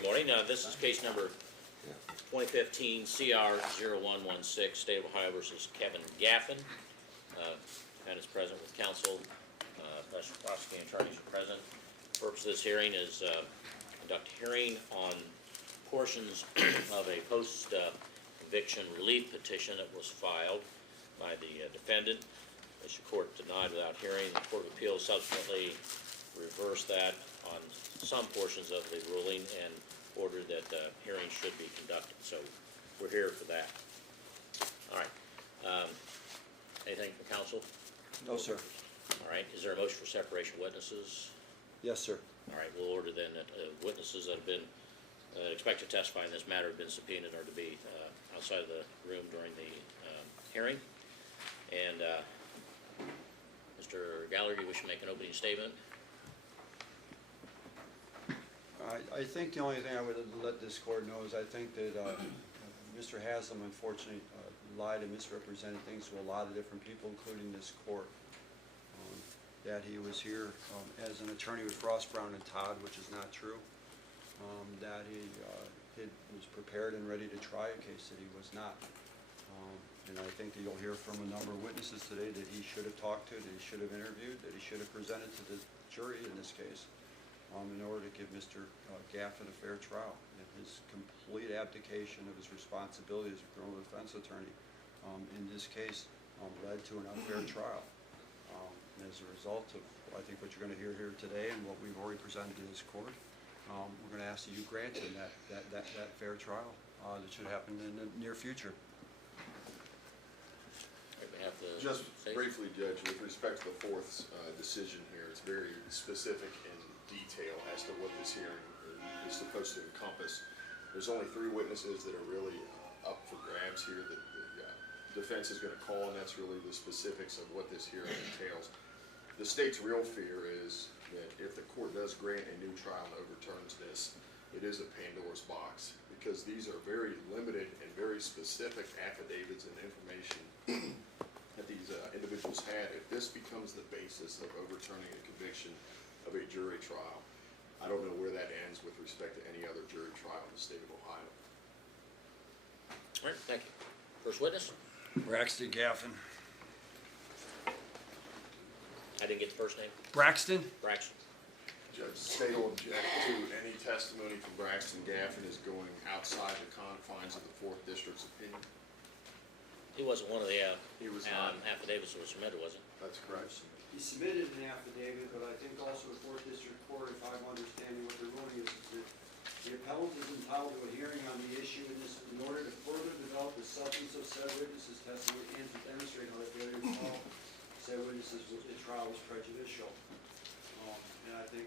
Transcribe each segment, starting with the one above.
Good morning. This is case number 2015 CR 0116, State of Ohio versus Kevin Gaffin. And is present with counsel. Special prosecuting attorneys are present. The purpose of this hearing is conduct a hearing on portions of a post-conviction relief petition that was filed by the defendant. The court denied without hearing. The Court of Appeals subsequently reversed that on some portions of the ruling and ordered that the hearing should be conducted. So we're here for that. All right. Anything from counsel? No, sir. All right. Is there a motion for separation of witnesses? Yes, sir. All right. We'll order then that witnesses that have been expected to testify in this matter have been subpoenaed or to be outside of the room during the hearing. And Mr. Gallagher, do you wish to make an opening statement? I think the only thing I would let this court know is I think that Mr. Haslam unfortunately lied and misrepresented things to a lot of different people, including this court. That he was here as an attorney with Frost, Brown, and Todd, which is not true. That he was prepared and ready to try a case that he was not. And I think that you'll hear from a number of witnesses today that he should have talked to, that he should have interviewed, that he should have presented to the jury in this case. In order to give Mr. Gaffin a fair trial. And his complete abdication of his responsibility as a criminal defense attorney in this case led to an unfair trial. And as a result of, I think, what you're going to hear here today and what we've already presented to this court, we're going to ask that you grant him that fair trial that should happen in the near future. Just briefly, Judge, with respect to the fourth decision here, it's very specific in detail as to what this hearing is supposed to encompass. There's only 3 witnesses that are really up for grabs here that the defense is going to call, and that's really the specifics of what this hearing entails. The state's real fear is that if the court does grant a new trial and overturns this, it is a Pandora's box, because these are very limited and very specific affidavits and information that these individuals had. If this becomes the basis of overturning a conviction of a jury trial, I don't know where that ends with respect to any other jury trial in the state of Ohio. All right, thank you. First witness? Braxton Gaffin. I didn't get the first name. Braxton? Braxton. Judge, the state will object to any testimony from Braxton Gaffin is going outside the confines of the 4th District's opinion. He wasn't one of the He was not. affidavits that was submitted, was he? That's correct. He submitted an affidavit, but I think also the 4th District Court, if I'm understanding what they're ruling, is that the appellant is entitled to a hearing on the issue in order to further develop the substance of said witnesses' testimony and to demonstrate how the failure to call said witnesses with the trial was prejudicial. And I think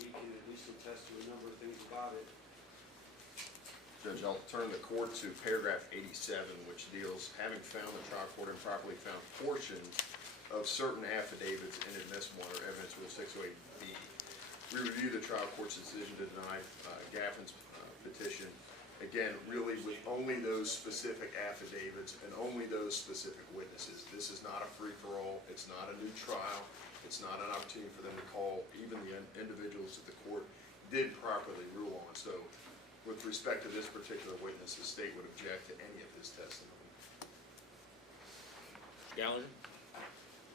he can at least attest to a number of things about it. Judge, I'll turn the court to paragraph 87, which deals, having found the trial court improperly found portions of certain affidavits inadmissible under Evidence Rule 608B. We review the trial court's decision to deny Gaffin's petition, again, really with only those specific affidavits and only those specific witnesses. This is not a free-for-all. It's not a new trial. It's not an opportunity for them to call even the individuals that the court did properly rule on. So with respect to this particular witness, the state would object to any of his testimony. Gallagher?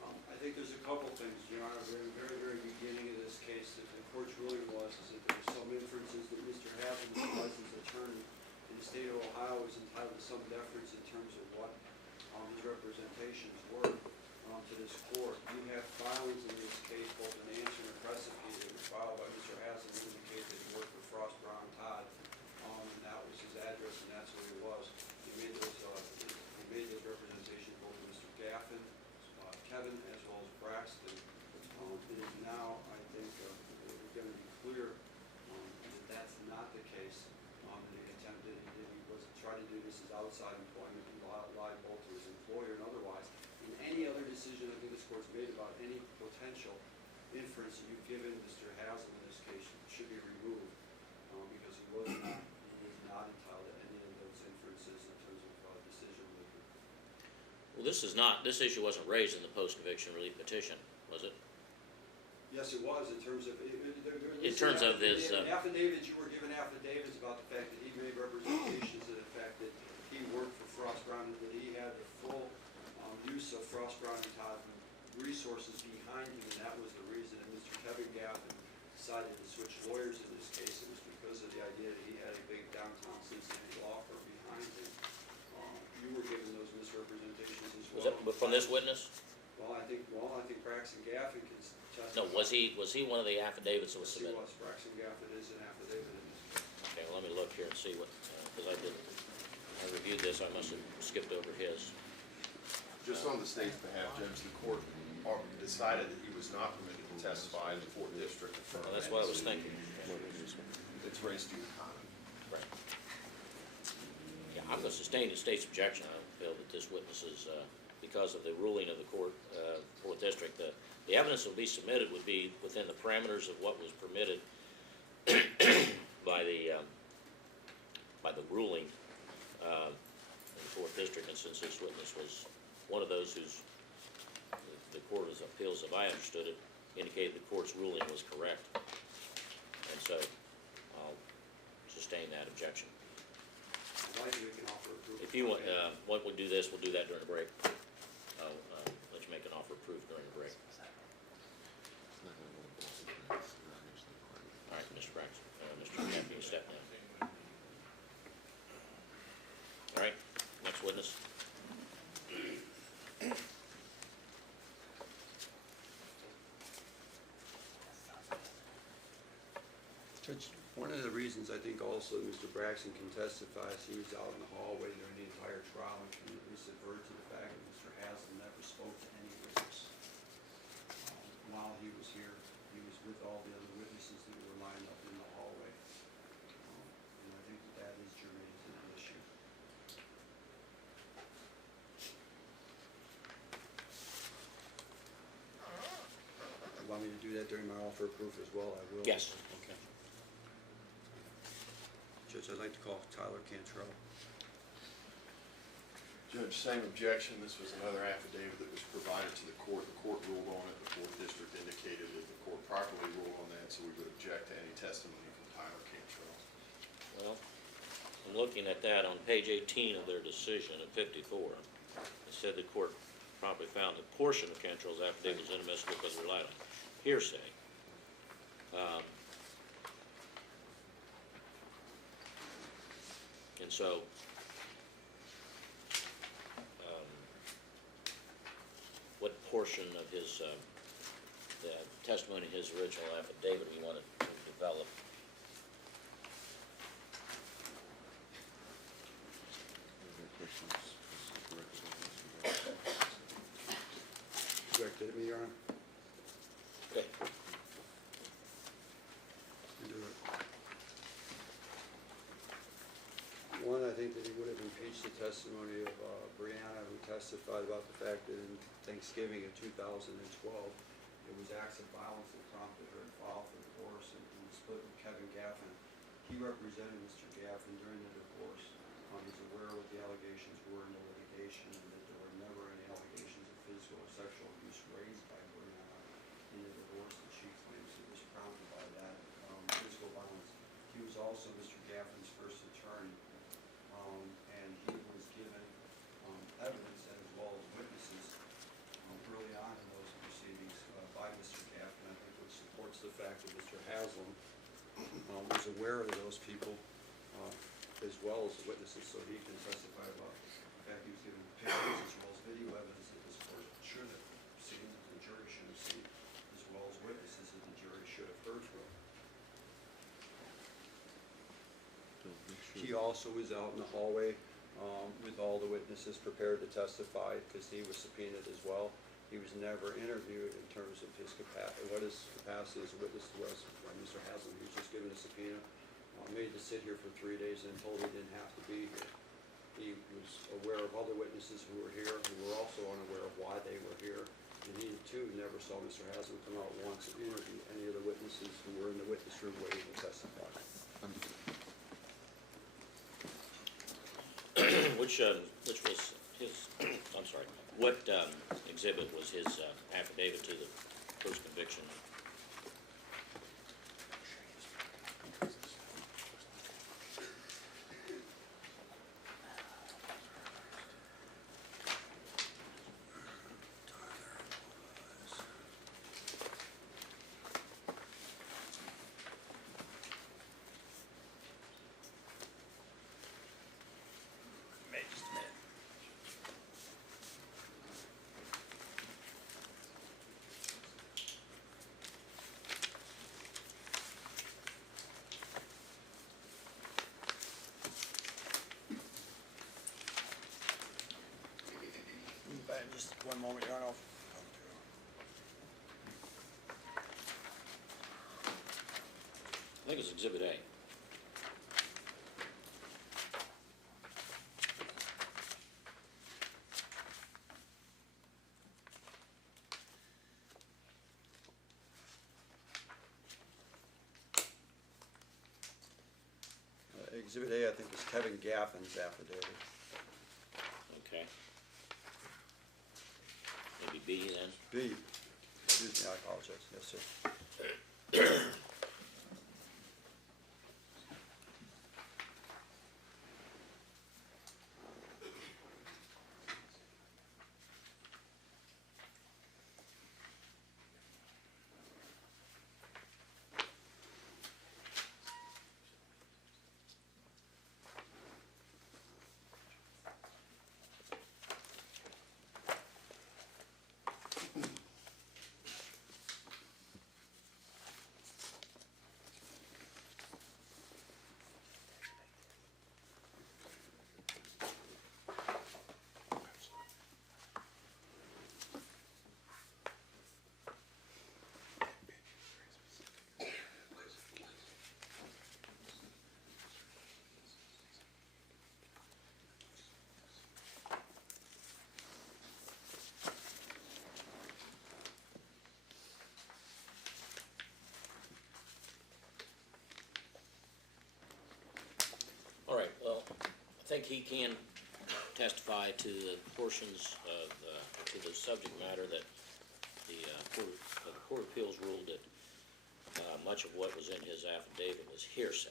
I think there's a couple things, Your Honor. At the very, very beginning of this case, that the court's ruling was is that there were some inferences that Mr. Haslam, the licensed attorney in the state of Ohio, was entitled to some deference in terms of what his representations were to this court. You have filings in this case, both an answer and a recipe that was filed by Mr. Haslam to indicate that he worked for Frost, Brown, Todd, and that was his address, and that's where he was. He made those representations both to Mr. Gaffin, Kevin, as well as Braxton. It is now, I think, we're going to be clear that that's not the case. He attempted, he was trying to do this as outside employment and lied both to his employer and otherwise. In any other decision I think this court's made about any potential inference you've given Mr. Haslam in this case should be removed because he was not entitled to any of those inferences in terms of decision making. Well, this issue wasn't raised in the post-conviction relief petition, was it? Yes, it was, in terms of, In terms of this, affidavits, you were given affidavits about the fact that he made representations of the fact that he worked for Frost Brown, and that he had the full use of Frost Brown and Todd resources behind him, and that was the reason that Mr. Kevin Gaffin decided to switch lawyers in this case. It was because of the idea that he had a big downtown Cincinnati law firm behind him. You were given those misrepresentations as was well. that from this witness? Well, I think Braxton Gaffin can testify. No, was he one of the affidavits that was Yes, he submitted? was. Braxton Gaffin is an affidavit in this case. Okay, well, let me look here and see what, because I reviewed this, I must have skipped over his. Just on the state's behalf, Judge, the court decided that he was not permitted to testify in the fourth district. Well, that's what I was thinking. It's raised judicata. Right. Yeah, I'm gonna sustain the state's objection. I don't feel that this witness is, because of the ruling of the court, fourth district, the evidence that will be submitted would be within the parameters of what was permitted by the ruling, in the fourth district, and since this witness was one of those whose, the Court of Appeals, if I understood it, indicated the court's ruling was correct. And so, I'll sustain that objection. I'd like to make an offer of proof. If you want, what we'll do this, we'll do that during the break. I'll, let you make an offer of proof during the break. All right, Mr. Braxton, Mr. Gaffney, you step down. All right, next witness. Judge, one of the reasons I think also Mr. Braxton can testify is he was out in the hallway during the entire trial and can at least advert to the fact that Mr. Haslam never spoke to any witness. While he was here, he was with all the other witnesses that were lined up in the hallway. And I think that is germane to the issue. You want me to do that during my offer of proof as well? I will. Yes. Okay. Judge, I'd like to call Tyler Cantrell. Judge, same objection. This was another affidavit that was provided to the court. The court ruled on it. The fourth district indicated that the court properly ruled on that, so we would object to any testimony from Tyler Cantrell. Well, I'm looking at that on page 18 of their decision at 54. It said the court probably found a portion of Cantrell's affidavit was inadmissible because it relied on hearsay. And so, what portion of his, the testimony in his original affidavit we wanted to develop? Directed at me, Your Honor. Okay. You do it. One, I think that he would have impeached the testimony of Brianna, who testified about the fact that in Thanksgiving of 2012, it was acts of violence that prompted her to file for divorce and split with Kevin Gaffin. He represented Mr. Gaffin during the divorce. He's aware of what the allegations were in the litigation and that there were never any allegations of physical or sexual abuse raised by Brianna in the divorce that she claims it was prompted by that physical violence. He was also Mr. Gaffin's first attorney, and he was given evidence as well as witnesses early on in those proceedings by Mr. Gaffin, I think, which supports the fact that Mr. Haslam was aware of those people as well as the witnesses, so he can testify about the fact he was given pictures as well as video evidence that this court should have seen, that the jury should have seen, as well as witnesses that the jury should have heard from. He also was out in the hallway with all the witnesses prepared to testify because he was subpoenaed as well. He was never interviewed in terms of his capacity, what his capacity as a witness was by Mr. Haslam. He was just given a subpoena, made to sit here for 3 days and told he didn't have to be here. He was aware of other witnesses who were here, who were also unaware of why they were here. And he too never saw Mr. Haslam come out once and interview any of the witnesses who were in the witness room waiting to testify. Which was his, I'm sorry, what exhibit was his affidavit to the post-conviction I think it's Exhibit A. Exhibit A, I think, is Kevin Gaffin's affidavit. Okay. Maybe B then? B, excuse me, I apologize, yes, sir. All right, well, I think he can testify to the portions of, to the subject matter that the Court of Appeals ruled that much of what was in his affidavit was hearsay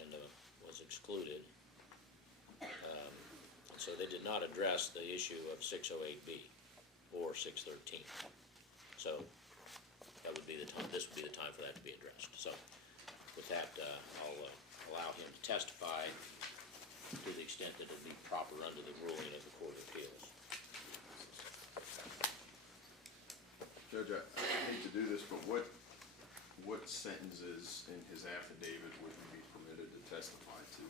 and was excluded. So they did not address the issue of 608B or 613. So that would be the time, this would be the time for that to be addressed. So with that, I'll allow him to testify to the extent that it would be proper under the ruling of the Court of Appeals. Judge, I hate to do this, but what sentences in his affidavit would you be permitted to testify to?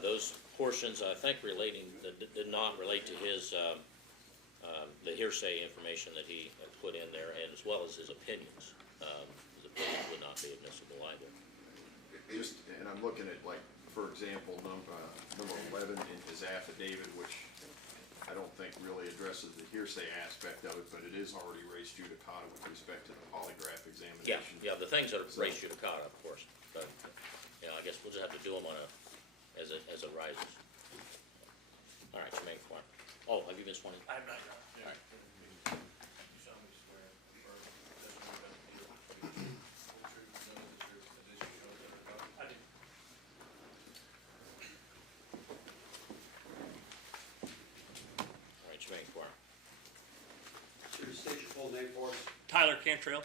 Those portions, I think, did not relate to his, the hearsay information that he put in there, and as well as his opinions. His opinions would not be admissible either. And I'm looking at, like, for example, number 11 in his affidavit, which I don't think really addresses the hearsay aspect of it, but it is already res judicata with respect to the polygraph examination. Yeah, the things that are res judicata, of course, but, I guess we'll just have to do them on as it rises. All right, you may inquire. Oh, have you been sworn in? I have not, Your Honor. All right. You solemnly swear or testimony about the truth, the truth, none of the truth, that this you shall deliver about. I do. All right, you may inquire. Sir, state your full name for us. Tyler Cantrell.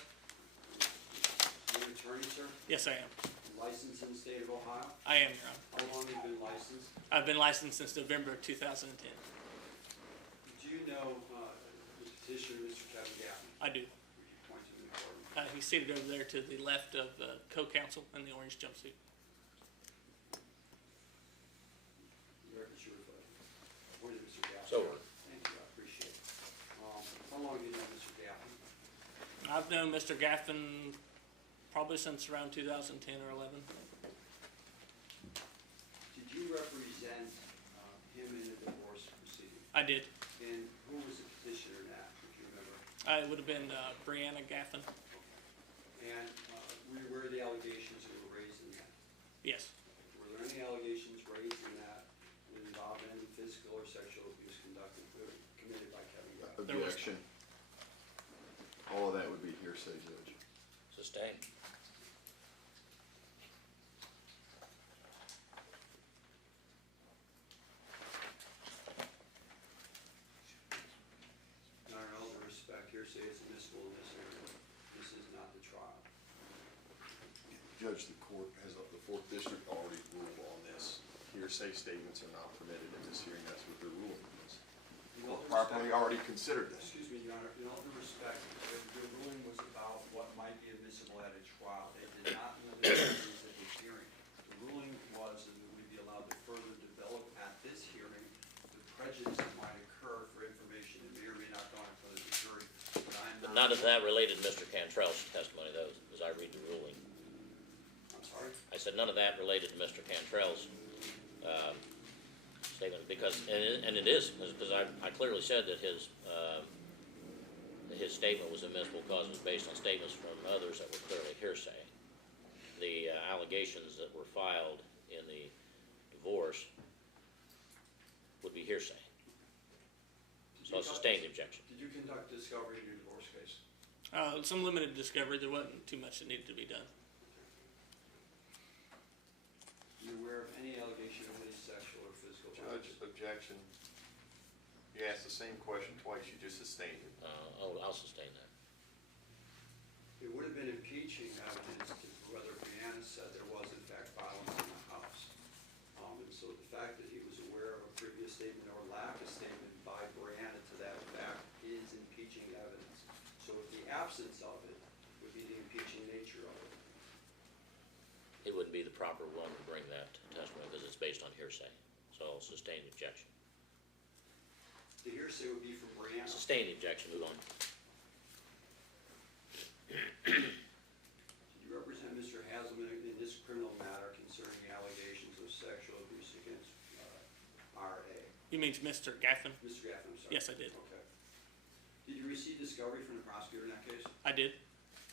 You're an attorney, sir? Yes, I am. Licensed in the state of Ohio? I am, Your Honor. How long have you been licensed? I've been licensed since November of 2010. Do you know the petitioner, Mr. Kevin Gaffin? I do. Would you point to him in court? He's seated over there to the left of co-counsel in the orange jumpsuit. The record shows appointed Mr. Gaffin. So- Thank you, I appreciate it. How long have you known Mr. Gaffin? I've known Mr. Gaffin probably since around 2010 or 11. Did you represent him in a divorce proceeding? I did. And who was the petitioner in that, if you remember? It would have been Brianna Gaffin. And were you aware of the allegations that were raised in that? Yes. Were there any allegations raised in that that involved any physical or sexual abuse committed by Kevin Gaffin? There was- Objection. All of that would be hearsay, Judge. Sustained. Your Honor, in all due respect, hearsay is admissible in this area. This is not the trial. Judge, the court has, the fourth district already ruled on this. Hearsay statements are not permitted in this hearing, that's what their ruling is. In all due Properly respect- already considered that. Excuse me, Your Honor, in all due respect, the ruling was about what might be admissible at a trial. They did not limit the hearings at the hearing. The ruling was that it would be allowed to further develop at this hearing the prejudice that might occur for information that may or may not go in front of the jury. But I'm not none of that related to Mr. Cantrell's testimony, though, as I read the ruling. I'm sorry? I said none of that related to Mr. Cantrell's statement, because, and it is, because I clearly said that his statement was admissible because it was based on statements from others that were clearly hearsay. The allegations that were filed in the divorce would be hearsay. So I sustained the objection. Did you conduct discovery in your divorce case? Some limited discovery. There wasn't too much that needed to be done. Are you aware of any allegation of any sexual or physical Judge, violence? objection. You asked the same question twice, you just sustained it. I'll sustain that. It would have been impeaching evidence to whether Brianna said there was in fact violence in the house. And so the fact that he was aware of a previous statement or lack of statement by Brianna to that fact is impeaching evidence. So if the absence of it would be the impeaching nature of it. It wouldn't be the proper one to bring that testimony because it's based on hearsay. So I'll sustain the objection. The hearsay would be from Brianna. Sustain the objection, move on. Did you represent Mr. Haselman in this criminal matter concerning allegations of sexual abuse against R.A.? You mean Mr. Gaffin? Mr. Gaffin, I'm sorry. Yes, I did. Okay. Did you receive discovery from the prosecutor in that case? I did,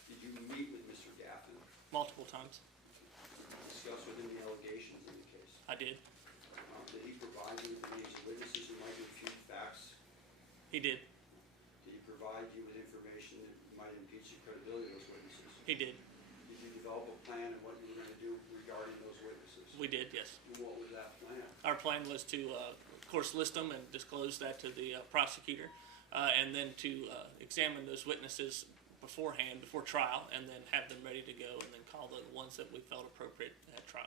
Did you meet with Mr. Gaffin, multiple times. discuss with him the allegations in the case? I did. Did he provide you with names of witnesses who might refute facts? He did. Did he provide you with information that might impeach the credibility of those witnesses? He did. Did you develop a plan of what you were going to do regarding those witnesses? We did, yes. And what was that plan? Our plan was to, of course, list them and disclose that to the prosecutor, and then to examine those witnesses beforehand, before trial, and then have them ready to go, and then call the ones that we felt appropriate at trial.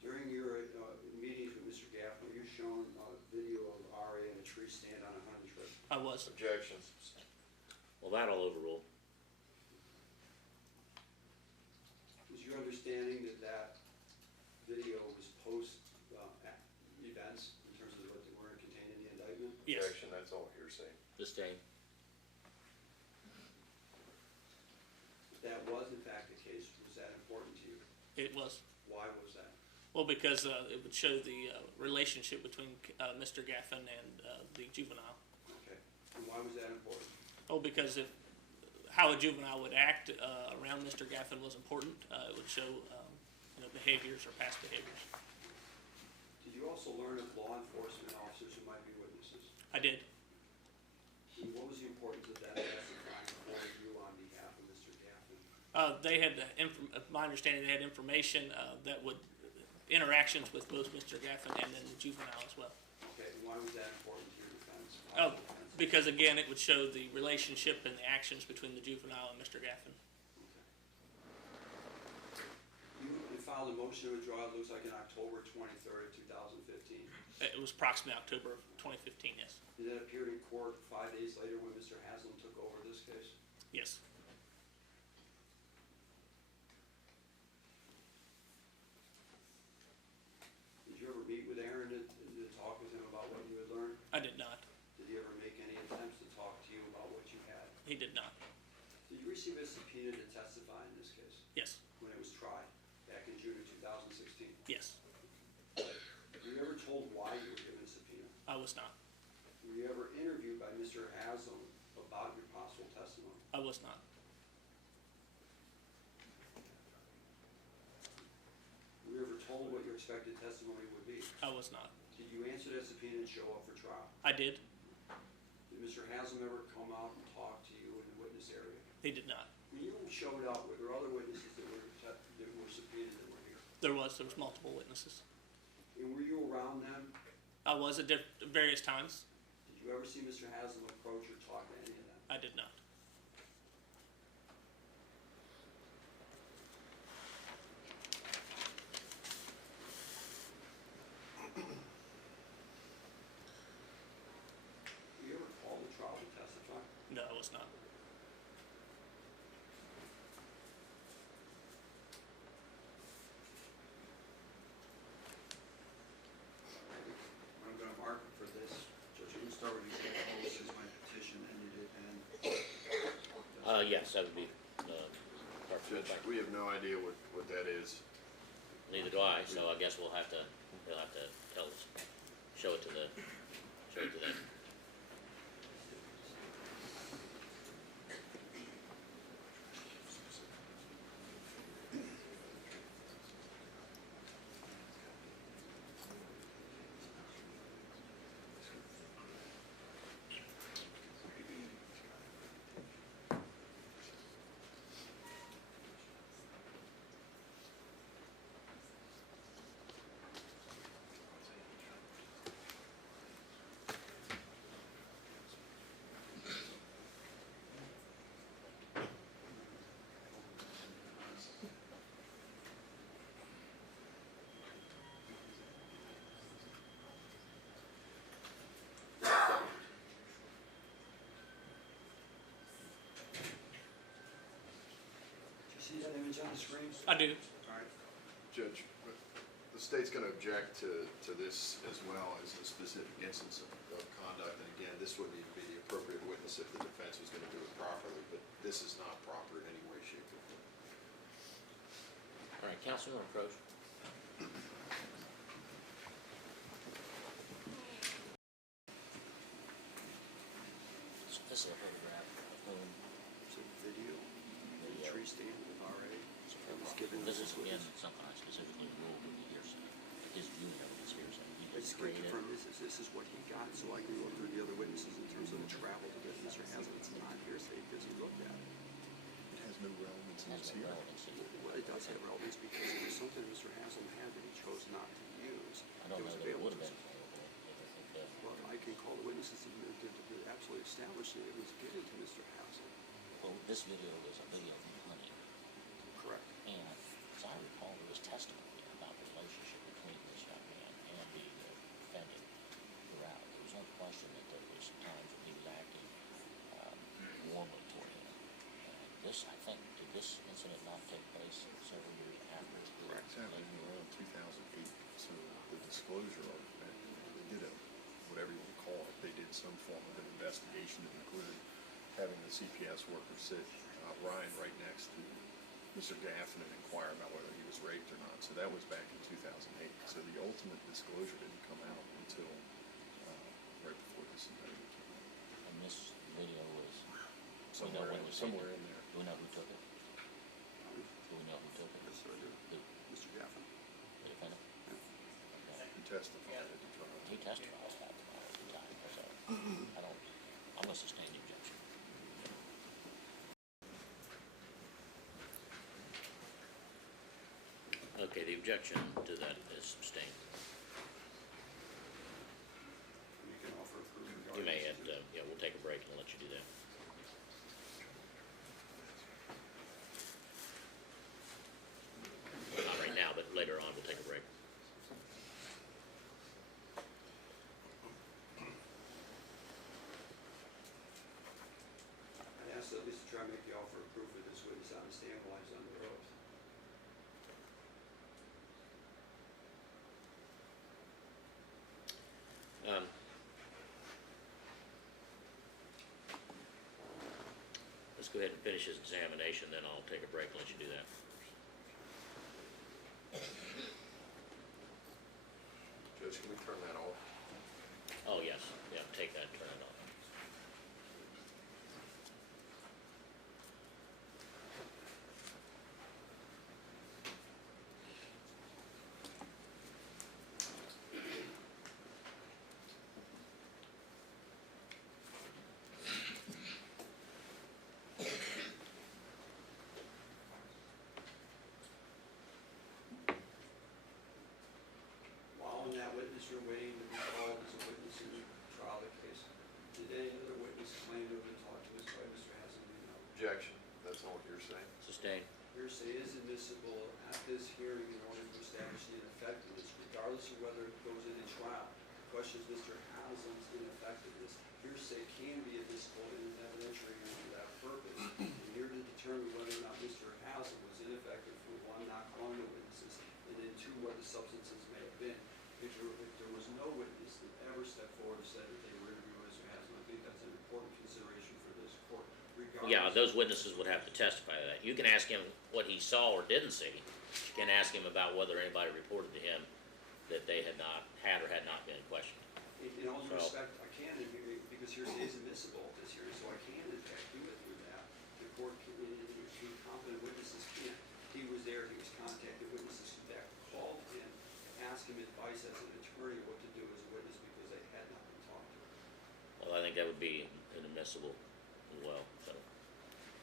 During your meetings with Mr. Gaffin, were you shown a video of R.A. in a tree stand on a hunting trip? I was. Objections. Well, that'll overrule. Was your understanding that that video was post-events in terms of what they were contained in the indictment? Yes. Objection, that's all hearsay. Sustain. If that was in fact the case, was that important to you? It was. Why was that? Well, because it would show the relationship between Mr. Gaffin and the juvenile. Okay. And why was that important? Oh, because how a juvenile would act around Mr. Gaffin was important. It would show, behaviors or past behaviors. Did you also learn of law enforcement officers who might be witnesses? I did. And what was the importance of that testifying before you on behalf of Mr. Gaffin? They had, my understanding, they had information that would, interactions with both Mr. Gaffin and then the juvenile as well. Okay, and why was that important to your defense? Oh, because again, it would show the relationship and the actions between the juvenile and Mr. Gaffin. You filed a motion to withdraw, it looks like in October 23rd, 2015. It was approximately October of 2015, yes. Did that appear in court 5 days later when Mr. Haslam took over this case? Yes. Did you ever meet with Aaron to talk with him about what you had learned? I did not. Did he ever make any attempts to talk to you about what you had? He did not. Did you receive a subpoena to testify in this case Yes. when it was tried back in June of 2016? Yes. Were you ever told why you were given a subpoena? I was not. Were you ever interviewed by Mr. Haslam about your possible testimony? I was not. Were you ever told what your expected testimony would be? I was not. Did you answer that subpoena and show up for trial? I did. Did Mr. Haslam ever come out and talk to you in the witness area? He did not. When you showed up, were there other witnesses that were subpoenaed that were here? There was multiple witnesses. And were you around them? I was at various times. Did you ever see Mr. Haslam approach or talk to any of them? I did not. Were you ever called to trial to testify? No, I was not. I'm gonna mark for this, Judge, I'm gonna start with you. This is my petition, and you did, and Yes, that would be, Judge, we have no idea what that is. neither do I, so I guess they'll have to tell us, show it to them. Do you see that image on the screen? I do. All right. Judge, the state's gonna object to this as well as a specific instance of conduct. And again, this wouldn't even be the appropriate witness if the defense was gonna do it properly, but this is not proper in any way, shape, or form. All right, Councilman Croce. This is a photograph of whom, It's a video, Video. tree stand with RA. It was given to this is this again witness. something I specifically ruled in the hearsay. His viewing of it is hearsay. He It's didn't create it. from this is what he got, so I can go through the other witnesses in terms of the travel to get Mr. Haslett. It's not hearsay because he looked at it. It has no relevance It has no relevancy. Well, it does have relevance because it was something Mr. Haslett had that he chose not to use. I don't know was that it would have available been to us. available if Well, I can call the witnesses to absolutely establish that it was given to Mr. Haslett. well, this video is a video from hunting. Correct. And as I recall, there was testimony about the relationship between this young man and the defendant throughout. There was no question that there was times when he was acting warmly toward him. This, I think, did this incident not take place several years after? Correct. Exactly, around 2008, so the disclosure of it, they did a, whatever you want to call it, they did some form of an investigation that included having the CPS worker sit, Ryan, right next to Mr. Gaffin and inquire about whether he was raped or not. So that was back in 2008. So the ultimate disclosure didn't come out until right before this indictment came out. And this video was, Somewhere, when it was somewhere taken? in there. Do we know who took it? Do we know who took it? Yes, sir, I do. Who? Mr. Gaffin. The defendant? Okay. He testified at the trial. He testified at the time, so I'm gonna sustain the objection. Okay, the objection to that is sustained. You can offer proof You may, regardless. yeah, we'll take a break and let you do that. Not right now, but later on, we'll take a break. I'd ask at least to try and make the offer of proof of this witness on the stand while he's under oath. Let's go ahead and finish his examination, then I'll take a break and let you do that. Judge, can we turn that off? Oh, yes, yeah, take that, turn it on. While in that witness room waiting to be called as a witness in the trial of the case, did any other witness claim to have been talked to by Mr. Haslett? No. Objection, that's all you're saying. Sustain. Hearsay is admissible at this hearing in order to establish the ineffectiveness, regardless of whether it goes into trial. The question is Mr. Haslett's ineffectiveness. Hearsay can be admissible in an evidentiary hearing for that purpose. And here to determine whether or not Mr. Haslett was ineffective for one, not calling the witnesses, and then two, what the substances may have been. If there was no witness that ever stepped forward and said that they were interviewing Mr. Haslett, I think that's an important consideration for this court, regardless. yeah, those witnesses would have to testify to that. You can ask him what he saw or didn't see. You can ask him about whether anybody reported to him that they had not, had or had not been questioned. In all due So- respect, I can, because hearsay is admissible at this hearing, so I can in fact do it through that. The court, through competent witnesses can't. He was there, he was contacted, witnesses in fact called him, asked him advice as an attorney what to do as a witness because they had not been talked to. Well, I think that would be inadmissible as well, so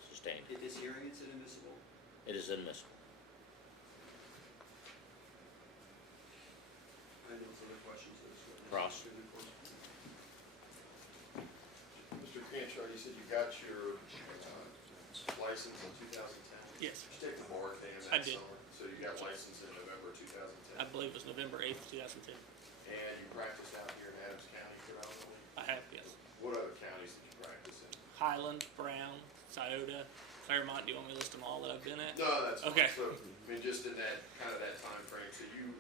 sustained. At this hearing, it's inadmissible. It is admissible. I have no further questions of this witness. Ross? Mr. Cranchard, you said you got your license in 2010? Yes, Did you take the bar exam I that did. summer? So you got licensed in November 2010? I believe it was November 8th, 2010. And you practiced out here in Adams County predominantly? I have, yes. What other counties did you practice in? Highland, Brown, Scioto, Claremont. Do you want me to list them all that I've been at? No, that's fine. Okay. So, I mean, just in that, kind of that time frame. So you,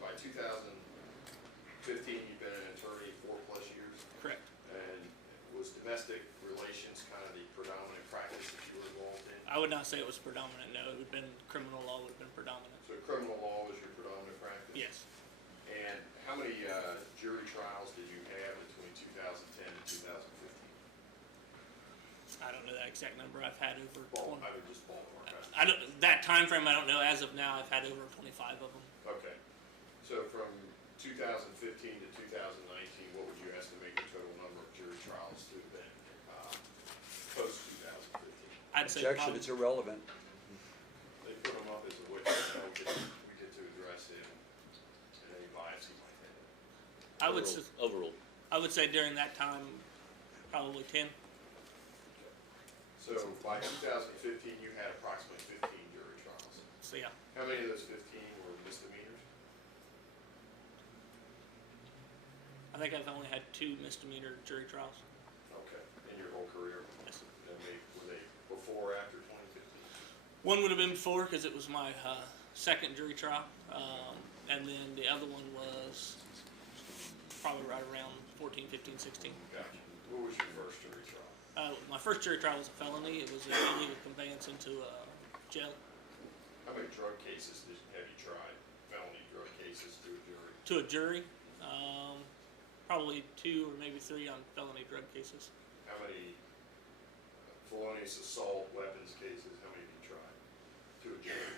by 2015, you've been an attorney 4+ years? Correct. And was domestic relations kind of the predominant practice that you were involved in? I would not say it was predominant, no. It would have been, criminal law would have been predominant. So criminal law was your predominant practice? Yes. And how many jury trials did you have between 2010 and 2015? I don't know that exact number. I've had over Ball, 20. I would just ballpark. I don't, that time frame, I don't know. As of now, I've had over 25 of them. Okay. So from 2015 to 2019, what would you estimate the total number of jury trials to have been post 2015? I'd say Objection, probably, it's irrelevant. They put them up as a witness, so we get to address him and any bias he might have. Overruled. I would say during that time, probably 10. So by 2015, you had approximately 15 jury trials. So yeah, How many of those 15 were misdemeanors? I think I've only had 2 misdemeanor jury trials. Okay, in your whole career? Yes. And were they before or after 2015? One would have been before because it was my second jury trial, and then the other one was probably right around 14, 15, 16. Gotcha. What was your first jury trial? My first jury trial was a felony. It was an illegal conveyance into jail. How many drug cases have you tried, felony drug cases to a jury? To a jury, probably 2 or maybe 3 on felony drug cases. How many felonious assault weapons cases, how many have you tried to a jury?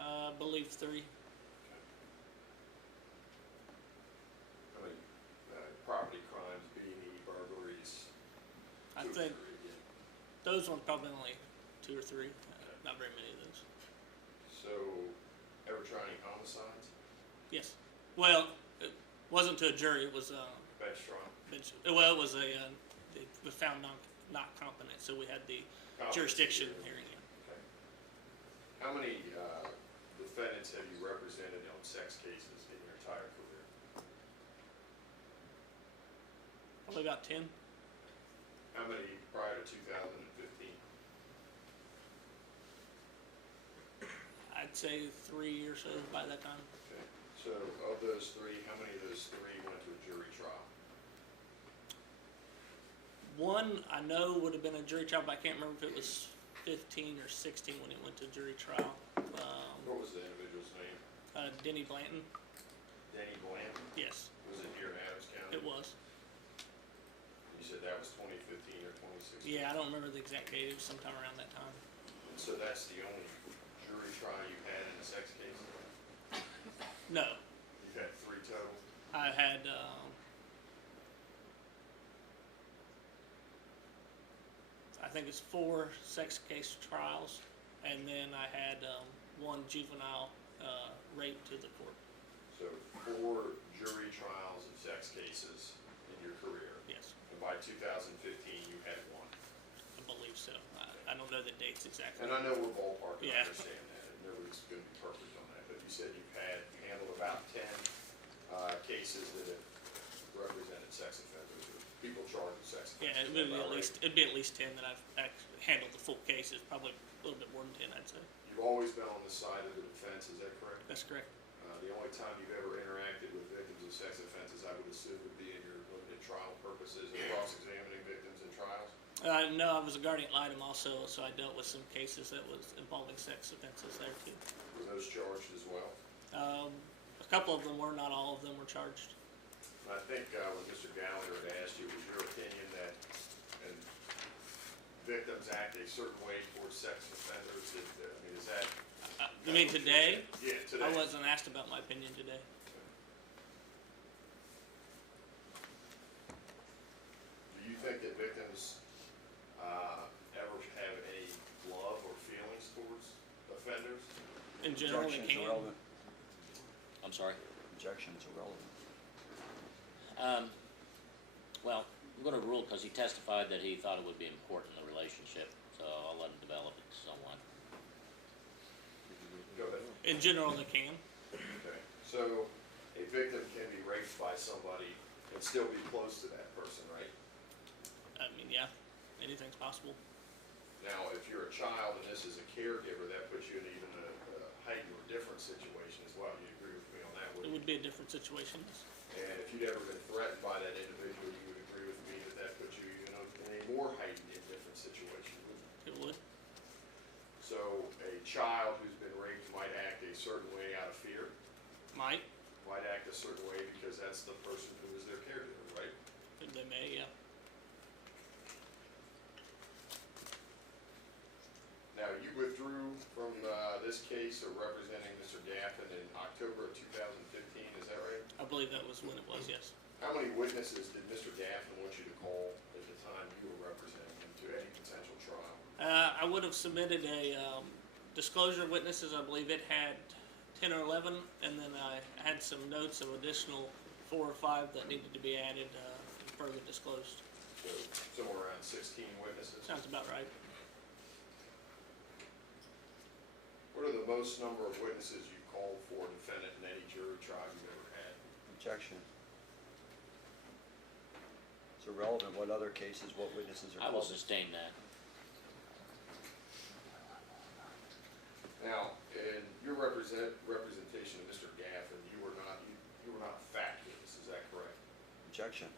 I believe 3. How many property crimes, B&E, burglaries? I to a think jury again? those ones probably only 2 or 3. Not very many of those. So, ever try any homicides? Yes. Well, it wasn't to a jury. It was Bench trial? well, it was a it was found not competent, so we had the jurisdiction hearing. Okay. How many defendants have you represented on sex cases in your entire career? Probably about 10. How many prior to 2015? I'd say 3 or so by that time. Okay. So of those 3, how many of those 3 went to a jury trial? One I know would have been a jury trial, but I can't remember if it was 15 or 16 when it went to jury trial. What was the individual's name? Denny Blanton. Danny Blanton? Yes, Was it here in Adams County? it was. You said that was 2015 or 2016? Yeah, I don't remember the exact date. It was sometime around that time. So that's the only jury trial you've had in a sex case? No, You've had 3 total? I had I think it's 4 sex case trials, and then I had 1 juvenile rape to the court. So 4 jury trials of sex cases in your career, Yes, and by 2015 you had 1. I believe so. I don't know the dates exactly. And I know we're ballparking, I Yeah. understand that, and nobody's gonna be perfect on that, but you said you handled about 10 cases that have represented sex offenders, or people charged with sex Yeah, offenses. it'd be at least 10 that I've actually handled the full cases. Probably a little bit more than 10, I'd say. You've always been on the side of the defense, is that correct? That's correct. The only time you've ever interacted with victims of sex offenses, I would assume, would be in your limited trial purposes, and cross-examining victims in trial? No, I was a guardian ad litem also, so I dealt with some cases that was involving sex offenses there too. Were those charged as well? A couple of them were, not all of them were charged. I think when Mr. Gallagher had asked you, was your opinion that victims act a certain way towards sex offenders? I mean, is that? You mean today? Yeah, today. I wasn't asked about my opinion today. Do you think that victims ever have any love or feelings towards offenders? In general, they Objections can. irrelevant. I'm sorry? Objections irrelevant. Well, I'm gonna rule because he testified that he thought it would be important in the relationship, so I'll let him develop it somewhat. Go ahead. In general, they can. Okay, so a victim can be raped by somebody and still be close to that person, right? I mean, yeah, anything's possible. Now, if you're a child and this is a caregiver, that puts you in even a heightened or different situation as well. You agree with me on that, It wouldn't you? would be a different situation. And if you'd ever been threatened by that individual, you would agree with me that that puts you even in a more heightened and different situation, wouldn't it? It would. So a child who's been raped might act a certain way out of fear, Might. might act a certain way because that's the person who is their caregiver, right? They may, yeah. Now, you withdrew from this case of representing Mr. Gaffin in October of 2015, is that right? I believe that was when it was, yes. How many witnesses did Mr. Gaffin want you to call at the time you were representing him to any potential trial? I would have submitted a disclosure of witnesses. I believe it had 10 or 11, and then I had some notes of additional 4 or 5 that needed to be added and further disclosed. So somewhere around 16 witnesses. Sounds about right. What are the most number of witnesses you called for a defendant in any jury trial you've ever had? Objection. It's irrelevant what other cases, what witnesses are I will called. sustain that. Now, in your representation of Mr. Gaffin, you were not a fact witness, is that correct? Objection.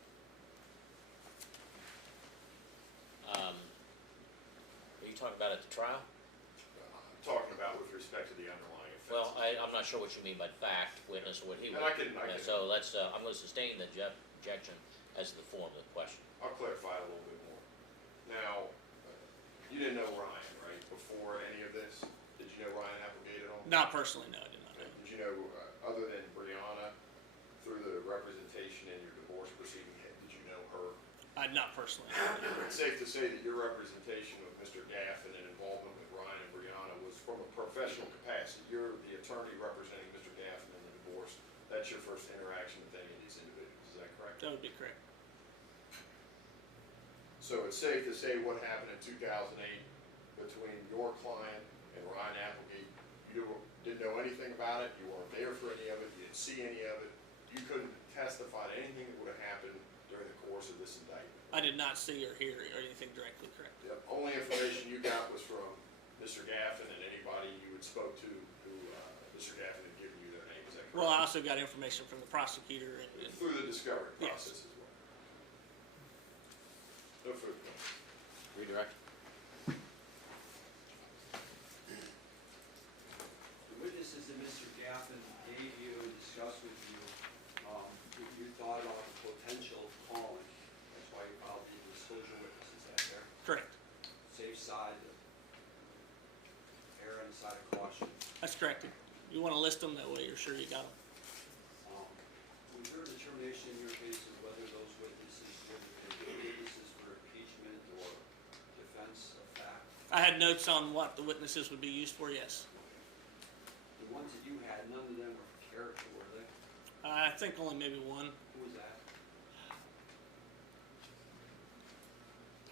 Are you talking about at the trial? I'm talking about with respect to the underlying offense. Well, I'm not sure what you mean by fact witness or what he And would. I can- So let's, I'm gonna sustain the objection as the form of the question. I'll clarify it a little bit more. Now, you didn't know Ryan, right, before any of this? Did you know Ryan Applegate at all? Not personally, no, I did not know. Did you know, other than Brianna, through the representation in your divorce proceeding, did you know her? Not personally. It's safe to say that your representation of Mr. Gaffin and involvement with Ryan and Brianna was from a professional capacity. You're the attorney representing Mr. Gaffin in the divorce. That's your first interaction with any of these individuals, is that correct? That would be correct. So it's safe to say what happened in 2008 between your client and Ryan Applegate, you didn't know anything about it, you weren't there for any of it, you didn't see any of it, you couldn't testify to anything that would have happened during the course of this indictment. I did not see or hear or anything directly correct. The only information you got was from Mr. Gaffin and anybody you had spoke to who Mr. Gaffin had given you their name, is that correct? Well, I also got information from the prosecutor and Through the discovery Yes. process as well. No further questions. Redirect. The witnesses that Mr. Gaffin gave you and discussed with you, you thought about the potential of calling. That's why you filed the disclosure witnesses out there. correct. Safe side, err on the side of caution. That's correct. You want to list them, that way you're sure you got them. Was there a determination in your case of whether those witnesses were witnesses for impeachment or defense of fact? I had notes on what the witnesses would be used for, yes. The ones that you had, none of them were for character, were they? I think only maybe one. Who was that?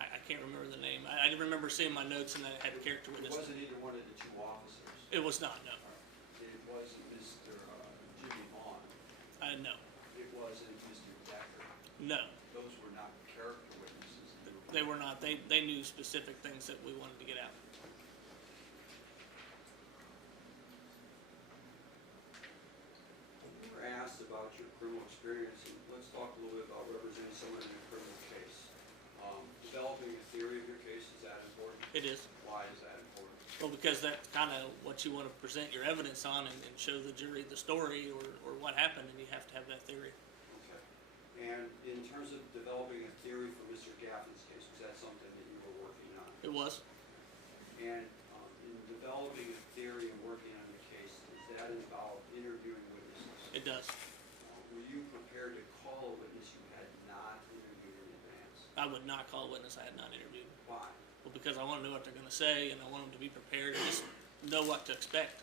I can't remember the name. I remember seeing my notes and that it had character It witness. wasn't either one of the two officers. It was not, no. It wasn't Mr. Jimmy Vaughn. No. It wasn't Mr. Decker. No. Those were not character witnesses. They were not. They knew specific things that we wanted to get out. When you were asked about your criminal experience, and let's talk a little bit about representing someone in a criminal case. Developing a theory of your It is. Why is that important? Well, because that's kind of what you want to present your evidence on and show the jury the story or what happened, and you have to have that theory. Okay. And in terms of developing a theory for Mr. Gaffin's case, was that something that you were working on? It was. And in developing a theory and working on the case, does that involve interviewing witnesses? It does. Were you prepared to call a witness you had not interviewed in advance? I would not call a witness I had not interviewed. Why? Well, because I want to know what they're going to say, and I want them to be prepared and just know what to expect.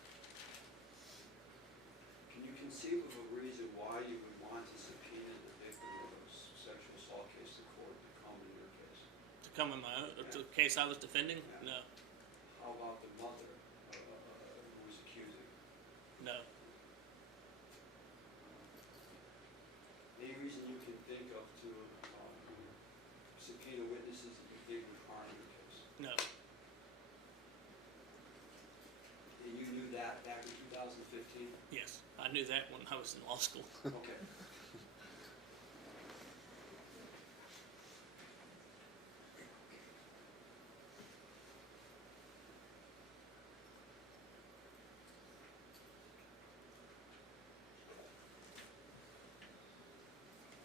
Can you conceive of a reason why you would want to subpoena the victim of a sexual assault case to court to come in your case? To come in my own, the case I was defending? Yeah. No, How about the mother who was accusing? no. Any reason you can think of to subpoena witnesses that you think would harm your case? No. And you knew that back in 2015? Yes, I knew that when I was in law school. Okay.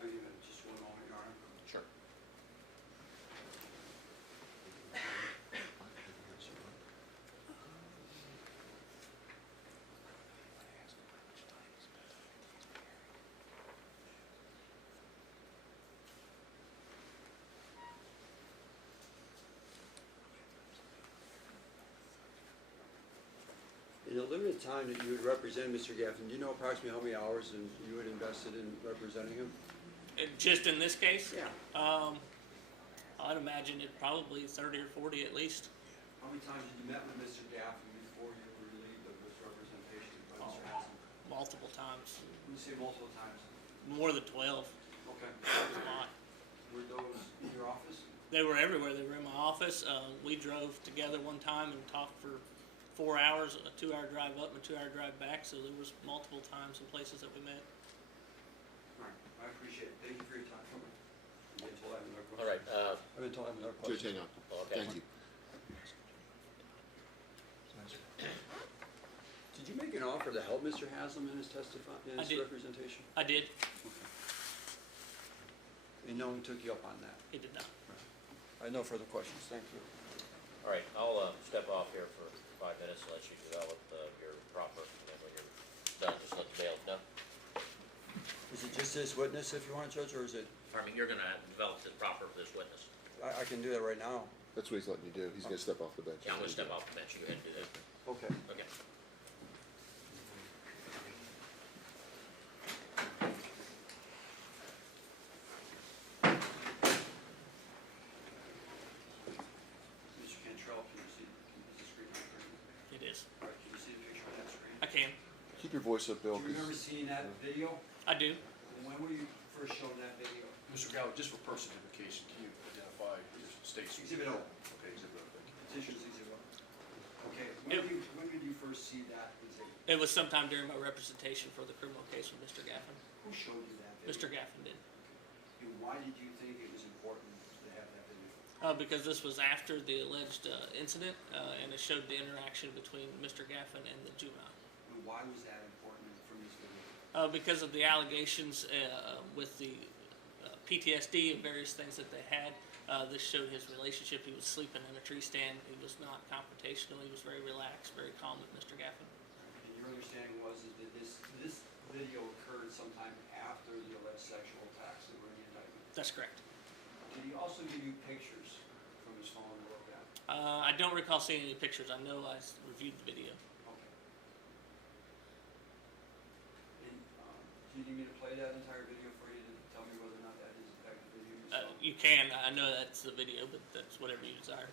Are you gonna just one moment, Your Honor? Sure. In the limited time that you would represent Mr. Gaffin, do you know approximately how many hours you had invested in representing him? Just in this case? Yeah. I'd imagine it probably 30 or 40 at least. How many times had you met with Mr. Gaffin before you were relieved of this representation by Mr. Hassan? Multiple times. When you say multiple times? More than 12. Okay. That was a lot. Were those in your office? They were everywhere. They were in my office. We drove together one time and talked for 4 hours, a 2-hour drive up and a 2-hour drive back. So there was multiple times and places that we met. All right, I appreciate it. Thank you for your time. I've been told I have another question. All right, I've been told I have another Judge, question. hang on. okay. Thank you. Did you make an offer to help Mr. Haslam in his I did. representation? I did. And no one took you up on that? He did not. I have no further questions, thank you. All right, I'll step off here for 5 minutes and let you develop your proper, and then when you're done, just let the bailiff know. Is it just this witness if you want, Judge, or is it, I mean, you're gonna develop the proper for this witness. I can do that right now? That's what he's letting you do. He's gonna step off the bench. Yeah, I'm gonna step off the bench, you go ahead and do that. Okay. Okay. Mr. Cantrell, can you see, is the screen on for you? It is. All right, can you see the picture on that screen? I can. Keep your voice up, Bill. Do you remember seeing that video? I do. And when were you first shown that video? Mr. Gallo, just for person identification, can you identify your state? Exhibit O. Okay, exhibit O, thank you. Petitioner's exhibit O. Okay, It- when did you first see that exhibit? It was sometime during my representation for the criminal case with Mr. Gaffin. Who showed you that video? Mr. Gaffin did. And why did you think it was important to have that video? Because this was after the alleged incident, and it showed the interaction between Mr. Gaffin and the juvenile. And why was that important from this video? Because of the allegations with the PTSD and various things that they had. This showed his relationship. He was sleeping in a tree stand. He was not confrontational. He was very relaxed, very calm with Mr. Gaffin. And your understanding was is that this video occurred sometime after the alleged sexual attacks that were in the indictment? That's correct. Did he also give you pictures from his phone to look at? I don't recall seeing any pictures. I know I reviewed the video. Okay. And do you need me to play that entire video for you to tell me whether or not that is in fact the video you saw? You can. I know that's the video, but that's whatever you desire.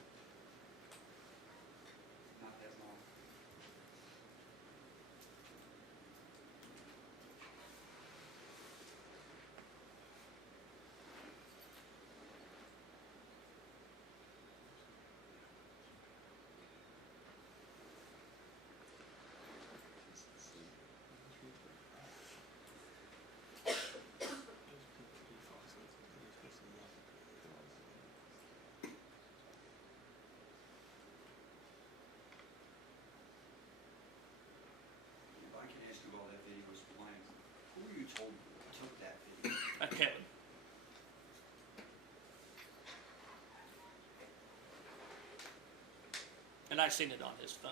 Not that long. and I seen it on his phone.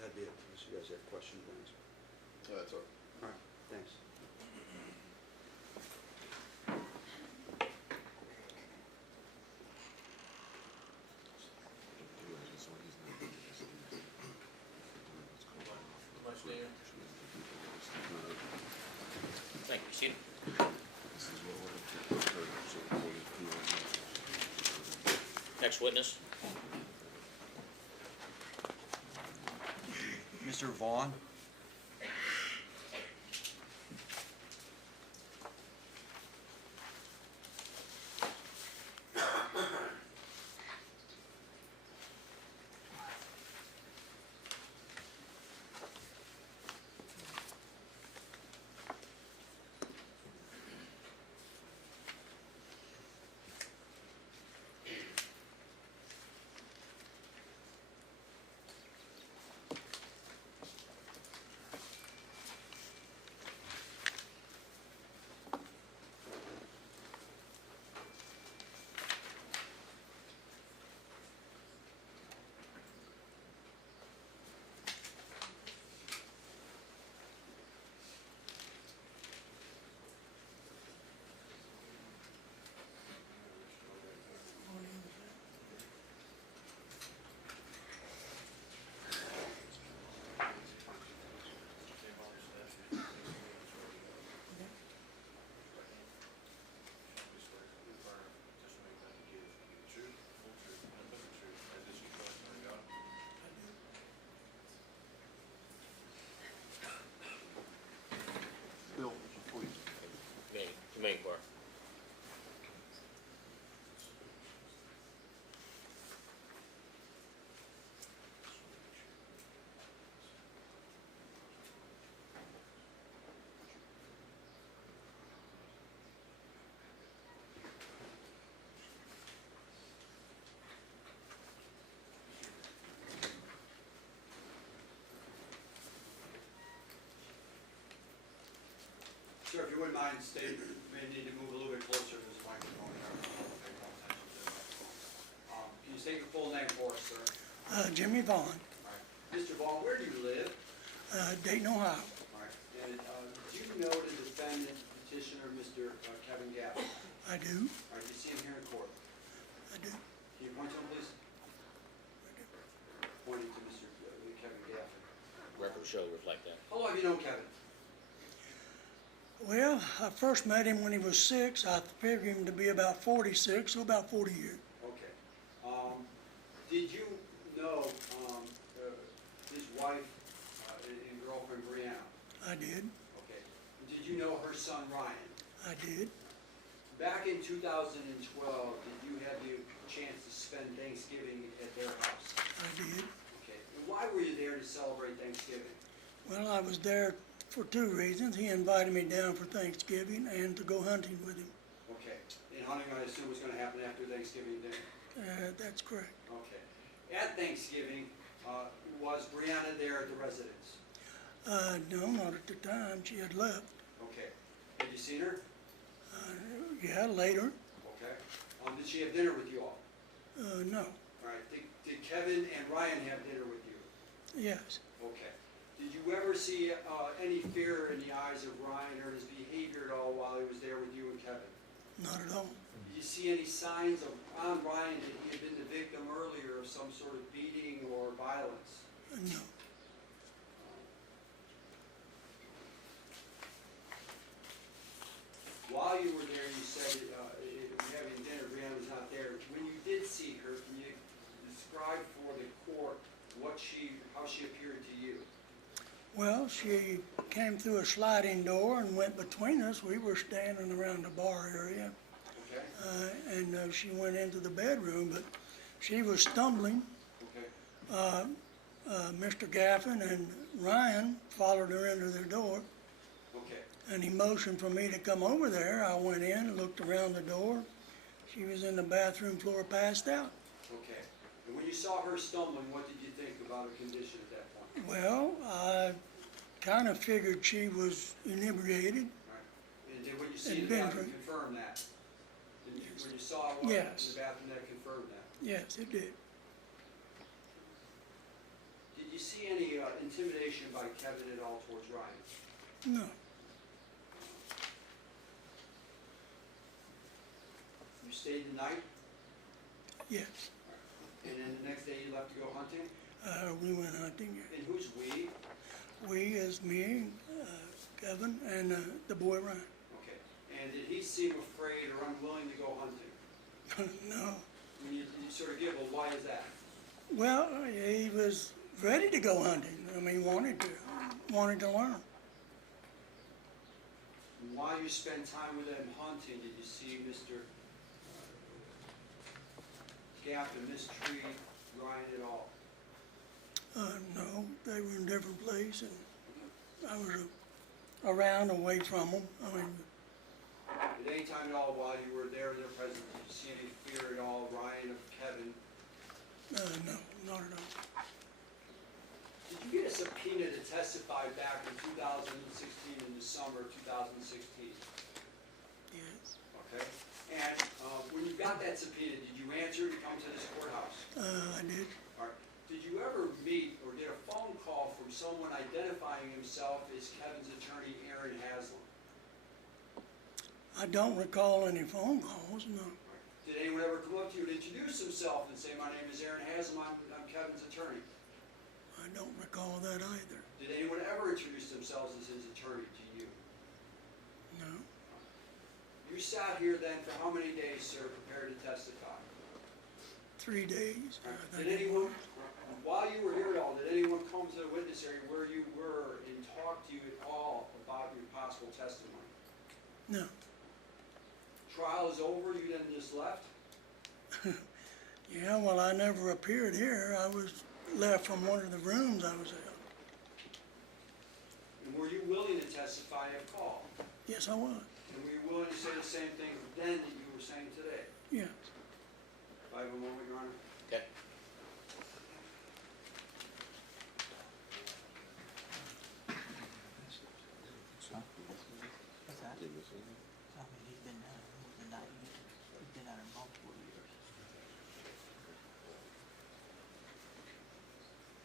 That'd be it, unless you guys have questions, please. That's all. All right, thanks. Much, Dan? Thank you, Christina. Next witness, Mr. Vaughn? Bill, before you, Committee Clerk. Sir, if you wouldn't mind stating, you may need to move a little bit closer to this microphone here. Pay more attention to the microphone. Can you state your full name for us, sir? Jimmy Vaughn, All right. Mr. Vaughn, where do you live? Dayton, Ohio. All right. And do you know the defendant petitioner, Mr. Kevin Gaffin? I do, All right, you see him here in court. I do. Can you point to him, please? Pointing to Mr. Kevin Gaffin. Record show reflect that. How long have you known Kevin? Well, I first met him when he was 6. I figured him to be about 46, so about 40 years. Okay. Did you know his wife and girlfriend Brianna? I did, Okay. Did you know her son Ryan? I did. Back in 2012, did you have the chance to spend Thanksgiving at their house? I did. Okay. And why were you there to celebrate Thanksgiving? Well, I was there for 2 reasons. He invited me down for Thanksgiving and to go hunting with him. Okay. And hunting, I assume, was going to happen after Thanksgiving dinner? That's correct. Okay. At Thanksgiving, was Brianna there at the residence? No, not at the time. She had left. Okay. Have you seen her? Yeah, later. Okay. Did she have dinner with you all? No. All right. Did Kevin and Ryan have dinner with you? Yes. Okay. Did you ever see any fear in the eyes of Ryan or his behavior at all while he was there with you and Kevin? Not at all. Did you see any signs on Ryan that he had been the victim earlier of some sort of beating or violence? No. While you were there, you said having dinner, Brianna was not there. When you did see her, can you describe for the court how she appeared to you? Well, she came through a sliding door and went between us. We were standing around the bar area. Okay. And she went into the bedroom, but she was stumbling. Okay. Mr. Gaffin and Ryan followed her into their door. Okay. and he motioned for me to come over there. I went in, looked around the door. She was in the bathroom floor, passed out. Okay. And when you saw her stumbling, what did you think about her condition at that point? Well, I kind of figured she was inebriated. Right. And did what you see in And the been bathroom drink- confirm that? When you saw her walk into Yes. the bathroom, that confirmed that? Yes, it did. Did you see any intimidation by Kevin at all towards Ryan? No. You stayed the night, Yes. and then the next day you left to go hunting? We went hunting. And who's we? We is me, Kevin, and the boy Ryan. Okay. And did he seem afraid or unwilling to go hunting? No. I mean, you sort of give, well, why is that? Well, he was ready to go hunting. I mean, wanted to learn. And while you spent time with him hunting, did you see Mr. Gaffin mistreat Ryan at all? No, they were in different places, and I was around, away from them. I mean, At any time at all while you were there in their presence, did you see any fear at all, Ryan, of Kevin? no, not at all. Did you get a subpoena to testify back in 2016, in the summer of 2016? Yes. Okay? And when you got that subpoena, did you answer to come to this courthouse? I did. All right. Did you ever meet or get a phone call from someone identifying himself as Kevin's attorney, Aaron Haslam? I don't recall any phone calls, no. Did anyone ever come up to you and introduce himself and say, "My name is Aaron Haslam, I'm Kevin's attorney"? I don't recall that either. Did anyone ever introduce themselves as his attorney to you? No. You sat here then for how many days, sir, prepared to testify? 3 days. I Did think it anyone, was. while you were here at all, did anyone come to the witness area where you were and talk to you at all about your possible testimony? No. Trial is over, you then just left? Yeah, well, I never appeared here. I was left from one of the rooms I was in. And were you willing to testify if called? Yes, I was. And were you willing to say the same thing then that you were saying today? Yes. If I have a moment, Your Honor. Okay. What's that? I mean, he's been out more than 9 years. He's been out multiple years.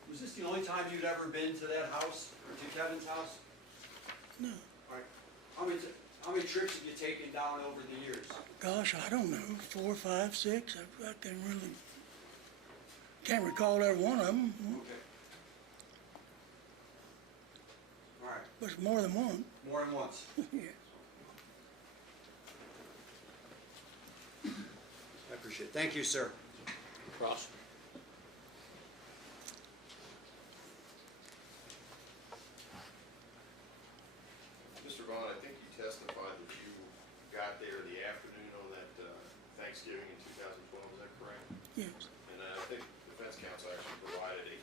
Was this the only time you'd ever been to that house, or to Kevin's house? No. All right. How many trips have you taken down over the years? Gosh, I don't know, 4, 5, 6. I can't recall every one of them. Okay. All right. But it's more than one. More than once. Yeah. I appreciate it. Thank you, sir. Cross. Mr. Vaughn, I think you testified that you got there the afternoon on that Thanksgiving in 2012, is that correct? Yes. And I think defense counsel actually provided a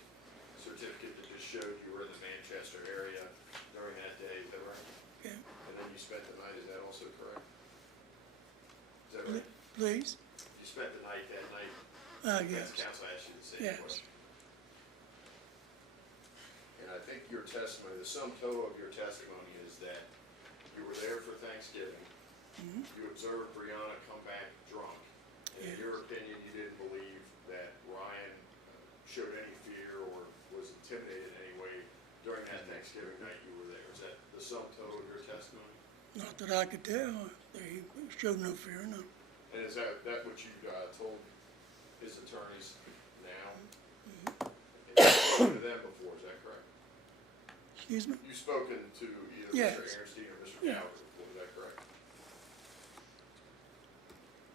certificate that just showed you were in the Manchester area during that day, is that right? Okay. And then you spent the night, is that also correct? Is that right? Please? You spent the night that night? Yes. Defense counsel asked you the same Yes. question. And I think your testimony, the sum total of your testimony is that you were there for Thanksgiving. You observed Brianna come back drunk. And in Yes. your opinion, you didn't believe that Ryan showed any fear or was intimidated in any way during that Thanksgiving night you were there. Is that the sum total of your testimony? Not that I could tell. They showed no fear, no. And is that what you told his attorneys now? And you've spoken to them before, is that correct? Excuse me? You've spoken to either Yes. Mr. Aaronstein or Mr. Yeah. Gallagher before, is that correct?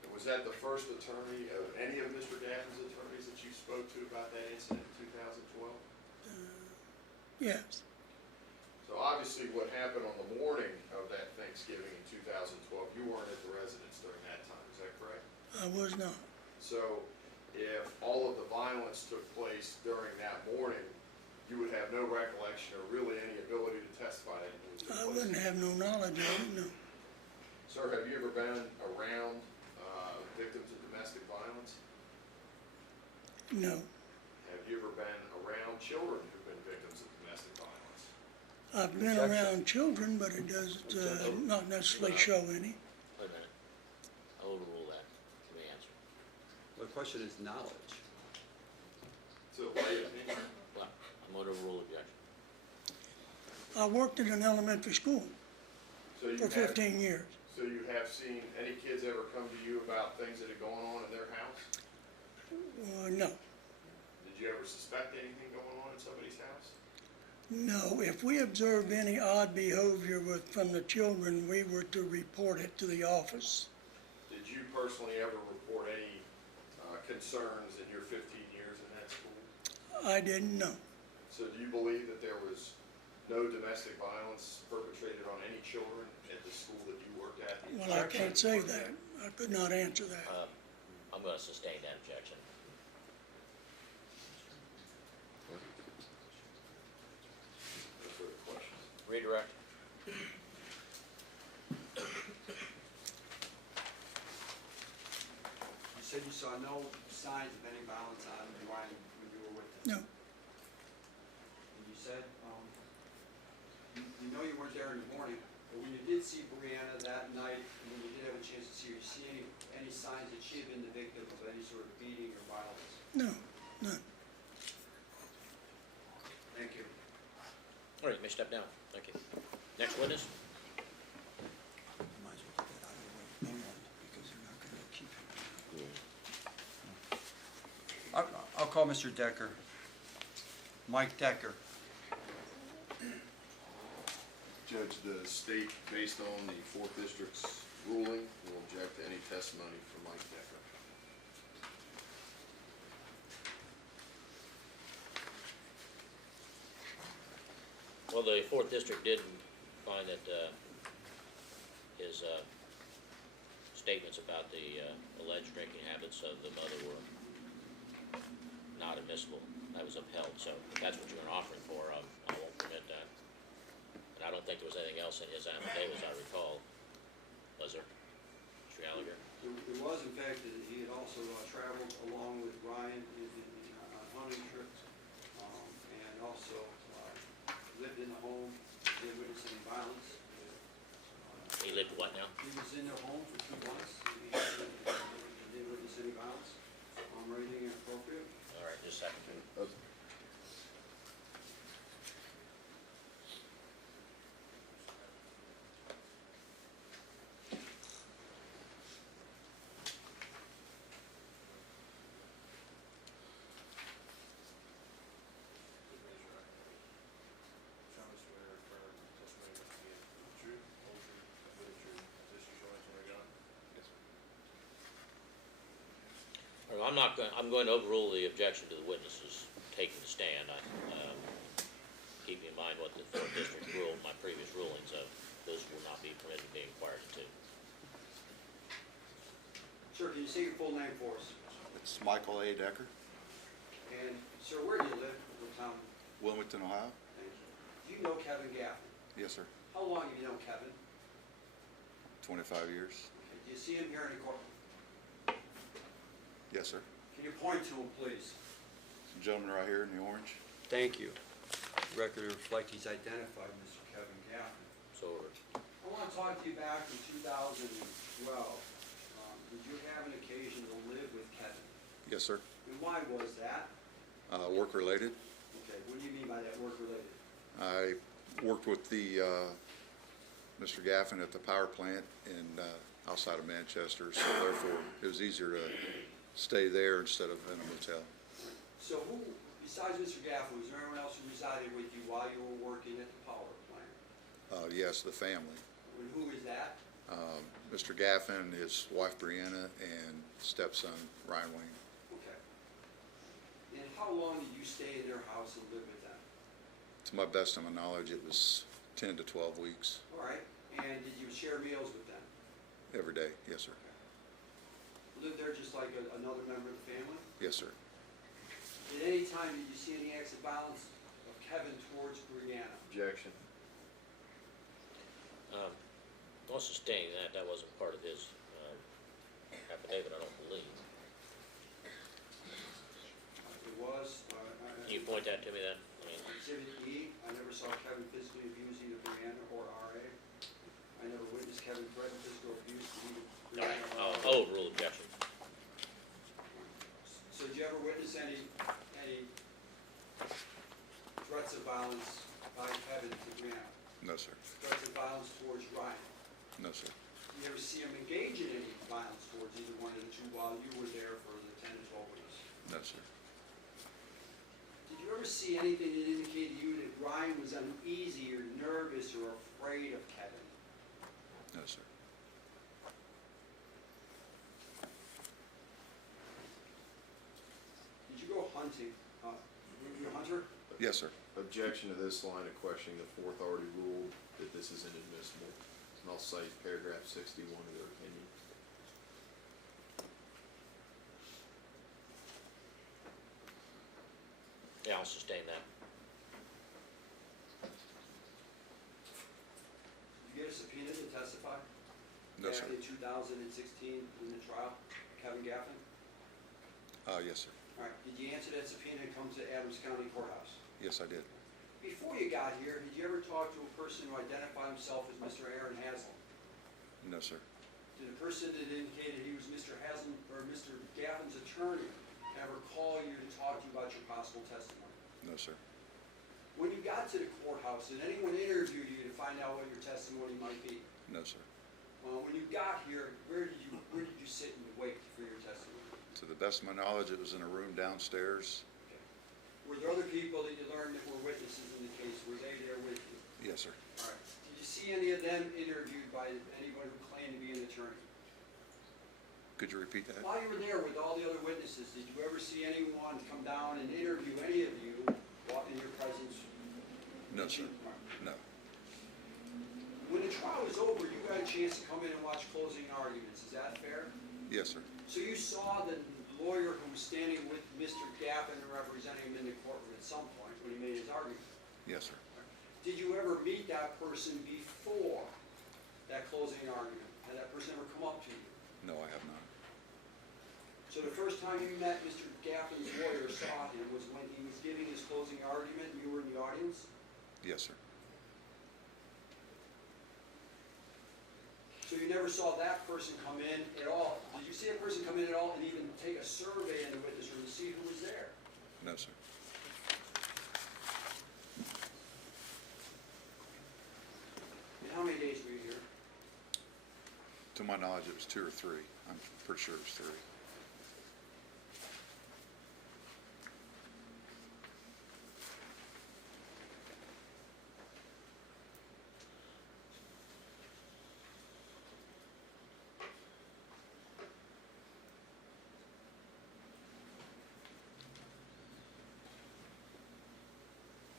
And was that the first attorney of any of Mr. Gaffin's attorneys that you spoke to about that incident in 2012? Yes. So obviously what happened on the morning of that Thanksgiving in 2012, you weren't at the residence during that time, is that correct? I was not. So if all of the violence took place during that morning, you would have no recollection or really any ability to testify that it was I wouldn't have no knowledge of it, no. Sir, have you ever been around victims of domestic violence? No. Have you ever been around children who've been victims of domestic violence? I've been Objection. around children, but it doesn't, not necessarily show any. Wait a minute. I'll overrule that. Give me the answer. The question is knowledge. So, lay opinion. Well, I'm going to overrule the objection. I worked in an elementary school So you for have, 15 years. so you have seen any kids ever come to you about things that are going on in their house? No. Did you ever suspect anything going on in somebody's house? No, if we observed any odd behavior from the children, we were to report it to the office. Did you personally ever report any concerns in your 15 years in that school? I didn't know. So do you believe that there was no domestic violence perpetrated on any children at the school that you worked at? Well, I can't say that. I could not answer that. I'm going to sustain that objection. No further questions. Redirect. You said you saw no signs of any violence on Ryan when you were with him. No. And you said, you know you weren't there in the morning, but when you did see Brianna that night, and when you did have a chance to see her, you see any signs that she had been the victim of any sort of beating or violence? No, none. Thank you. All right, you may step down. Thank you. Next witness? Might as well get that out of the way anyway, because they're not gonna keep it. I'll call Mr. Decker. Mike Decker. Judge, the state, based on the 4th District's ruling, will object to any testimony from Mike Decker. Well, the 4th District did find that his statements about the alleged drinking habits of the mother were not admissible. That was upheld, so if that's what you're going to offer him for, I won't permit that. And I don't think there was anything else in his affidavit, as I recall. Was there? Mr. Gallagher? There was, in fact, that he had also traveled along with Ryan on hunting trips, and also lived in the home, didn't witness any violence. He lived what now? He was in their home for 2 months. He didn't witness any violence or anything inappropriate. All right, just a second. Solemnly swear or affirm the testimony you must give the truth, whole truth, nothing but the truth, this you shall answer to God. Yes, sir. Well, I'm going to overrule the objection to the witnesses taking the stand. Keep in mind what the 4th District ruled, my previous rulings of, those will not be permitted to be inquired into. Sir, can you say your full name for us? It's Michael A. Decker, And, sir, where do you live? What town? Wilmington, Ohio. Thank you. Do you know Kevin Gaffin? Yes, sir. How long have you known Kevin? 25 years. Okay. Do you see him here in the court? Yes, sir. Can you point to him, please? The gentleman right here in the orange. Thank you. Record reflect he's identified Mr. Kevin Gaffin. So ordered. I want to talk to you back in 2012. Did you have an occasion to live with Kevin? Yes, sir. And why was that? Work related. Okay, what do you mean by that, work-related? I worked with the Mr. Gaffin at the power plant in outside of Manchester, so therefore it was easier to stay there instead of in a motel. So who, besides Mr. Gaffin, was there anyone else who resided with you while you were working at the power plant? Yes, the family. And who is that? Mr. Gaffin, his wife Brianna, and stepson Ryan Wayne. Okay. And how long did you stay in their house and live with them? To my best of my knowledge, it was 10 to 12 weeks All right. And did you share meals with them? every day. Yes, sir. Lived there just like another member of the family? Yes, sir. At any time did you see any acts of violence of Kevin towards Brianna? Objection. I'll sustain that. That wasn't part of his affidavit, I don't believe. It was, Can you point that to me then? I mean, Exhibit E, I never saw Kevin physically abuse either Brianna or RA. I never witnessed Kevin threaten physical abuse to either Brianna or RA. rule objection. So did you ever witness any threats of violence by Kevin to Brianna? No, sir. Threats of violence towards Ryan? No, sir. Did you ever see him engage in any violence towards either one of the two while you were there for the 10 to 12 weeks? No, sir. Did you ever see anything that indicated to you that Ryan was uneasy or nervous or afraid of Kevin? No, sir. Did you go hunting? Were you a hunter? Yes, sir. Objection to this line of questioning, the fourth already ruled that this is inadmissible. And I'll cite paragraph 61 of their opinion. Yeah, I'll sustain that. Did you get a subpoena to testify? No, sir. Back in 2016 in the trial, Kevin Gaffin? Yes, sir. All right, did you answer that subpoena and come to Adams County Courthouse? Yes, I did. Before you got here, did you ever talk to a person who identified himself as Mr. Aaron Haslam? No, sir. Did the person that indicated he was Mr. Haslam or Mr. Gaffin's attorney ever call you to talk to you about your possible testimony? No, sir. When you got to the courthouse, did anyone interview you to find out what your testimony might be? No, sir. When you got here, where did you sit and wait for your testimony? To the best of my knowledge, it was in a room downstairs. Were there other people that you learned that were witnesses in the case? Were they there with you? Yes, sir. All right. Did you see any of them interviewed by anyone who claimed to be an attorney? Could you repeat that? While you were there with all the other witnesses, did you ever see anyone come down and interview any of you while in your presence? No, sir. No. When the trial was over, you got a chance to come in and watch closing arguments. Is that fair? Yes, sir. So you saw the lawyer who was standing with Mr. Gaffin and representing him in the courtroom at some point when he made his argument. Yes, sir. Did you ever meet that person before that closing argument? Had that person ever come up to you? No, I have not. So the first time you met Mr. Gaffin's lawyer, saw him, was when he was giving his closing argument and you were in the audience? Yes, sir. So you never saw that person come in at all? Did you see that person come in at all and even take a survey in the witness room to see who was there? No, sir. And how many days were you here? To my knowledge, it was 2 or 3. I'm pretty sure it was 3.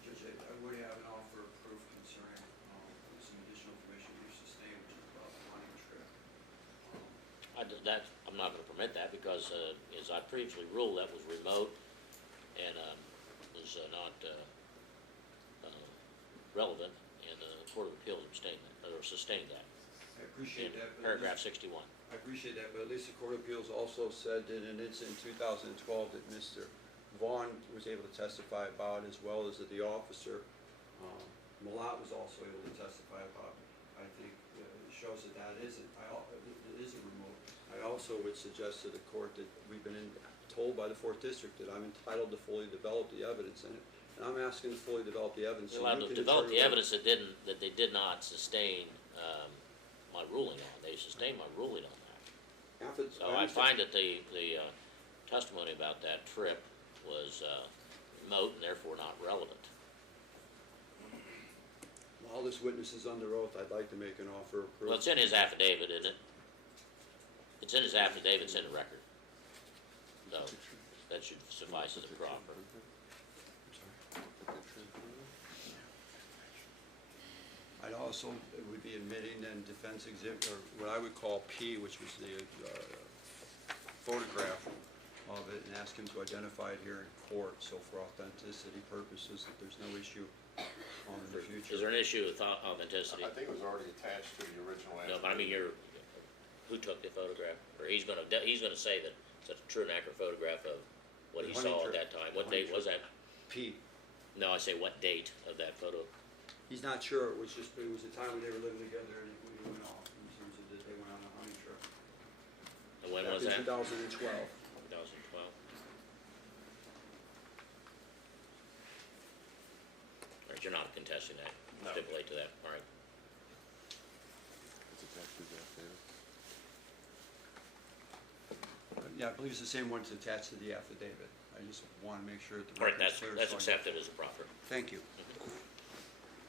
Judge, I would have an offer of proof concerning some additional information you sustained, which is about the hunting trip. I'm not gonna permit that because, as I previously ruled, that was remote and, was not, relevant, and the Court of Appeals abstained that, or sustained that I in appreciate that. but at paragraph least- 61. I appreciate that, but at least the Court of Appeals also said that in incident 2012 that Mr. Vaughn was able to testify about, as well as that the officer, Malat, was also able to testify about. I think it shows that that isn't, it isn't remote. I also would suggest to the court that we've been told by the 4th District that I'm entitled to fully develop the evidence in it, and I'm asking to fully develop the evidence. They're so allowed you to can develop the determine- evidence that they did not sustain, my ruling on. They sustained my ruling on that. If it's- So I understand- find that the testimony about that trip was, remote and therefore not relevant. While this witness is under oath, I'd like to make an offer of proof. Well, it's in his affidavit, isn't it? It's in his affidavit, it's in the record. So, that should suffice as a proffer. I'd also would be admitting then defense exhibit, or what I would call P, which was the photograph of it, and ask him to identify it here in court, so for authenticity purposes, that there's no issue in the future. Is there an issue with authenticity? I think it was already attached to the original No, but I mean, who took the photograph? Or he's gonna say that it's a true and accurate photograph of what he The hunting saw at trip. that time. What The date was that? Pete, No, I say what date of that photo? He's not sure, it was the time when they were living together and when he went off, in terms of that they went on a hunting trip. And when was that? In 2012. 2012. All right, you're not contesting that. No. Stipulate to that, all right. yeah, I believe it's the same one that's attached to the affidavit. I just want to make sure that the All right, record's that's clear. so I- accepted as a proffer. Thank you.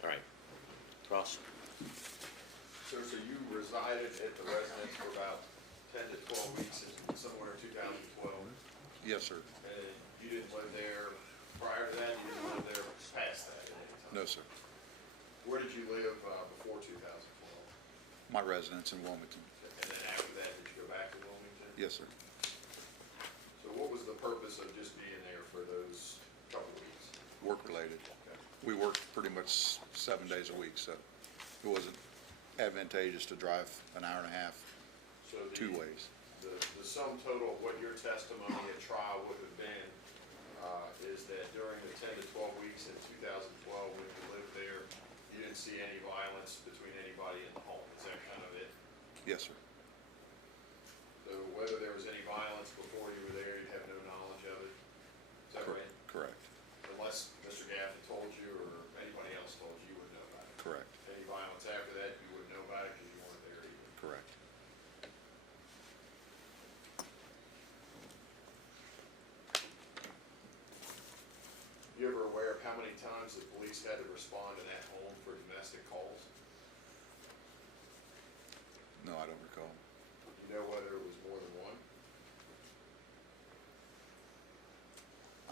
All right. Ross? So you resided at the residence for about 10 to 12 weeks somewhere in 2012, Yes, sir. and you didn't live there prior to that, you didn't live there past that at any time? No, sir. Where did you live before 2012? My residence in Wilmington. And then after that, did you go back to Wilmington? Yes, sir. So what was the purpose of just being there for those couple weeks? Work-related. Okay. We worked pretty much 7 days a week, so it wasn't advantageous to drive an hour and a half So the- two ways. The sum total of what your testimony at trial would have been is that during the 10 to 12 weeks in 2012, when you lived there, you didn't see any violence between anybody in the home. Is that kind of it? Yes, sir. So whether there was any violence before you were there, you'd have no knowledge of it? Is that right? Correct. Unless Mr. Gaffin told you or anybody else told you, you wouldn't know about it? Correct. Any violence after that, you wouldn't know about it because you weren't there either? Correct. You ever aware of how many times the police had to respond to that home for domestic calls? No, I don't recall. You know whether it was more than one?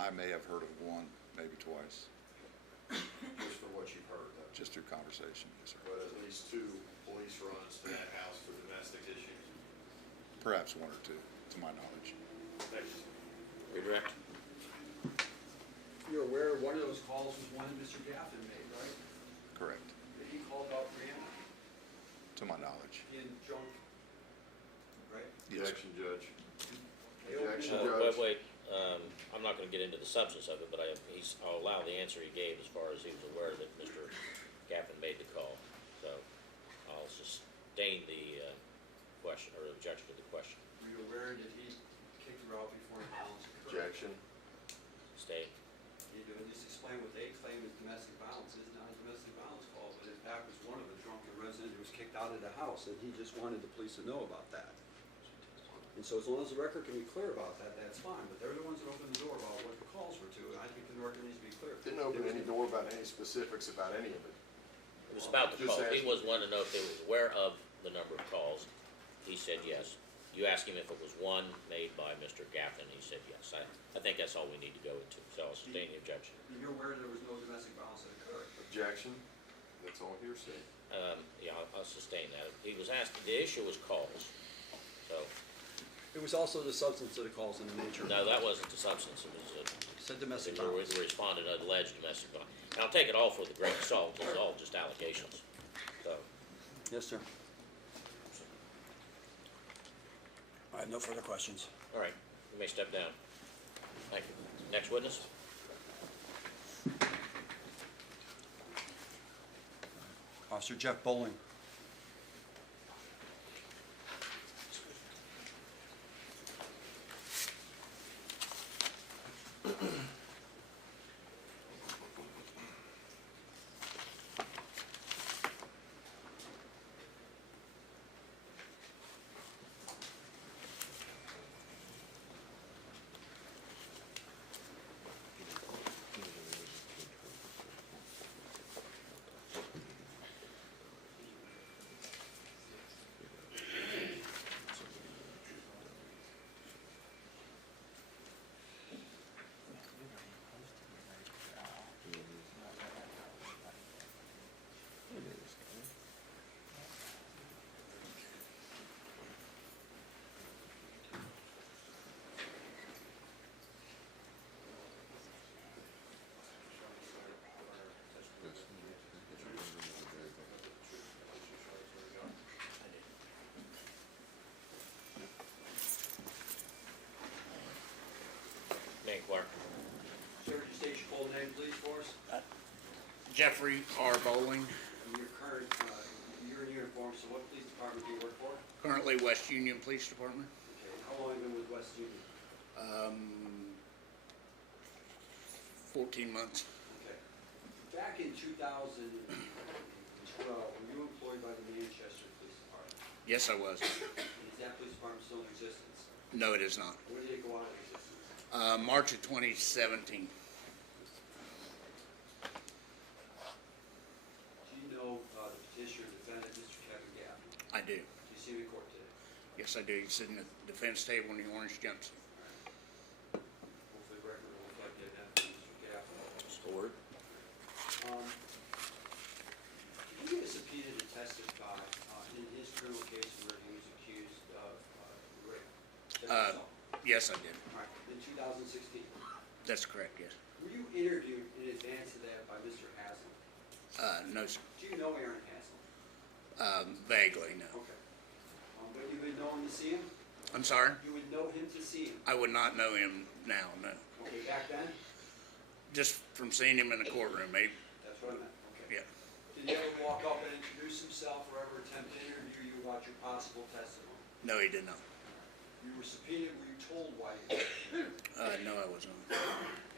I may have heard of one, maybe twice, Just from what you've heard, though. just through conversation, yes, sir. But at least 2 police runs to that house for domestic issues. Perhaps one or two, to my knowledge. Thank you. Redirect? You're aware one of those calls was one that Mr. Gaffin made, right? Correct, That he called out Brianna to my knowledge. in drunk, right? Yes, sir. Objection, Judge. They opened Objection, up- Judge. Wait, I'm not gonna get into the substance of it, but I'll allow the answer he gave as far as he was aware that Mr. Gaffin made the call. So I'll sustain the question, or objection to the question. Were you aware that he kicked her out before the violence occurred? Objection. Stay. You know, just explain what they claim is domestic violence is not a domestic violence call, but in fact was one of the drunken residents who was kicked out of the house, and he just wanted the police to know about that. And so as long as the record can be clear about that, that's fine, but they're the ones that opened the door about what the calls were to, and I think the record needs to be clear. Didn't open any door about any specifics about any of it. It was about the Just call. He asking. was wanting to know if they was aware of the number of calls. He said yes. You asked him if it was one made by Mr. Gaffin. He said yes. I think that's all we need to go into. So I'll sustain the objection. You're aware there was no domestic violence that occurred? Objection. That's all hearsay. Yeah, I'll sustain that. He was asked, the issue was calls. So, It was also the substance of the calls and the nature. no, that wasn't the substance. It was Said domestic the violence. respondent alleged domestic violence. And I'll take it all for the grain of salt. It's all just allegations. So, Yes, sir. I have no further questions. all right, you may step down. Thank you. Next witness? Officer Jeff Bowling. name, please, for us? Jeffrey R. Bowling, And your current, you're in uniform, so what police department do you work for? currently West Union Police Department. Okay, and how long have you been with West Union? 14 months. Okay. Back in 2012, were you employed by the Manchester Police Department? Yes, I was. And is that police department still in existence? No, it is not. When did it go out of existence? March of 2017. Do you know the petitioner defendant, Mr. Kevin Gaffin? I do. Do you see him in court today? Yes, I do. He's sitting at the defense table in the orange jumpsuit. Hopefully the record will reflect the identity of Mr. Gaffin. Stored. Can you give us a subpoena to testify in his criminal case where he was accused of rape? That's all. Yes, I did. All right, in 2016. That's correct, yes. Were you interviewed in advance of that by Mr. Haslam? No, sir. Do you know Aaron Haslam? Vaguely, no. Okay. But you would know him to see him? I'm sorry? You would know him to see him? I would not know him now, no. Okay, back then? Just from seeing him in the courtroom, maybe. That's what I meant, okay. Yeah. Did he ever walk up and introduce himself or ever attempt to interview you about your possible testimony? No, he did not. You were subpoenaed, were you told why you were? No, I was not.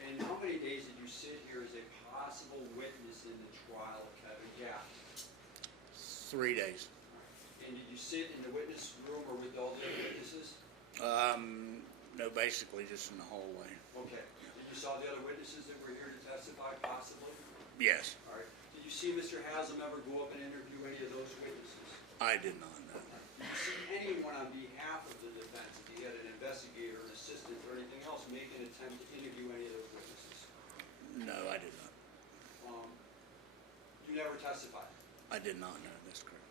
And how many days did you sit here as a possible witness in the trial of Kevin Gaffin? 3 days. And did you sit in the witness room or with all the other witnesses? No, basically just in the hallway. Okay. And you saw the other witnesses that were here to testify possibly? Yes, All right. Did you see Mr. Haslam ever go up and interview any of those witnesses? I did not know. Did you see anyone on behalf of the defense, if he had an investigator, an assistant, or anything else, make an attempt to interview any of those witnesses? No, I did not. You never testified. I did not know. That's correct.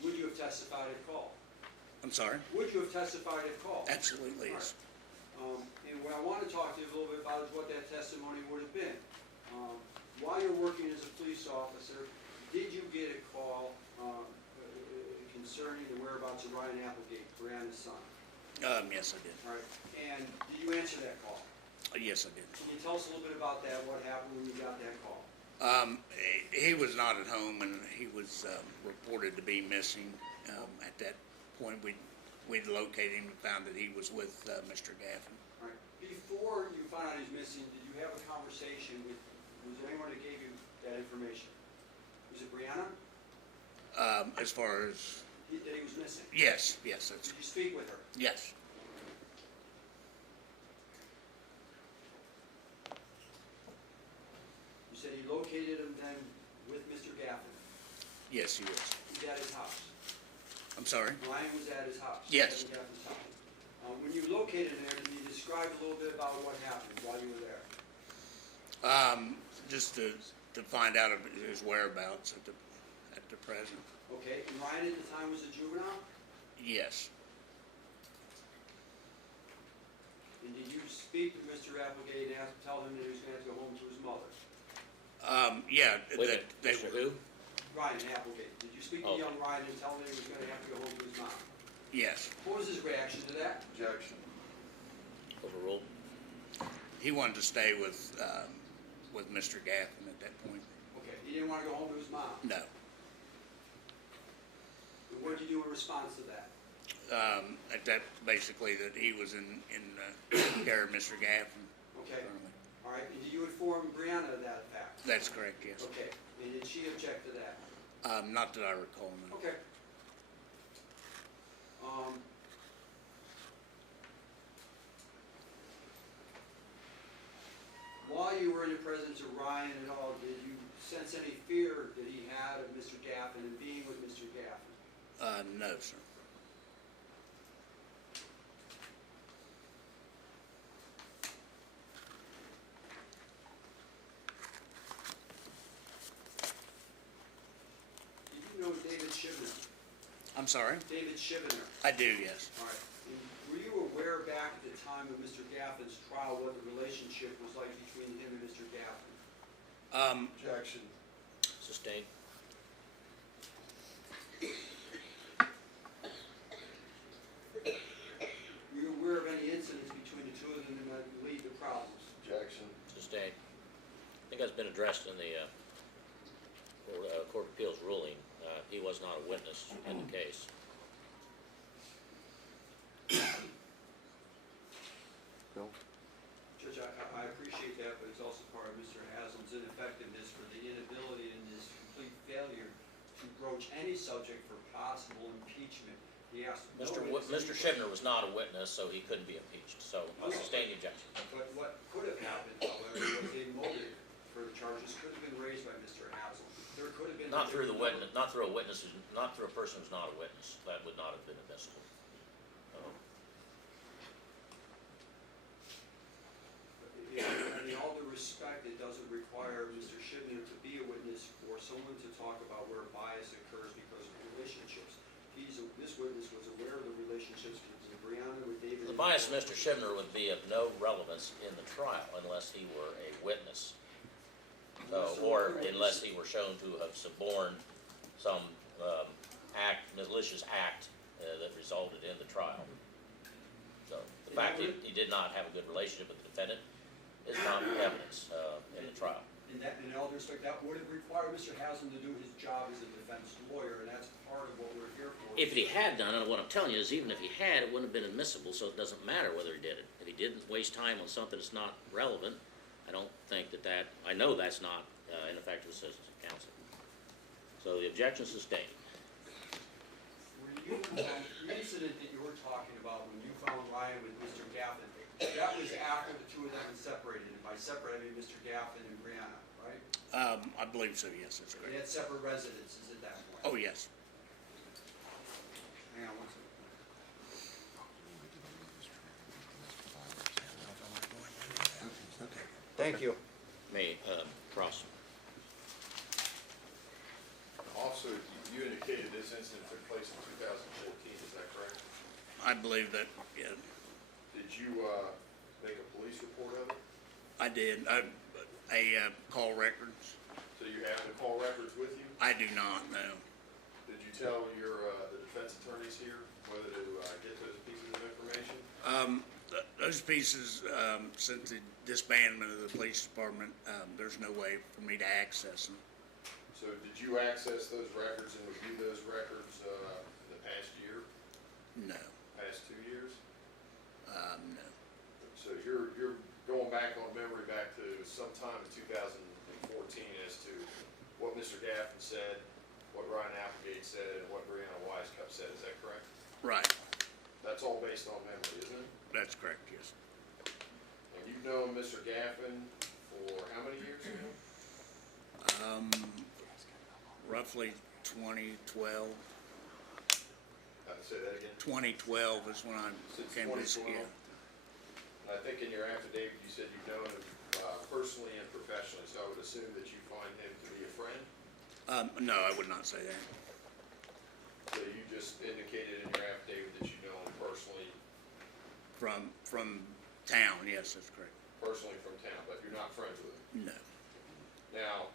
Would you have testified if called? I'm sorry? Would you have testified if called? Absolutely, yes. And what I want to talk to you a little bit about is what that testimony would have been. While you're working as a police officer, did you get a call concerning the whereabouts of Ryan Applegate, Brianna's son? Yes, I did. All right. And did you answer that call? Yes, I did. Can you tell us a little bit about that, what happened when you got that call? He was not at home, and he was reported to be missing. At that point, we'd located him and found that he was with Mr. Gaffin. All right. Before you found out he's missing, did you have a conversation with, was there anyone that gave you that information? Was it Brianna? As far as, That he was missing? yes, that's, Did you speak with her? yes. You said he located him then with Mr. Gaffin. Yes, he was. He's at his house. I'm sorry? Ryan was at his house. Yes. Kevin Gaffin's house. When you located him there, can you describe a little bit about what happened while you were there? Just to find out his whereabouts at the present. Okay, and Ryan at the time was a juvenile? Yes. And did you speak to Mr. Applegate and tell him that he was going to have to go home to his mother? Yeah. Wait a minute, Mr. Who? Ryan Applegate. Did you speak to young Ryan and tell him that he was going to have to go home to his mom? Yes. What was his reaction to that? Objection. Overruled. He wanted to stay with Mr. Gaffin at that point. Okay, he didn't want to go home to his mom. No. And what did you do in response to that? At that, basically, that he was in care of Mr. Gaffin. Okay, all right, and did you inform Brianna of that fact? That's correct, yes. Okay, and did she object to that? Not that I recall, no. Okay. While you were in the presence of Ryan and all, did you sense any fear that he had of Mr. Gaffin and being with Mr. Gaffin? No, sir. Did you know David Shivner? I'm sorry? David Shivner. I do, yes. All right. And were you aware back at the time of Mr. Gaffin's trial what the relationship was like between him and Mr. Gaffin? Objection. Sustained. Were you aware of any incidents between the two of them that led to problems? Objection. Sustained. a witness in the case. Judge, I appreciate that, but it's also part of Mr. Haslam's ineffectiveness for the inability and his complete failure to broach any subject for possible impeachment. He asked no Mr. Shibner was not a witness, so he couldn't be impeached, so I sustain the objection. But what could have happened, however, was a motive for the charges could have been raised by Mr. Haslam. There could have been. Not through the witness, not through a witness, not through a person who's not a witness. That would not have been admissible. In all due respect, it doesn't require Mr. Shibner to be a witness for someone to talk about where bias occurs because of relationships. This witness was aware of the relationships between Brianna with David. The bias of Mr. Shibner would be of no relevance in the trial unless he were a witness. Or unless he were shown to have suborned some malicious act that resulted in the trial. So the fact that he did not have a good relationship with the defendant is not evidence in the trial. In all due respect, that would have required Mr. Haslam to do his job as a defense lawyer, and that's part of what we're here for. If he had done it, what I'm telling you is even if he had, it wouldn't have been admissible, so it doesn't matter whether he did it. If he didn't waste time on something that's not relevant, I don't think I know that's not ineffective assistance of counsel. So the objection is sustained. The incident that you were talking about when you found Ryan with Mr. Gaffin, that was after the two of them had separated, and by separating Mr. Gaffin and Brianna, right? I believe so, yes, that's They correct. had separate residences at that point. Oh, yes. Hang on one second. Thank you. May, Cross. Also, you indicated this incident took place in 2014, is that correct? I believe that, yeah, Did you, make a police report of it? I did. Call records. So you have the call records with you? I do not know. Did you tell the defense attorneys here whether to, get those pieces of information? Those pieces, since the disbandment of the police department, there's no way for me to access them. So did you access those records and review those records, in the past year, No. past 2 years? No. So you're going back on memory back to sometime in 2014 as to what Mr. Gaffin said, what Ryan Applegate said, and what Brianna Wisecup said, is that correct? Right. That's all based on memory, isn't it? That's correct, yes. And you've known Mr. Gaffin for how many years now? Roughly 2012. Say that again? 2012 is when I Since came to this, 2012? yeah. I think in your affidavit, you said you've known him personally and professionally, so I would assume that you find him to be a friend? No, I would not say that. So you just indicated in your affidavit that you know him personally From town, yes, that's correct. from town, but you're not friends with him? No. Now,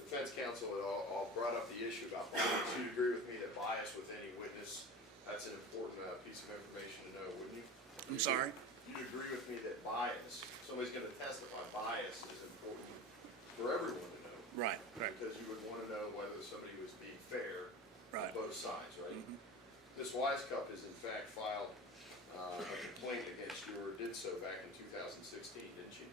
defense counsel had all brought up the issue about bias. You'd agree with me that bias with any witness, that's an important piece of information to know, wouldn't you? I'm sorry? You'd agree with me that bias, somebody's gonna testify, bias is important for everyone to know. Right, right, Because you would wanna know whether somebody was being fair right. on both sides, right? Mhm. This Wisecup has in fact filed a complaint against you, or did so back in 2016, didn't she?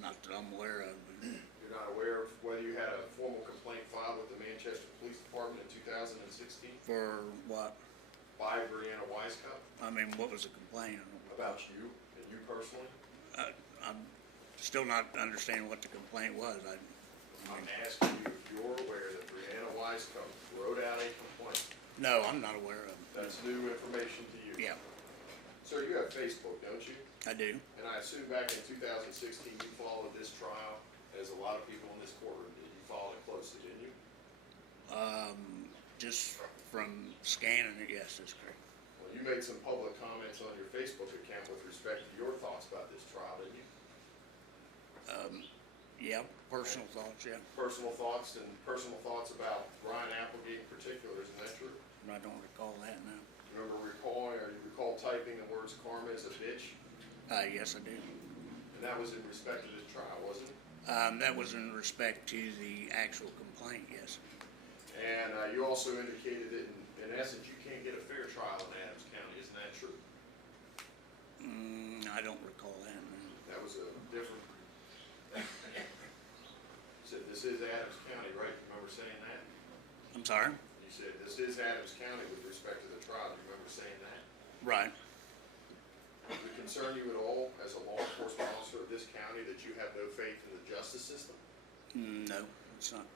Not that I'm aware of. You're not aware of whether you had a formal complaint filed with the Manchester Police Department in 2016 For what? by Brianna Wisecup I mean, what was the complaint? about you and you personally? I'm still not understanding what the complaint was. I'm asking you if you're aware that Brianna Wisecup wrote out a complaint. No, I'm not aware of it. That's new information to you. Yeah, Sir, you have Facebook, don't you? I do. And I assume back in 2016, you followed this trial, as a lot of people in this courtroom did. You followed it closely, didn't you? Just from scanning it, yes, that's correct. Well, you made some public comments on your Facebook account with respect to your thoughts about this trial, didn't you? Yeah, personal thoughts, yeah. Personal thoughts about Brian Applegate in particular, isn't that true? I don't recall that now. You recall typing the words "karma is a bitch"? Yes, I do. And that was in respect to this trial, wasn't it? That was in respect to the actual complaint, yes. And you also indicated that in essence, you can't get a fair trial in Adams County, isn't that true? I don't recall that, no. That was a different, you said this is Adams County, right? You remember saying that? I'm sorry? You said this is Adams County with respect to the trial, do you remember saying that? Right. Does it concern you at all as a law enforcement officer of this county that you have no faith in the justice system? No, it's not.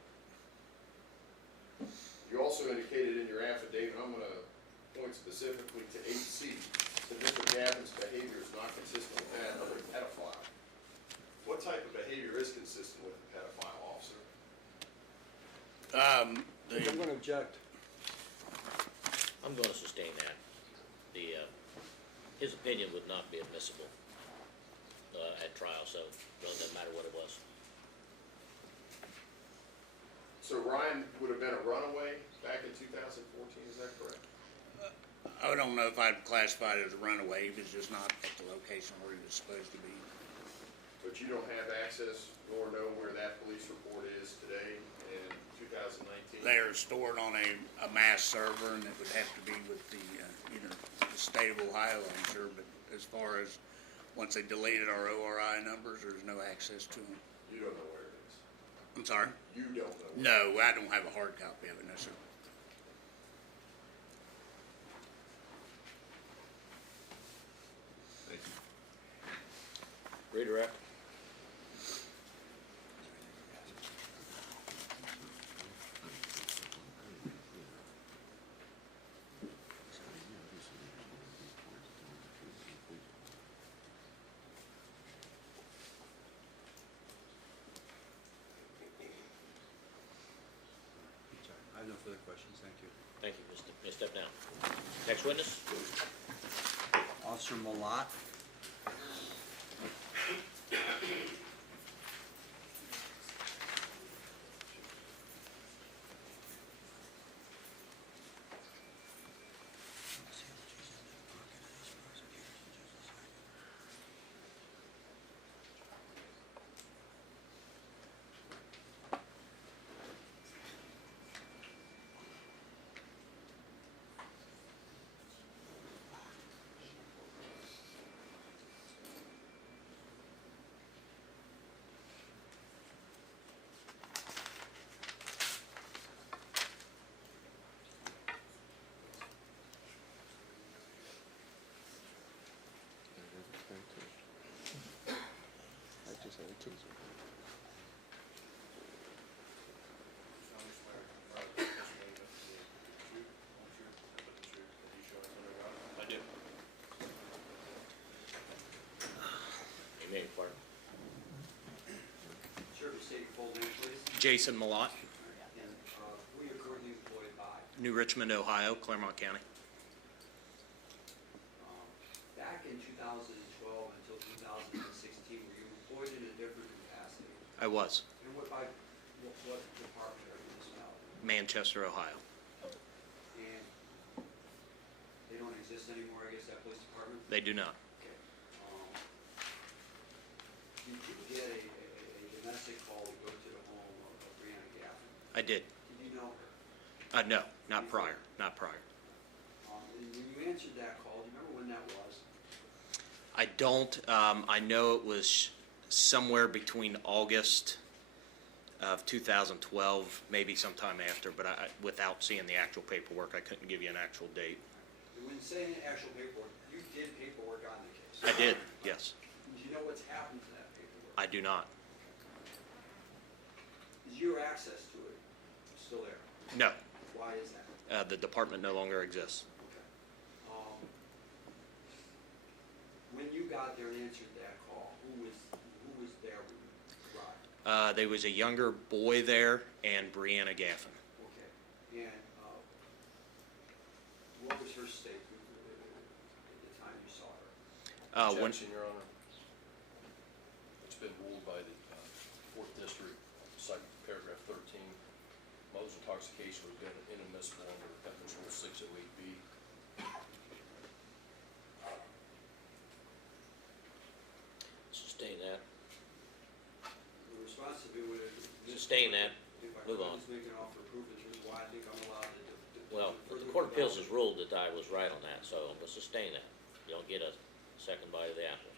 You also indicated in your affidavit, I'm gonna point specifically to 8C, that Mr. Gaffin's behavior is not consistent with that of a pedophile. What type of behavior is consistent with a pedophile, officer? I'm gonna object. I'm gonna sustain that. His opinion would not be admissible, at trial, so it really doesn't matter what it was. So Ryan would have been a runaway back in 2014, is that correct? I don't know if I'd classify it as a runaway. He was just not at the location where he was supposed to be. But you don't have access nor know where that police report is today in 2019? They are stored on a mass server, and it would have to be with the, the state of Ohio, I'm sure. But as far as, once they deleted our ORI numbers, there's no access to them. You don't know where it is? I'm sorry? You don't know where it is? No, I don't have a hard copy of it, no, sir. Redirect. I have no further questions, thank you. Thank you, Ms. Step down. Next witness? Officer Malat. solemnly swear to affirm the testimony you have to give the truth, whole truth, nothing but the truth, that you show us under God. I do. Amen, Clerk. Sir, if you state your full name, please, Jason Malott, and who you're currently employed by. New Richmond, Ohio, Claremont County. Back in 2012 until 2016, were you employed in a different capacity? I was. And what department or municipality? Manchester, Ohio. And they don't exist anymore, I guess, that police department? They do not. Okay. Did you get a domestic call to go to the home of Brianna Gaffin? I did. Did you know her? No, not prior, not prior. And when you answered that call, do you remember when that was? I don't. I know it was somewhere between August of 2012, maybe sometime after, but without seeing the actual paperwork, I couldn't give you an actual date. And when saying actual paperwork, you did paperwork on the case? I did, yes. Do you know what's happened to that paperwork? I do not. Is your access to it still there? No, Why is that? the department no longer exists. Okay. When you got there and answered that call, who was there when you arrived? There was a younger boy there and Brianna Gaffin. Okay. And what was her state at the time you saw her? Objection, Your Honor. It's been ruled by the Fourth District, cite paragraph 13. Mother's intoxication was inadmissible under Evidence Rule 608B. Sustain that. The response sustain that, If I move could on. just make an offer of proof in terms of why I think I'm allowed to. Well, further the Court of Appeals has develop. ruled that I was right on that, so we'll sustain that. You don't get a second bite of the apple.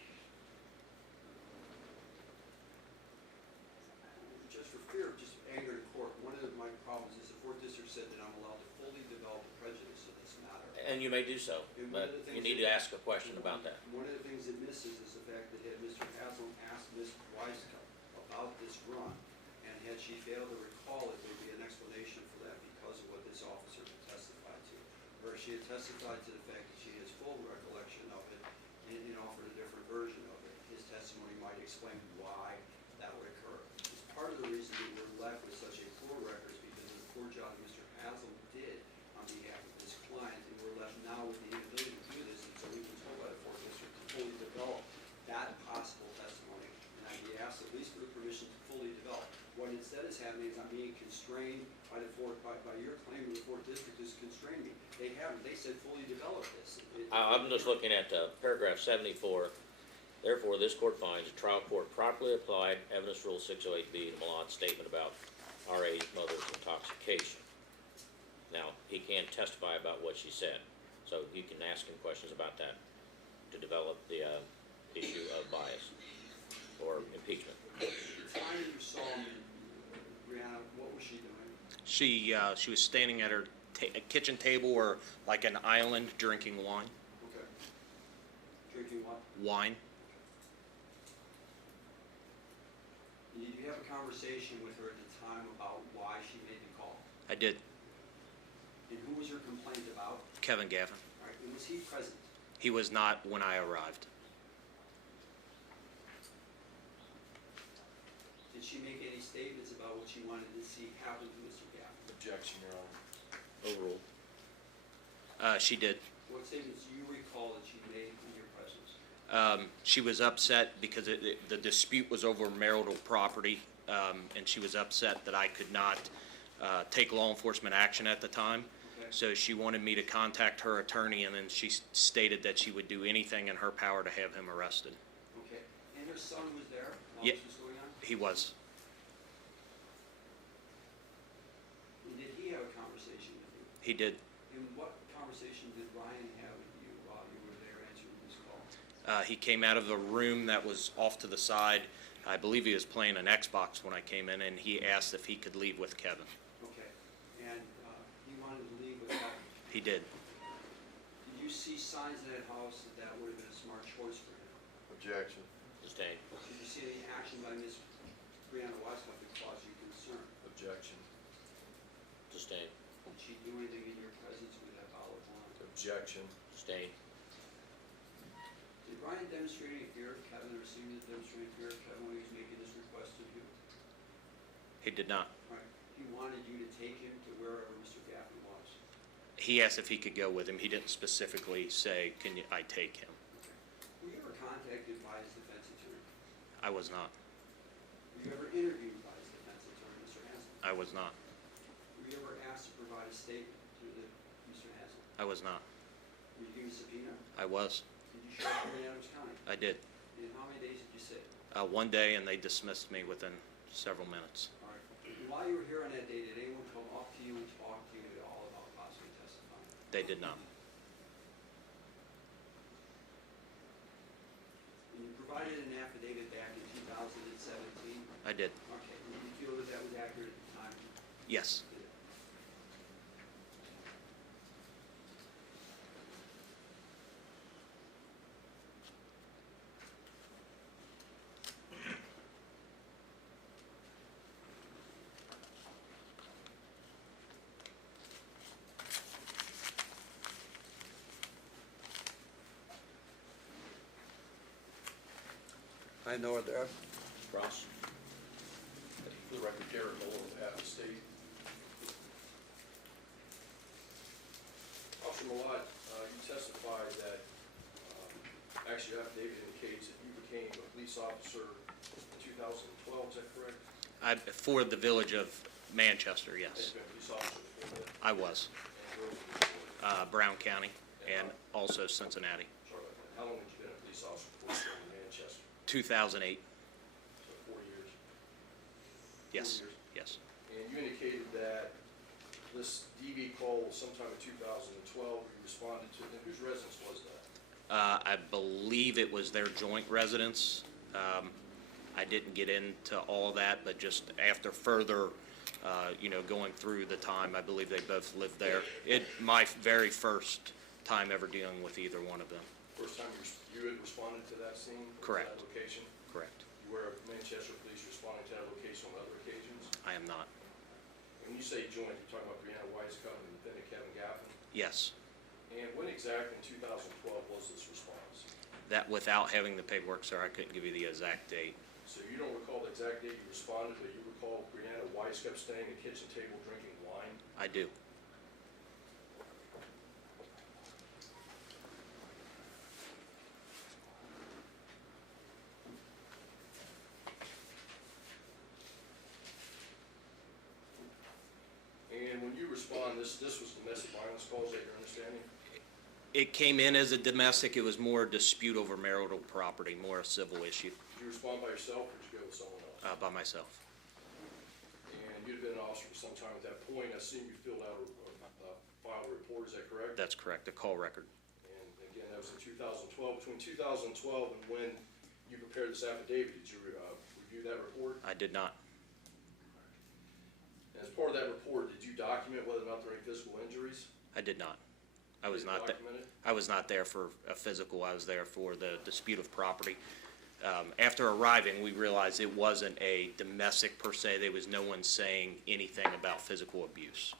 Just for fear of just anger in court, one of my problems is the fourth district said that I'm allowed to fully develop the prejudice of this matter. And you may do so, but you need to ask a question about that. One of the things it misses is the fact that had Mr. Haslam asked Ms. Weisskopf about this run, and had she failed to recall it, there'd be an explanation for that because of what this officer had testified to. Or if she had testified to the fact that she has full recollection of it and offered a different version of it, his testimony might explain why that would occur. It's part of the reason that we're left with such a poor record is because of the poor job Mr. Haslam did on behalf of his client, and we're left now with the inability to do this, and so we've been told by the fourth district to fully develop that possible testimony, and I'd be asked at least for the permission to fully develop. What instead is happening is I'm being constrained by your claim that the fourth district has constrained me. They haven't, they said fully develop this. I'm just looking at paragraph 74. Therefore, this court finds the trial court properly applied evidence rule 608B, the Milan statement about R.A.'s mother's intoxication. Now, he can't testify about what she said, so you can ask him questions about that to develop the issue of bias or impeachment. The time you saw Brianna, what was she doing? She was standing at her kitchen table or like an island drinking wine. Okay. Drinking what? Wine. Did you have a conversation with her at the time about why she made the call? I did. And who was her complaint about? Kevin Gaffin. All right, and was he present? He was not when I arrived. Did she make any statements about what she wanted to see happen to Mr. Gaffin? Objection, Your Honor. Overruled. She did. What statements do you recall that she made in your presence? She was upset because the dispute was over marital property, and she was upset that I could not take law enforcement action at the time. Okay. So she wanted me to contact her attorney, and then she stated that she would do anything in her power to have him arrested. Okay, and her son was there while Yeah. this was going on? He was. And did he have a conversation with you? He did. And what conversation did Ryan have with you while you were there answering this call? He came out of the room that was off to the side. I believe he was playing an Xbox when I came in, and he asked if he could leave with Kevin. Okay, and he wanted to leave with that. He did. Did you see signs in that house that that would have been a smart choice for him? Objection. Sustained. Did you see any action by Ms. Brianna Weisskopf that caused you concern? Objection. Sustained. Did she do anything in your presence with that bottle of wine? Objection. Sustained. Did Ryan demonstrate any fear of Kevin or seem to demonstrate fear of Kevin when he was making this request of you? He did not. Right, he wanted you to take him to wherever Mr. Gaffin was. He asked if he could go with him. He didn't specifically say, I take him? Okay. Were you ever contacted by his defense attorney? I was not. Were you ever interviewed by his defense attorney, Mr. Haslam? I was not. Were you ever asked to provide a statement to Mr. Haslam? I was not. Were you given a subpoena? I was. Did you show up in Adams County? I did. And how many days did you sit? 1 day, and they dismissed me within several minutes. All right. And while you were here on that day, did anyone come up to you and talk to you at all about possibly testifying? They did not. And you provided an affidavit back in 2017? I did. Okay, and you feel that that was accurate at the time? Yes. I know it there. Ross? For the record, Derek Nolan, on behalf of the state. Officer Malott, you testified that, actually your affidavit indicates that you became a police officer in 2012, is that correct? For the village of Manchester, You've yes. been a police officer before that, I was. and where was it before? Brown County and also Cincinnati. Sorry about that. How long had you been a police officer before you came to Manchester? 2008. So 4 years? Yes. 4 years. Yes. And you indicated that this DV call was sometime in 2012, you responded to, and whose residence was that? I believe it was their joint residence. I didn't get into all that, but just after further, going through the time, I believe they both lived there. My very first time ever dealing with either one of them. First time you had responded to that scene? Correct. That location? Correct. You were Manchester Police responding to that location on other occasions? I am not. When you say joint, you're talking about Brianna Weisskopf and Lieutenant Kevin Gaffin? Yes. And when exactly in 2012 was this response? That, without having the paperwork, sir, I couldn't give you the exact date. So you don't recall the exact date you responded, but you recall Brianna Weisskopf staying at the kitchen table drinking wine? I do. And when you respond, this was domestic violence calls, is that your understanding? It came in as a domestic. It was more a dispute over marital property, more a civil issue, Did you respond by yourself, or did you go with someone else? by myself. And you'd been an officer for some time at that point. I assume you filled out filed a report, is that correct? That's correct, a call record. And again, that was in 2012. Between 2012 and when you prepared this affidavit, did you review that report? I did not. And as part of that report, did you document whether or not there were any physical injuries? I did not. I was Did you not there. document it? I was not there for a physical. I was there for the dispute of property. After arriving, we realized it wasn't a domestic per se. There was no one saying anything about physical abuse.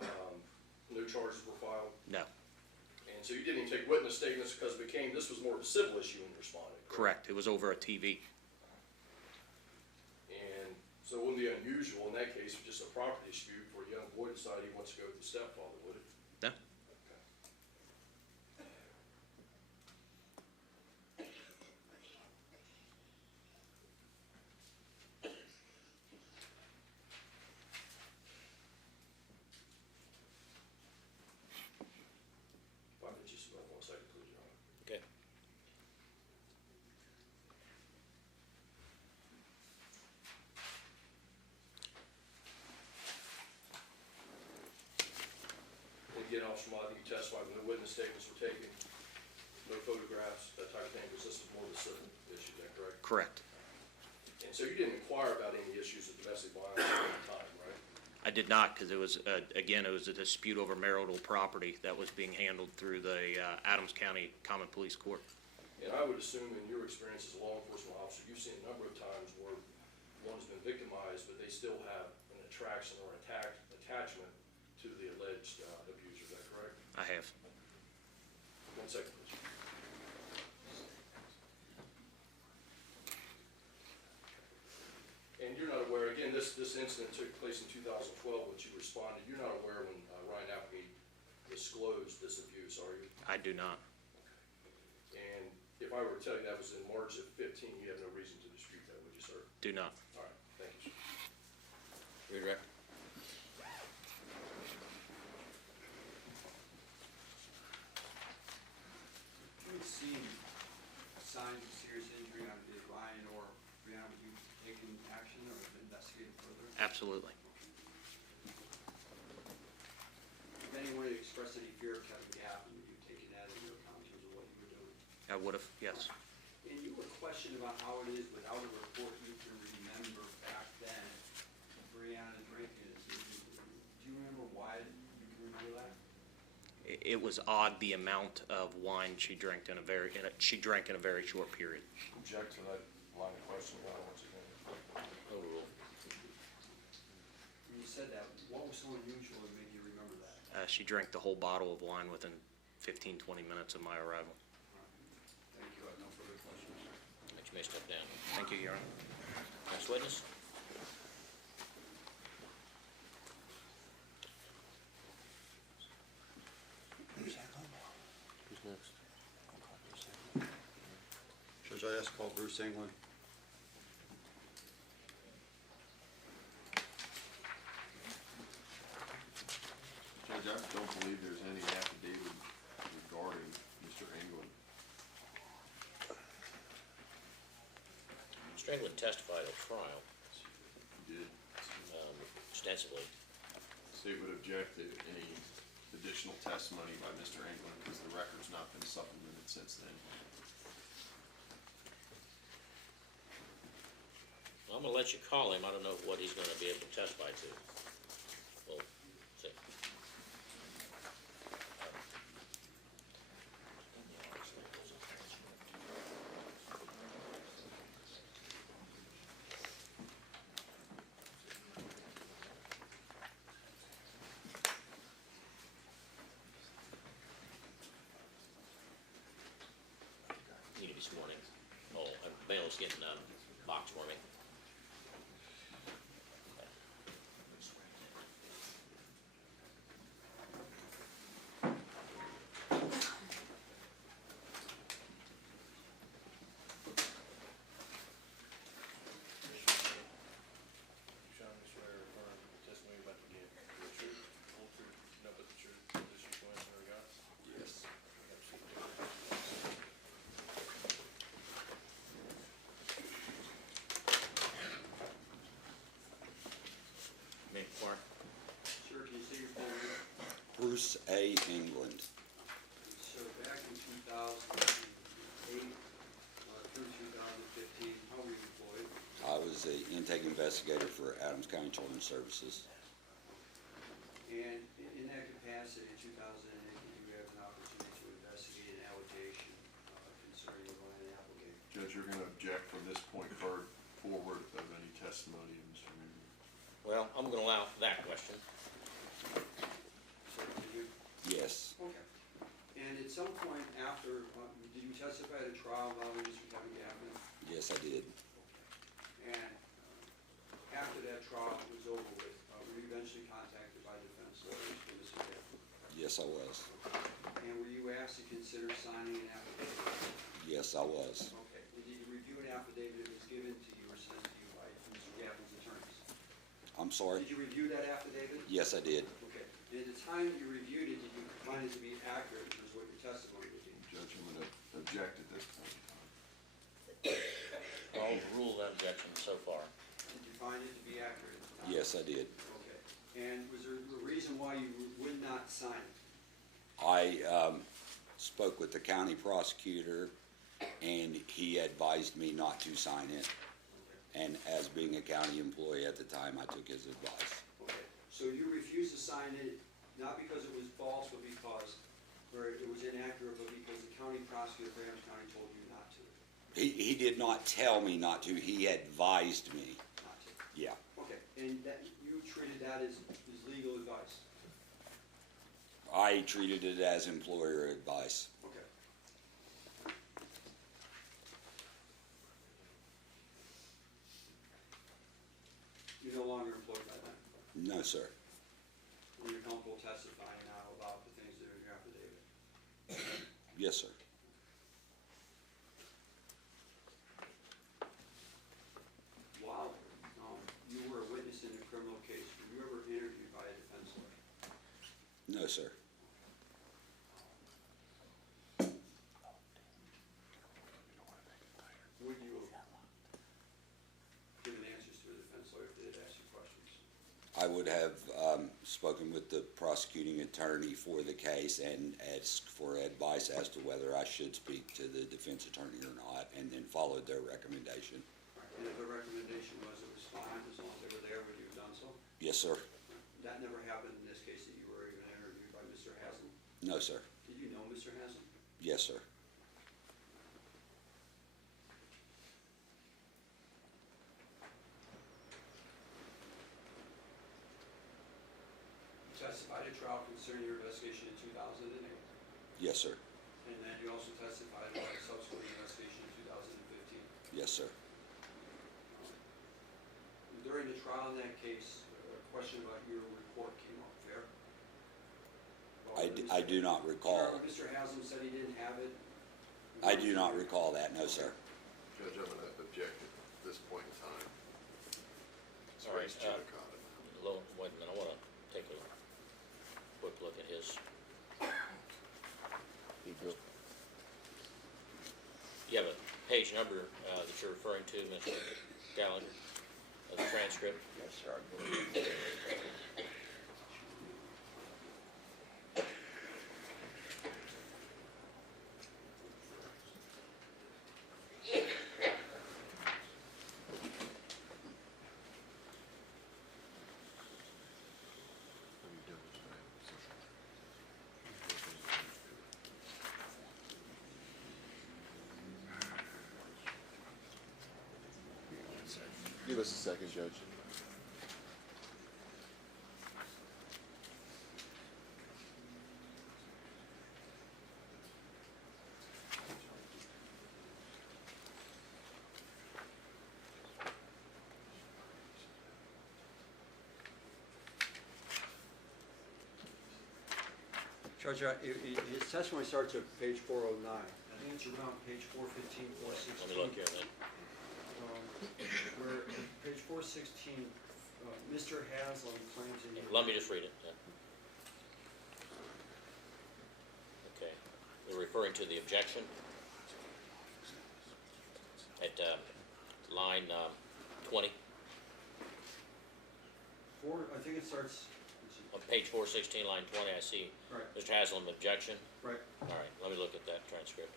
No charges were filed? No. And so you didn't even take witness statements because this was more of a civil issue when you responded? Correct. It was over a TV. And so it wouldn't be unusual in that case, for just a property dispute, for a young boy to decide he wants to go with his stepfather, would it? No. If I could just, 1 second, please, Your Honor. Okay. And again, Officer Motley, you testified, no witness statements were taken, no photographs, that type of thing, because this is more of a civil issue, is that correct? Correct. And so you didn't inquire about any issues of domestic violence at any time, right? I did not, because it was, again, it was a dispute over marital property that was being handled through the Adams County Common Police Court. And I would assume in your experience as a law enforcement officer, you've seen a number of times where one's been victimized, but they still have an attraction or attachment to the alleged abuser, is that correct? I have. 1 second, please. And you're not aware, again, this incident took place in 2012, which you responded, you're not aware when Ryan Appleby disclosed this abuse, are you? I do not. And if I were to tell you that was in March of 15, you have no reason to dispute that, would you, sir? Do not. All right, thank you, sir. Redirect. You had seen signs of serious injury on either Ryan or Brianna, would you take any action or investigate it further? Absolutely. If anyone had expressed any fear of Kevin Gaffin, would you take that into account in terms of what you were doing? I would have, yes. And you were questioned about how it is without a report you can remember back then Brianna drinking. Do you remember why you can remember that? It was odd the amount of wine she drank in a very short period. Object to that line of questioning, once again. Overruled. When you said that, what was so unusual that made you remember that? She drank the whole bottle of wine within 15, 20 minutes of my arrival. Thank you, I have no further questions. You may step down. Thank you, Your Honor. Next witness? Who's next? Judge, I ask call Bruce England. Judge, I don't believe there's any affidavit regarding Mr. England. Mr. England testified at trial. extensively. State would object to any additional testimony by Mr. England because the record's not been supplemented since then. I'm gonna let you call him, I don't know what he's gonna be able to testify to. We'll see. Need to be sworn in. Oh, Mail's getting a box for me. You solemnly swear or affirm the testimony you're about to give the truth, whole truth, nothing but the truth, this you swear to God? Yes. Name, Mark? Sir, can you say your full name? Bruce A. England. So back in 2008 through 2015, how were you employed? I was an intake investigator for Adams County Children's Services. And in that capacity, in 2008, did you have an opportunity to investigate an allegation concerning the Ryan Applegate? Judge, you're gonna object from this point forward of any testimony of Mr. England. Well, I'm gonna allow that question. Sir, did you? Yes, Okay. And at some point after, did you testify at a trial involving Mr. Kevin Gaffin? yes, I did. And after that trial was over with, were you eventually contacted by defense lawyers for Mr. Gaffin? Yes, I was. And were you asked to consider signing an affidavit? Yes, I was. Okay. And did you review an affidavit that was given to you or sent to you by Mr. Gaffin's attorneys? I'm sorry? Did you review that affidavit? Yes, I did. Okay. And at the time you reviewed it, did you find it to be accurate as what your testimony would be? Judge, I'm gonna object at this point in time. I'll rule that objection so far. Did you find it to be accurate? at the time? Yes, I did. Okay. And was there a reason why you would not sign it? I spoke with the county prosecutor, and he advised me not to sign it. And as being a county employee at the time, I took his advice. Okay. So you refused to sign it, not because it was false, but because, or it was inaccurate, but because the county prosecutor for Adams County told you not to, He did not tell me not to, he advised me. not to. Yeah. Okay. And that, you treated that as legal advice? I treated it as employer advice. Okay. You're no longer employed by them? No, sir. And you're comfortable testifying now about the things that are in your affidavit? Yes, sir. While you were a witness in a criminal case, were you ever interviewed by a defense lawyer? No, sir. Would you have given answers to a defense lawyer if they had asked you questions? I would have spoken with the prosecuting attorney for the case and asked for advice as to whether I should speak to the defense attorney or not, and then followed their recommendation. And if the recommendation was it was fine, as long as they were there, would you have done so? Yes, sir. That never happened in this case, that you were even interviewed by Mr. Haslam? No, sir. Did you know Mr. Haslam? Yes, sir. You testified at trial concerning your investigation in 2008, Yes, sir. and then you also testified about a subsequent investigation in 2015. Yes, sir. During the trial in that case, a question about your report came up, fair? I do not recall. Mr. Haslam said he didn't have it. I do not recall that, no, sir. Judge, I'm gonna object at this point in time. It's All right, raised judicata. Wait a minute, I wanna take a quick look at his. You have a page number that you're referring to, Mr. Gallagher, of the transcript? transcript? Yes, sir. I believe. Give us a second, Judge. Judge, his testimony starts at page 409. I think it's around page 415, Let 416. me look here then. Where, page 416, Mr. Haslam claims that he... Let me just read it. Yeah. Okay. We're referring to the objection at line 20, I think it starts, let's see. on page 416, line 20, I see Right, Mr. Haslam objection. right. All right, let me look at that transcript.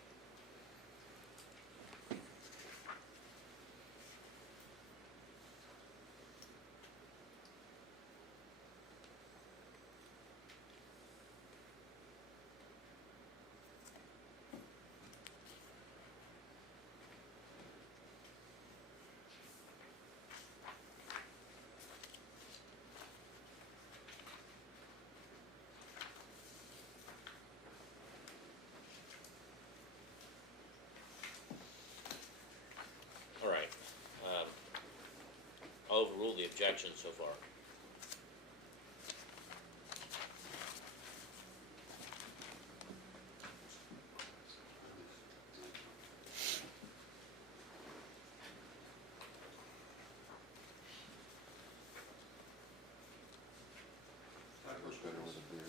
All right. I'll overrule the objection so far.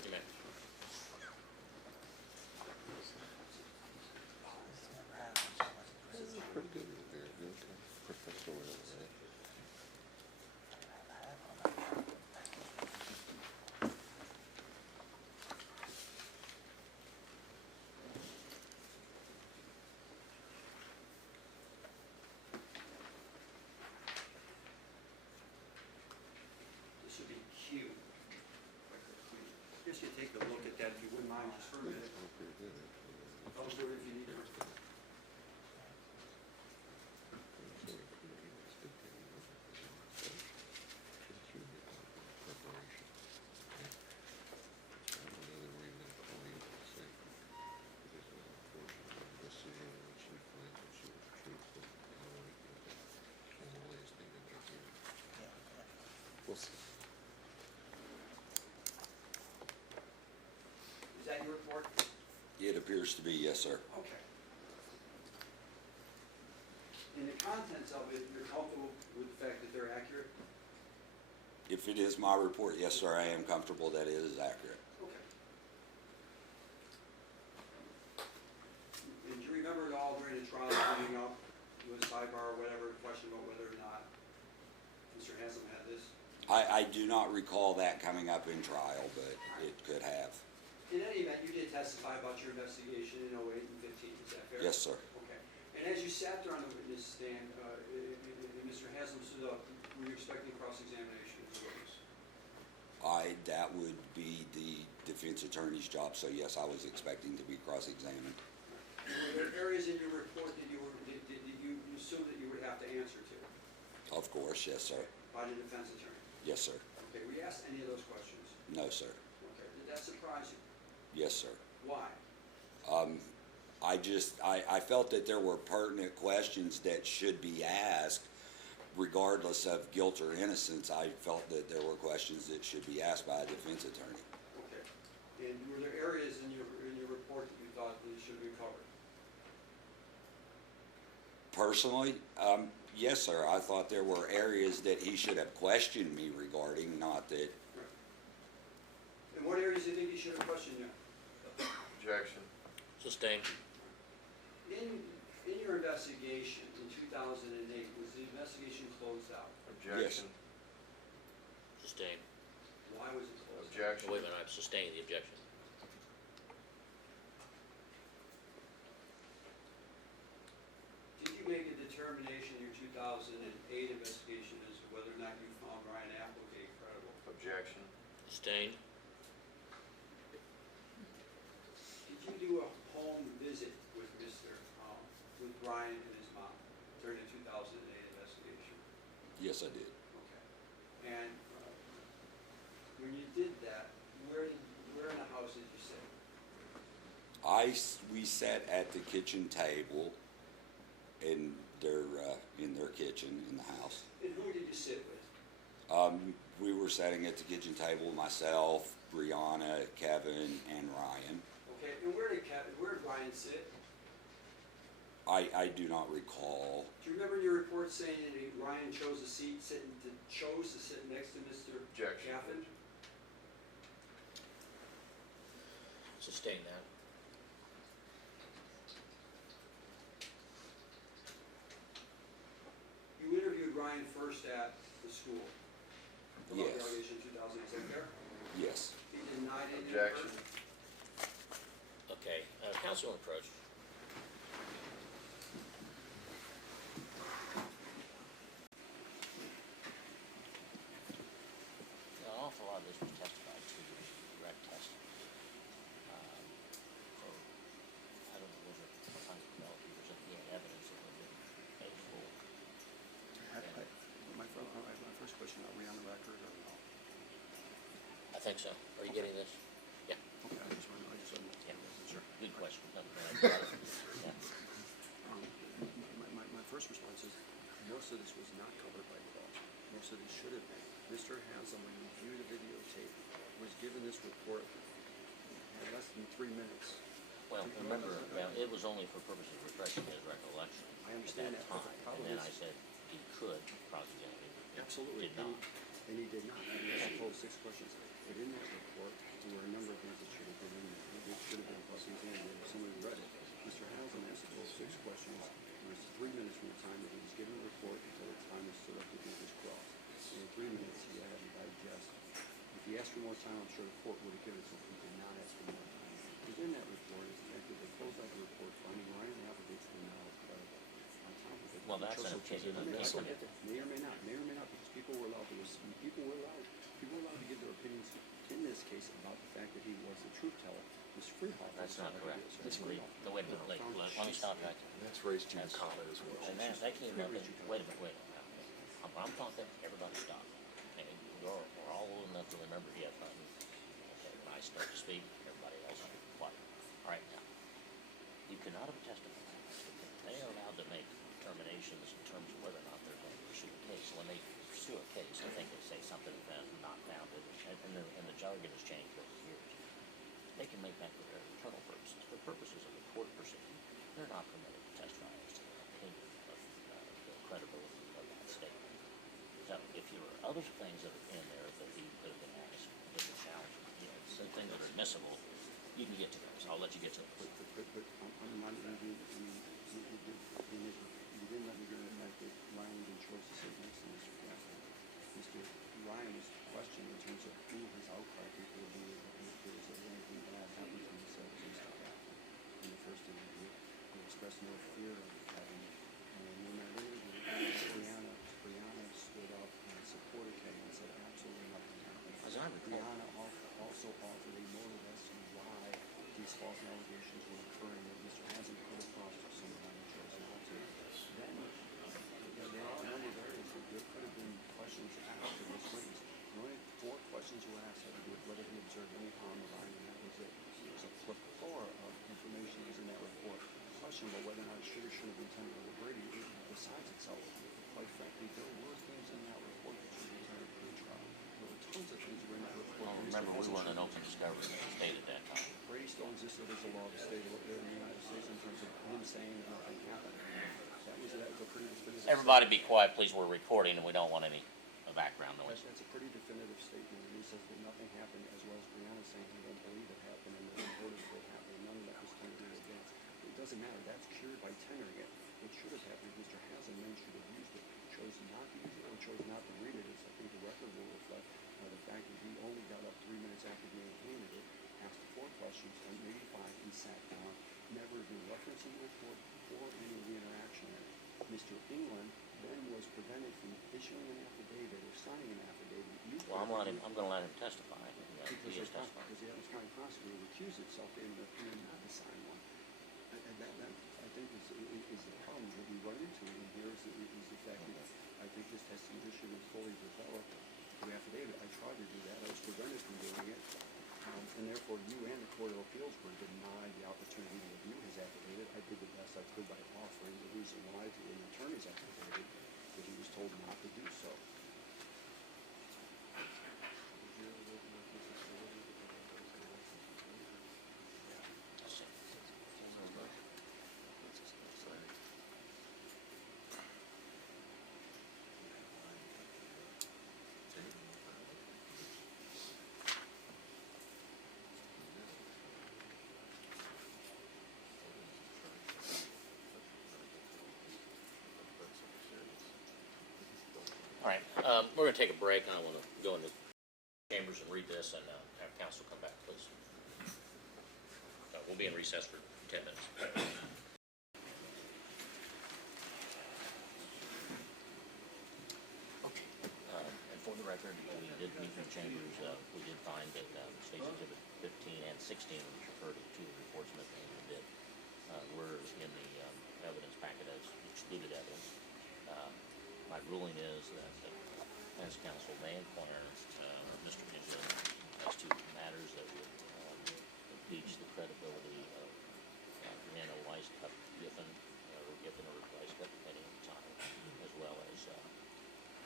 You may. Pretty good with beer, good, professional with it, right? This would be Q. Just to take a look at that, if you wouldn't mind, just for a minute. Pretty good, actually. I'll do it if you need it. We'll see. Is that your report? It appears to be, yes, sir. Okay. In the contents of it, you're comfortable with the fact that they're accurate? If it is my report, yes, sir, I am comfortable that it is accurate. Okay. And do you remember at all during the trial coming up, with a sidebar or whatever, question about whether or not Mr. Haslam had this? I do not recall that coming up in trial, but it could have. In any event, you did testify about your investigation in 08 and 15, is that fair? Yes, sir. Okay. And as you sat there on the witness stand, and Mr. Haslam stood up, were you expecting cross-examination as well? That would be the defense attorney's job, so yes, I was expecting to be cross-examined. Were there areas in your report that you assumed that you would have to answer to Of course, yes, sir. by the defense attorney? Yes, sir. Okay, were you asked any of those questions? No, sir. Okay, did that surprise you? Yes, sir. Why? I felt that there were pertinent questions that should be asked regardless of guilt or innocence. I felt that there were questions that should be asked by a defense attorney. Okay. And were there areas in your report that you thought that should be covered? Personally, yes, sir. I thought there were areas that he should have questioned me regarding, not that. Right. And what areas do you think he should have questioned you? Objection. Sustained. In your investigation in 2008, was the investigation closed out? Objection. Sustained. Why was it closed? Objection. Wait a minute, I'm sustaining the objection. Did you make a determination in your 2008 investigation as to whether or not you found Ryan Applegate credible? Objection. Sustained. Did you do a home visit with with Ryan and his mom during the 2008 investigation? Yes, I did. Okay. And when you did that, where in the house did you sit? We sat at the kitchen table in their kitchen in the house. And who did you sit with? We were sitting at the kitchen table, myself, Brianna, Kevin, and Ryan. Okay, and where did Ryan sit? I do not recall. Do you remember your report saying that Ryan chose to sit next to Mr. Objection. Gaffin? Sustain that. You interviewed Ryan first at the school. About Yes. the allegation in 2008, is that fair? Yes. He denied it in Objection. person? Okay, Councilman Approach. An awful lot of this was testified to, direct testimony. So, I don't know, was it, sometimes developed, was it, evidence that had been made full? My first question, are we on the record or no? I think so. Are you getting this? Yeah. Okay, I just want to. Yeah, sure. Good question. Yeah. My first response is, most of this was not covered by the law. Most of this should have been. Mr. Haslam, when he viewed the videotape, was given this report in less than 3 minutes. Well, remember, it was only for purposes of refreshing his recollection. I understand at that, but the time. problem And then is- I said he could prosecute him. Absolutely. Did not. And he did not. And he was told 6 questions. But in that report, there were a number of things that should have been in there. It should have been cross-examined. If someone read it, Mr. Haslam asked those 6 questions. There was 3 minutes from the time that he was given the report until the time was selected to his cross. And in 3 minutes, he had to digest. If he asked for more time, I'm sure the court would have given it to him. He did not ask for more time. Within that report is the fact that they closed out the report finding Ryan Applegate's been now on top of it. Well, that's an opinion. May or may not, because people were allowed to give their opinions in this case about the fact that he was the truth teller. Ms. Freehoff. That's not correct. No, wait a minute, let me stop right there. That's race judicata as well. And that came up, wait a minute. I'm talking, everybody stop. Okay, we're all old enough to remember the button. Okay, when I start to speak, everybody else quiet. All right, now, you cannot have testified. They are allowed to make determinations in terms of whether or not they're going to pursue a case. When they pursue a case, I think they say something that's not founded, and the jargon has changed over the years. They can make that for their internal purposes. For purposes of the court proceeding, they're not permitted to testify as to their opinion of the credibility of that statement. So if there are other things that are in there that he could have been asked, that are challenging, some things that are admissible, you can get to those. I'll let you get to those. But I'm not going to you didn't let me go in like that Ryan didn't choose to sit next to Mr. Gaffin. Mr. Ryan was questioned in terms of who his outcry people would be if there was anything bad happened to himself to Mr. Gaffin in the first interview. He expressed no fear of Kevin. And in that interview, Brianna stood up and supported Kevin and said absolutely nothing happened. As I recall. Brianna also offered a motive as to why these false allegations were occurring that Mr. Haslam could have crossed with someone and chose not to. Then, there are a number of areas where there could have been questions asked of this witness. The only 4 questions you were asked had to do with whether he observed any harm of Ryan, and that was it. There was a plethora of information that was in that report. Question about whether or not it should or shouldn't have been tendered over Brady decides itself. Quite frankly, there were things in that report that should have been tendered for the trial. There were tons of things that were in that report. Well, remember, we weren't an open discovery state at that time. Brady still existed as a law of the state of the United States in terms of him saying that nothing happened. That was a pretty definitive Everybody be quiet, please. We're recording and we don't want any background noise. That's a pretty definitive statement. And he says that nothing happened, as well as Brianna saying he don't believe it happened and that he heard it happened. And none of that was tendered in advance. It doesn't matter. That's cured by tendering it. What should have happened, Mr. Haslam then should have used it. Chose not to use it or chose not to read it. As I think the record will reflect. The issuing an affidavit or signing an affidavit, you. Well, I'm gonna let him testify. Yeah, he is testifying. Because the Adams County prosecutor recused itself in not to sign one. And that, I think is the problem that we run into in here is the fact that I think this testimony should have fully developed the affidavit. I tried to do that, I was prevented from doing it. And therefore, you and the Court of Appeals were denied the opportunity to review his affidavit. I did the best I could by offering the reason why to an attorney's affidavit, but he was told not to do so. All right, we're gonna take a break, and I wanna go into chambers and read this, and have council come back, please. We'll be in recess for 10 minutes. And for the record, we did meet in chambers, we did find that State Exhibit 15 and 16, which refer to the reports Smith did, were in the evidence packet as excluded evidence. My ruling is that the defense counsel may inquire Mr. Giffen as to matters that would impeach the credibility of Rhiannon Weisskopf Giffen, or Weisskopf, depending on the time, as well as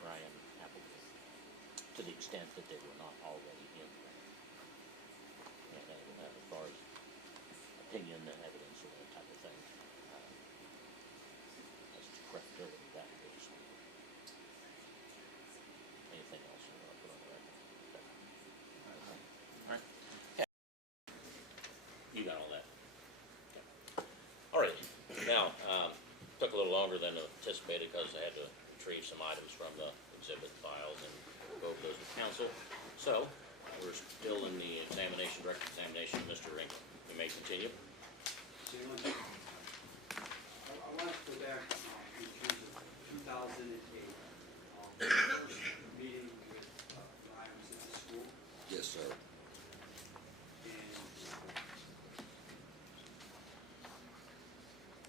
Ryan Appleton, to the extent that they were not already in there. And as far as opinion and evidence and that type of thing, as to credibility, that is. Anything else you want to put on the record? All right. Yeah. You got all that? Okay. All right. Now, took a little longer than anticipated because I had to retrieve some items from the exhibit files and go over those with council. So, we're still in the examination, direct examination of Mr. Ringo. You may continue. I want to go back in terms of 2008. First meeting with Ryan was at the school, Yes, sir. and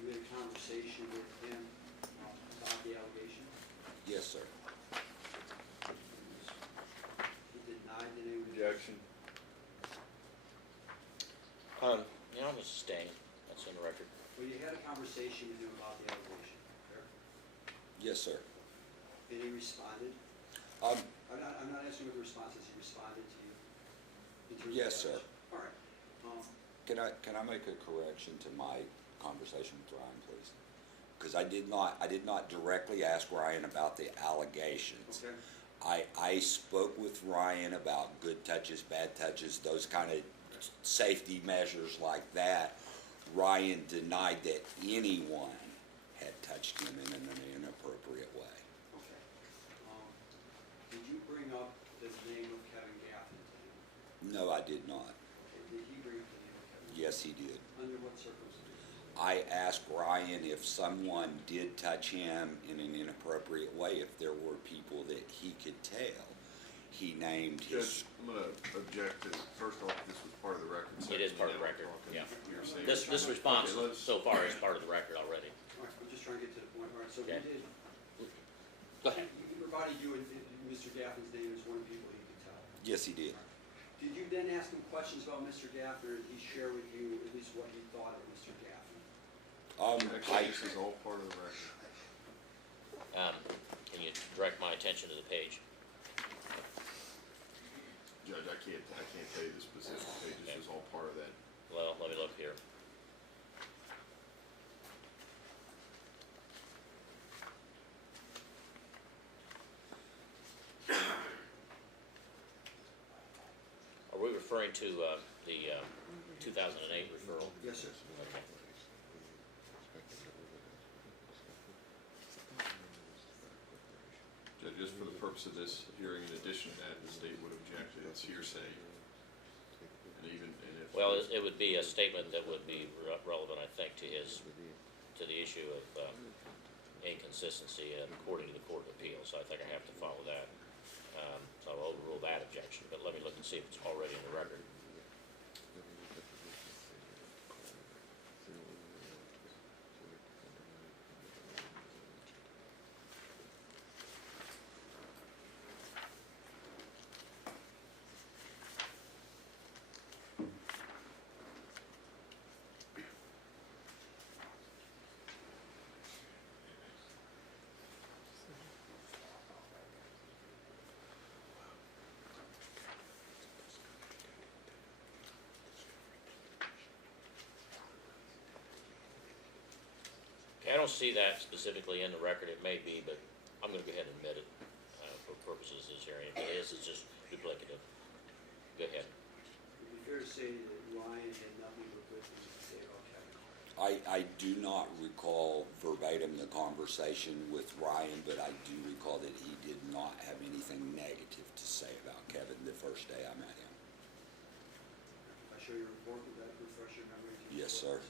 we had a conversation with him about the allegation. Yes, sir. He denied that he was. Objection. You know, I'm just staying. That's in the record. Well, you had a conversation with him about the allegation, correct? Yes, sir. And he responded? Um, I'm not asking what the response is, he responded to you? in terms of Yes, the sir. allegation? All right. Can I make a correction to my conversation with Ryan, please? Because I did not directly ask Ryan about the allegations. Okay. I spoke with Ryan about good touches, bad touches, those kind of safety measures like that. Ryan denied that anyone had touched him in an inappropriate way. Okay. Did you bring up the name of Kevin Gaffin to him? No, I did not. Okay. Did he bring up the name of Kevin? Yes, he did. Under what circumstances? I asked Ryan if someone did touch him in an inappropriate way, if there were people that he could tell. He named his. Judge, I'm gonna object to, first off, this was part of the record. It is part of the record, yeah. Hearsay. This response Okay, let's- so far is part of the record already. All right, I'm just trying to get to the point. All right, so he Okay. did. Go ahead. He provided you with Mr. Gaffin's name as one of the people he could tell. Yes, he did. Did you then ask him questions about Mr. Gaffin, or did he share with you at least what he thought of Mr. Gaffin? Actually, this is all part of the record. Can you direct my attention to the page? Judge, I can't tell you the specific page, this is all part of that. Well, let me look here. Are we referring to the 2008 referral? Yes, sir. Okay. Judge, just for the purpose of this hearing, in addition to that, the state would object that it's hearsay. And even, and if. Well, it would be a statement that would be relevant, I think, to the issue of inconsistency according to the Court of Appeals, so I think I have to follow that. So I'll overrule that objection, but let me look and see if it's already in the record. I don't see that specifically in the record. It may be, but I'm gonna go ahead and admit it, for purposes of this hearing. If it is, it's just duplicative. Go ahead. Would it be fair to say that Ryan had nothing but good things to say about Kevin? I do not recall verbatim the conversation with Ryan, but I do recall that he did not have anything negative to say about Kevin the first day I met him. I show your report, would that refresh your memory? Yes, sir.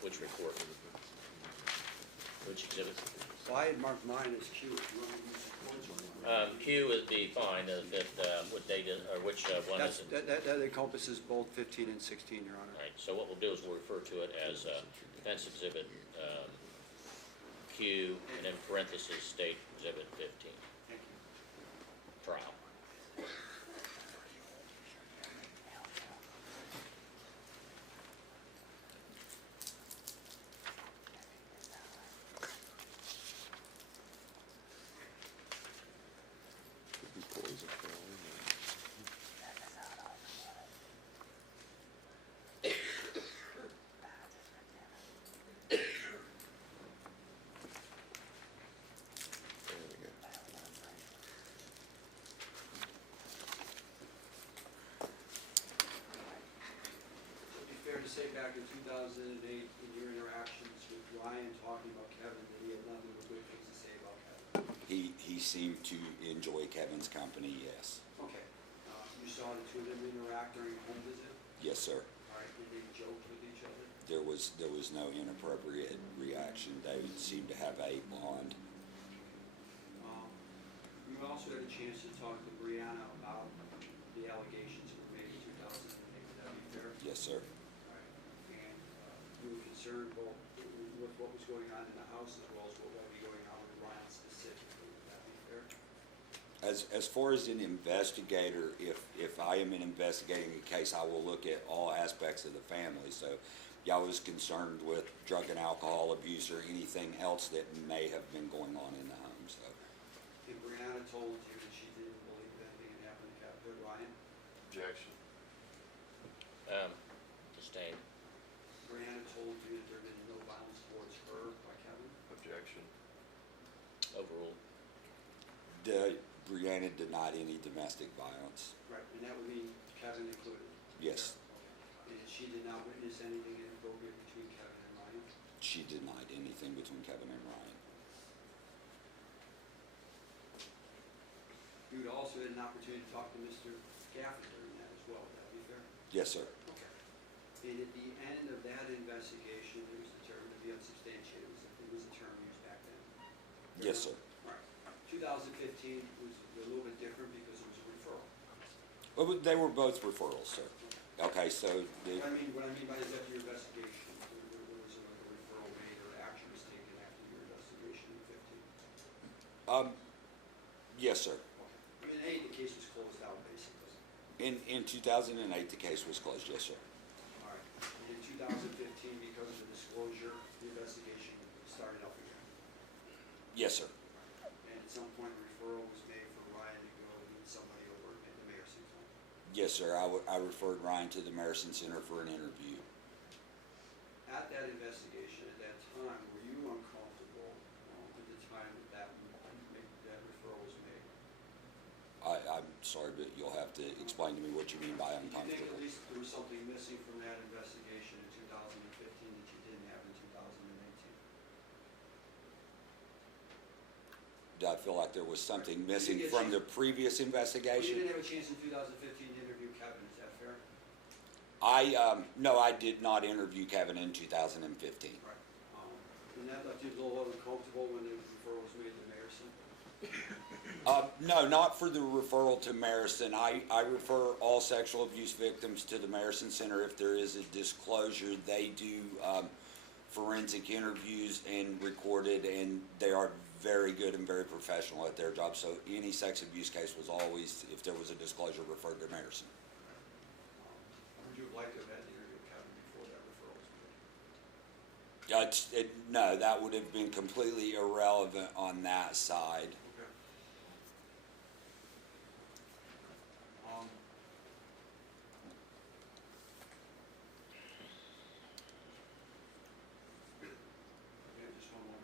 Which report? Which exhibit? Well, I had marked mine as Q, if you want to use reports on mine. Q would be fine, what date is, or which one is it? That encompasses both 15 and 16, Your Honor. All right, so what we'll do is we'll refer to it as Defense Exhibit Q, and in parentheses, State Exhibit 15, Thank you. trial. Say back in 2008, in your interactions with Ryan talking about Kevin, that he had nothing but good things to say about Kevin. He seemed to enjoy Kevin's company, yes. Okay. You saw the two of them interact during a home visit? Yes, sir. All right, did they joke with each other? There was no inappropriate reaction. They seemed to have a bond. You also had a chance to talk to Brianna about the allegations that were made in 2008, would that be fair? Yes, sir. You were concerned both with what was going on in the house as well as what might be going on with Ryan specifically, would that be fair? As far as an investigator, if I am investigating a case, I will look at all aspects of the family. So, yeah, I was concerned with drug and alcohol abuse or anything else that may have been going on in the home, so. And Brianna told you that she didn't believe anything had happened to Ryan? Objection. Sustained. Brianna told you that there had been no violence towards her by Kevin? Objection. Overruled. Brianna denied any domestic violence. Right, and that would mean Kevin included? Yes, Okay. And she did not witness anything inappropriate between Kevin and Ryan? she denied anything between Kevin and Ryan. You also had an opportunity to talk to Mr. Gaffin during that as well, would that be fair? Yes, sir. Okay. And at the end of that investigation, it was determined to be unsubstantiated, it was a term used back then? Yes, sir. All right. 2015 was a little bit different because it was a referral. Well, they were both referrals, sir. Okay, so What I mean by is after your investigation, there was a referral made or action was taken after your investigation in 15? Yes, sir. Okay. I mean, the case was closed out basically. In 2008, the case was closed, yes, sir. All right. And in 2015, because of the disclosure, the investigation started up again. Yes, sir. And at some point, a referral was made for Ryan to go meet somebody over at the Mayor's home. Yes, sir. I referred Ryan to the Merson Center for an interview. At that investigation, at that time, were you uncomfortable at the time that referral was made? I'm sorry, but you'll have to explain to me what you mean by Do you think at uncomfortable. least there was something missing from that investigation in 2015 that you didn't have in 2018? Do I feel like there was something missing get from the previous Well, you investigation? didn't have a chance in 2015 to interview Kevin, is that fair? No, I did not interview Kevin in 2015. Right. And that left you a little uncomfortable when the referral was made to Marison? No, not for the referral to Marison. I refer all sexual abuse victims to the Marison Center if there is a disclosure. They do forensic interviews and recorded, and they are very good and very professional at their job. So any sex abuse case was always, if there was a disclosure, referred to Marison. Would you have liked to have had the interview with Kevin before that referral was made? No, that would have been completely irrelevant on that side. Okay. Okay, just one more.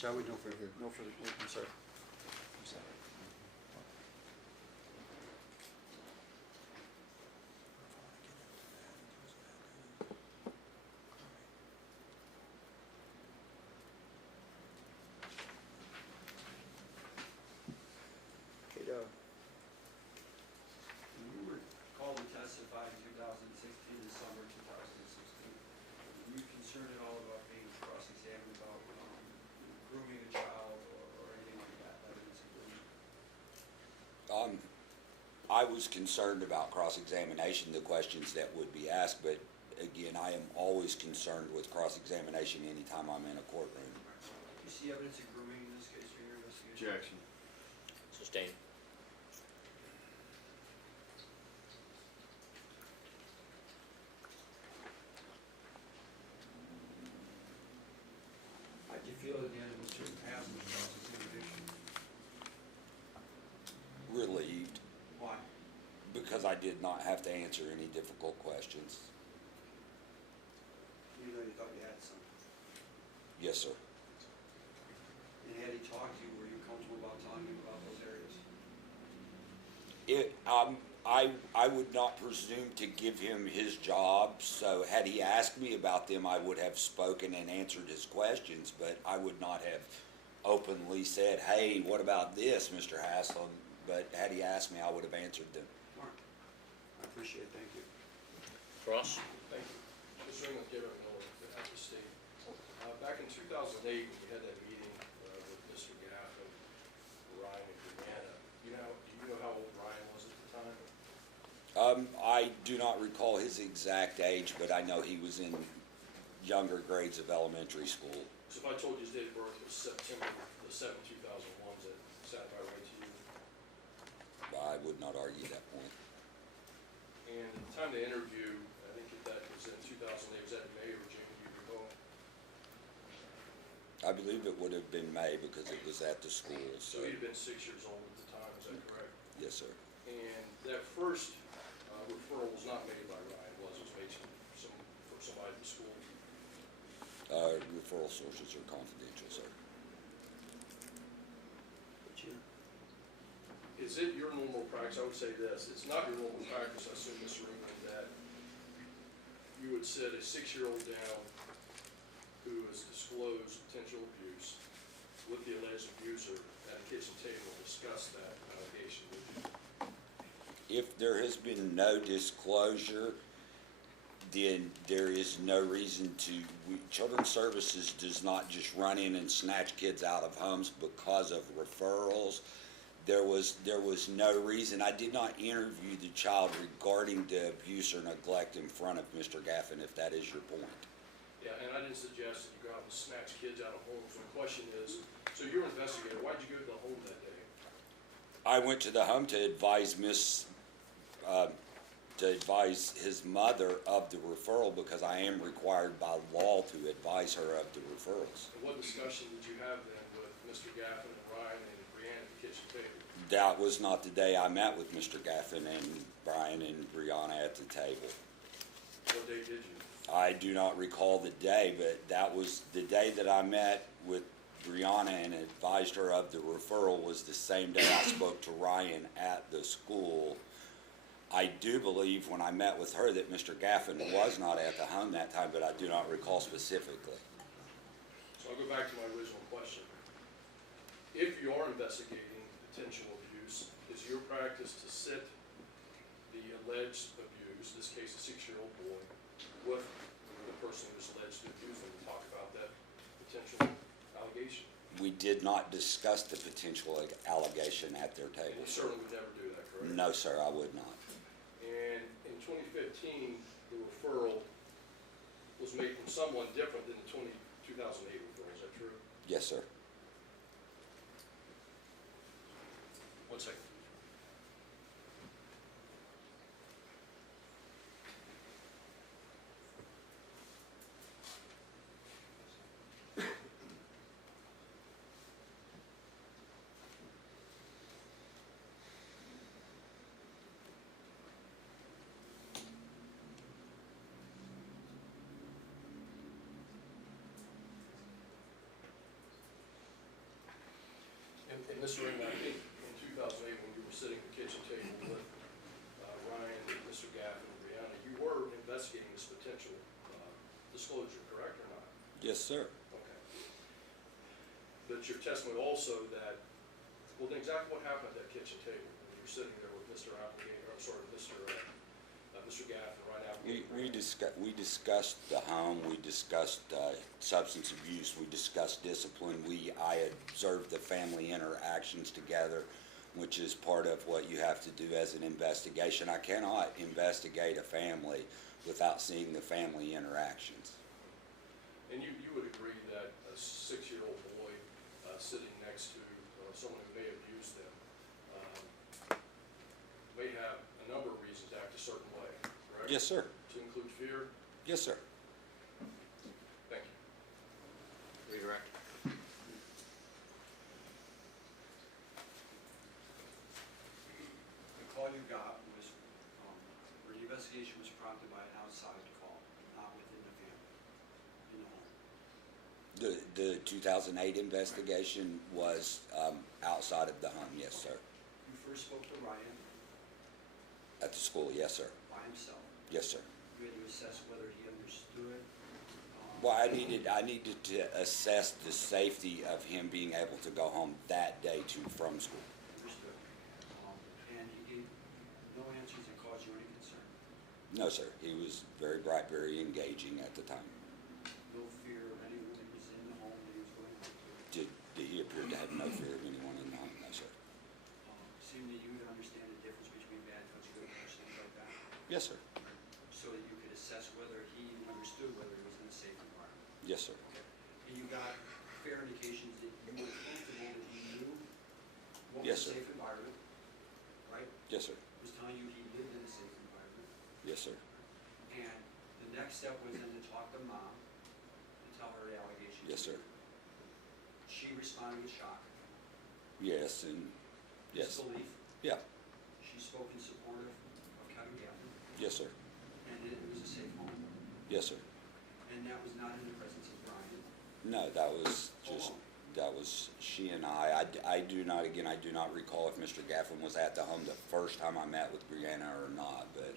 Shall we? No further, I'm sorry. I'm sorry. Okay, You were called to testify in 2016, December 2016. Were you concerned at all about being cross-examined about grooming a child or anything like that, evidence of grooming? I was concerned about cross-examination, the questions that would be asked, but again, I am always concerned with cross-examination anytime I'm in a courtroom. Do you see evidence of grooming in this case for your investigation? Objection. Sustained. How'd you feel at the end of Mr. Haslam's cross-examination? Relieved, Why? because I did not have to answer any difficult questions. Even though you thought you had some. Yes, sir. And had he talked to you, were you comfortable about telling him about those areas? I would not presume to give him his job, so had he asked me about them, I would have spoken and answered his questions, but I would not have openly said, hey, what about this, Mr. Haslam? But had he asked me, I would have answered them. Mark, I appreciate it, thank you. Ross? Thank you. Mr. England, Gaffin, at the state. Back in 2008, when we had that meeting with Mr. Gaffin, Ryan, and Deanna, do you know how old Ryan was at the time? I do not recall his exact age, but I know he was in younger grades of elementary school. So if I told you his date of birth was September the 7th, 2001, does that sound about right to you? I would not argue that point. And at the time of the interview, I think that was in 2008, was that in May or June, do you recall? I believe it would have been May because it was at the school, So he'd been 6 years old at the time, is that correct? yes, sir. And that first referral was not made by Ryan, was it? It was made for somebody at the school? Referral sources are confidential, sir. Is it your normal practice, I would say this, it's not your normal practice, I assume, Mr. England, that you would sit a 6-year-old down who has disclosed potential abuse with the alleged abuser at a kitchen table and discuss that allegation with you? If there has been no disclosure, then there is no reason to, Children's Services does not just run in and snatch kids out of homes because of referrals. There was no reason. I did not interview the child regarding the abuse or neglect in front of Mr. Gaffin, if that is your point. Yeah, and I didn't suggest that you go out and snatch kids out of homes. The question is, so you're an investigator, why'd you go to the home that day? I went to the home to advise to advise his mother of the referral because I am required by law to advise her of the referrals. And what discussion did you have then with Mr. Gaffin and Ryan and Brianna at the kitchen table? That was not the day I met with Mr. Gaffin and Brian and Brianna at the table. What day did you? I do not recall the day, but that was the day that I met with Brianna and advised her of the referral was the same day I spoke to Ryan at the school. I do believe when I met with her that Mr. Gaffin was not at the home that time, but I do not recall specifically. So I'll go back to my original question. If you are investigating potential abuse, is your practice to sit the alleged abuse, in this case a 6-year-old boy, with the person who's alleged to abuse them and talk about that potential allegation? We did not discuss the potential allegation at their And table. you certainly would never do that, correct? No, sir, I would not. And in 2015, the referral was made from someone different than the 2008 referral, is that true? Yes, sir. 1 second. And Mr. Ring, I think in 2008, when you were sitting at the kitchen table with Ryan, Mr. Gaffin, and Brianna, you were investigating this potential disclosure, correct or not? Yes, sir. Okay. But your testimony also that, well, then exactly what happened at that kitchen table when you were sitting there with Mr. Applegate, or sorry, Mr. Gaffin, Ryan Applegate? We discussed the home, we discussed substance abuse, we discussed discipline. I observed the family interactions together, which is part of what you have to do as an investigation. I cannot investigate a family without seeing the family interactions. And you would agree that a 6-year-old boy sitting next to someone who may have abused them may have a number of reasons to act a certain way, correct? Yes, sir. To include fear? Yes, sir. Thank you. Redirect. The call you got was, or the investigation was prompted by an outside call, not within the family, in the home. The 2008 investigation was outside of the home, yes, sir. You first spoke to Ryan At the school, yes, sir. by himself. Yes, sir. You had to assess whether he understood. Well, I needed to assess the safety of him being able to go home that day from school. Understood. And he gave no answers that caused you any concern. No, sir. He was very bright, very engaging at the time. No fear of anyone that was in the home that he was going to. He appeared to have no fear of anyone in the home, no, sir. Seemed that you would understand the difference between bad touch, good touch, things like that. Yes, sir. So that you could assess whether he understood whether he was in a safe environment. Yes, sir. Okay. And you got fair indications that you were comfortable that he knew what Yes, was a sir. safe environment, right? Yes, sir. He was telling you he lived in a safe environment. Yes, sir. And the next step was then to talk to mom and tell her the allegations. Yes, sir. She responded with shock. Yes, and yes. Disbelief. Yeah. She spoke in support of Kevin Gaffin, Yes, sir. and it was a safe home. Yes, sir. And that was not in the presence of Brian. No, that was just, that was she and I. I do not recall if Mr. Gaffin was at the home the first time I met with Brianna or not, but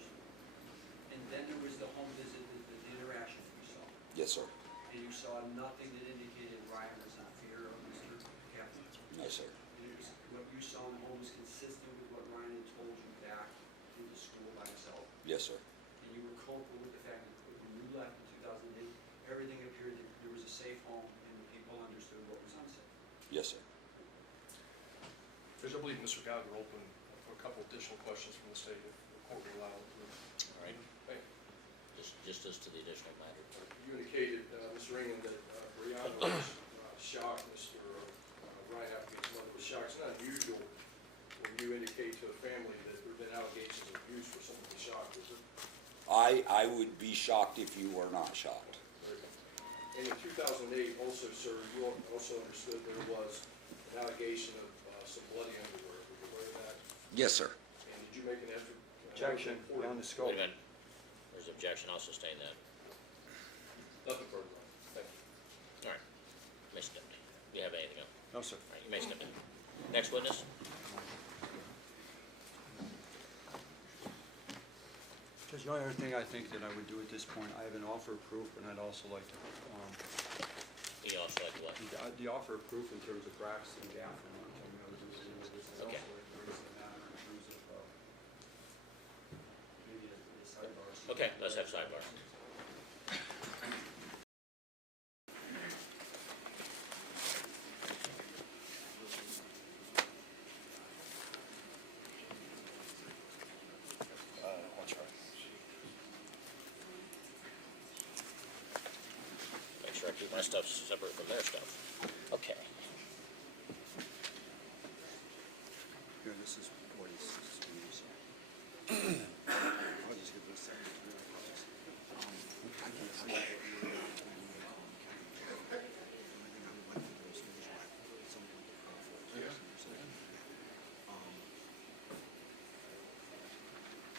And then there was the home visit, the interaction you saw. yes, sir. And you saw nothing that indicated Ryan was not fear of Mr. Gaffin. No, sir. And it was, what you saw in the home was consistent with what Ryan had told you back in the school by himself. Yes, sir. And you were comfortable with the fact that when you left in 2008, everything appeared that there was a safe home and the people understood what was unsafe. Yes, sir. Judge, I believe Mr. Gallagher opened for a couple additional questions from the state, if the court will allow. All right. Thank you. just as to the additional matter. You indicated, Mr. Ringen, that Brianna was shocked, Mr. Ryan Applegate's mother was shocked. It's not unusual when you indicate to a family that there have been allegations of abuse for someone to be shocked, is it? I would be shocked if you were not shocked. And in 2008, also, sir, you also understood there was an allegation of some bloody underwear. Were you aware of that? Yes, sir. And did you make an effort? Objection, beyond the scope. Wait a minute. There's objection, I'll sustain that. Nothing further. Thank you. All right. You may step in. Do you have anything else? No, sir. All right, you may step in. Next witness? Judge, the only other thing I think that I would do at this point, I have an offer of proof, and I'd also like to, You also like what? the offer of proof in terms of Braxton Gaffin. Okay. Okay, let's have sidebar. Make sure I keep my stuff separate from their stuff. Okay. Here, this is what he's I'll just give this second.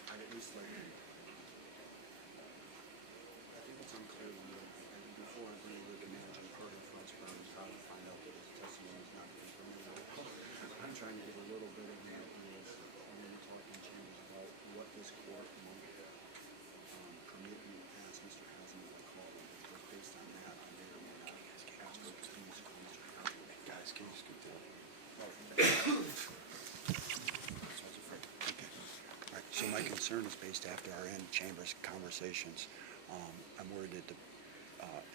I think it's unclear before I bring the managing partner for us, but I'm trying to find out that his testimony is not being permitted. I'm trying to get a little bit of an idea when we're talking changes about what this court might permit me to ask Mr. Haslam to call, because based on that, I may or may not ask for continuous call Mr. Haslam. Guys, can you just go down? Okay. All right, so my concern is based after our end chambers conversations. I'm worried that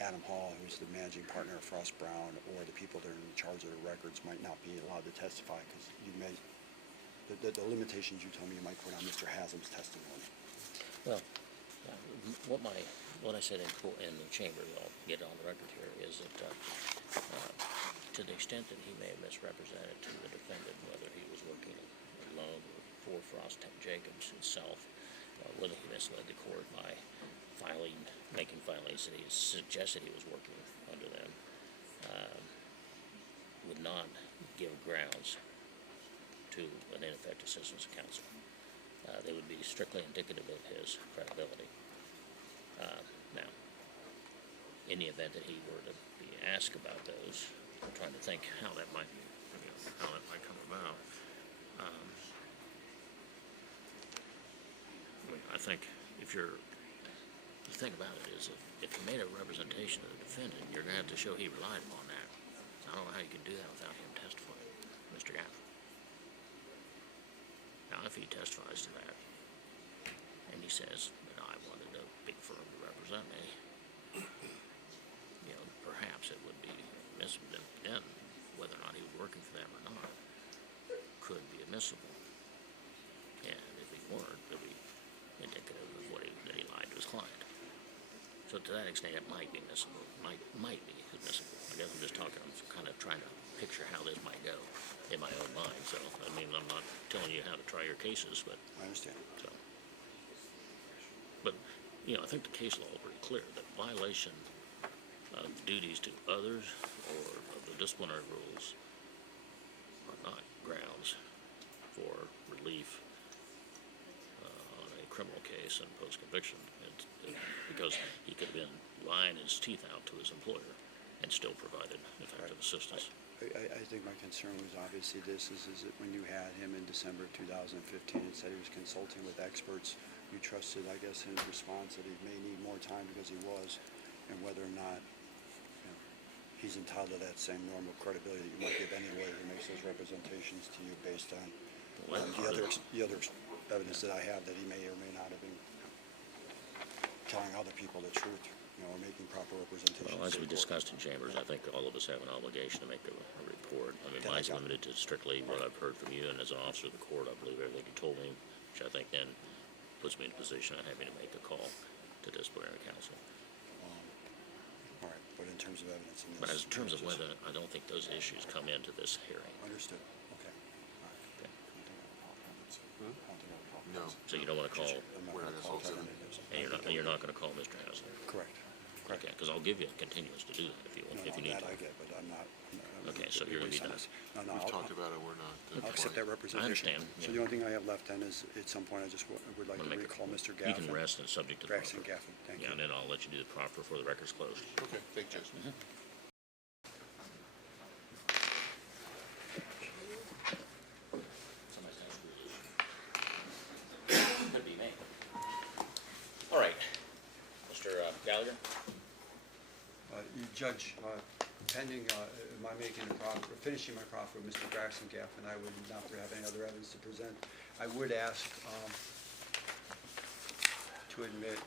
Adam Hall, who's the managing partner of Frost Brown, or the people that are in charge of the records might not be allowed to testify because you may, the limitations you told me you might put on Mr. Haslam's testimony. Well, what I said in the chamber, I'll get it on the record here, is that to the extent that he may have misrepresented to the defendant whether he was working alone or for Frost Jacobs himself, whether he misled the court by making filings that he suggested he was working under them, would not give grounds to an ineffective assistance of counsel. They would be strictly indicative of his credibility. Now, in the event that he were to be asked about those, I'm trying to think how that might come about. I think the thing about it is if you made a representation of the defendant, you're going to have to show he relied upon that. I don't know how you can do that without him testifying, Mr. Gaffin. Now, if he testifies to that, and he says that I wanted a big firm to represent me, perhaps it would be admissible. Then, whether or not he was working for them or not, could be admissible. And if he weren't, it would be indicative of that he lied to his client. So to that extent, it might be admissible. Might be admissible. I guess I'm just talking. I'm kind of trying to picture how this might go in my own mind. So I mean, I'm not telling you how to try your cases, but I understand. So, but I think the case law is pretty clear that violation of duties to others or of the disciplinary rules are not grounds for relief on a criminal case and post-conviction. Because he could have been lying his teeth out to his employer and still provided effective assistance. I think my concern was obviously this is that when you had him in December of 2015 and said he was consulting with experts, you trusted, I guess, in his response that he may need more time because he was, and whether or not he's entitled to that same normal credibility that you might give any lawyer who makes those representations to you based on the other evidence that I have that he may or may not have been telling other people the truth, or making proper representations. Well, as we discussed in chambers, I think all of us have an obligation to make a report. I mean, mine's limited to strictly what I've heard from you, and as an officer of the court, I believe everything you told me, which I think then puts me in a position of having to make a call. to disciplinary counsel. All right, but in terms of evidence in this. But as in terms of whether, I don't think those issues come into this hearing. Understood, okay. All right. No. So you don't want to call, I'm not gonna call Kevin. and you're not going to call Mr. Haslett? Correct. Okay, because I'll give you a continuance to do that if you No, need that I to. get, but I'm not. Okay, so you're gonna be done. No, no, We've I'll, talked about it, we're not. I'll accept that representation. understand, So yeah. the only thing I have left then is, at some point, I just would like to Wanna make it- recall Mr. You Gaffin. can rest and subject to the Braxton proffer. Gaffin, thank you. Yeah, and then I'll let you do the proffer before the record's closed. Okay, thank you, Judge. Could be me. All right, Mr. Gallagher? Judge, pending, my making a proffer, finishing my proffer with Mr. Braxton Gaffin, I would not have any other evidence to present. I would ask to admit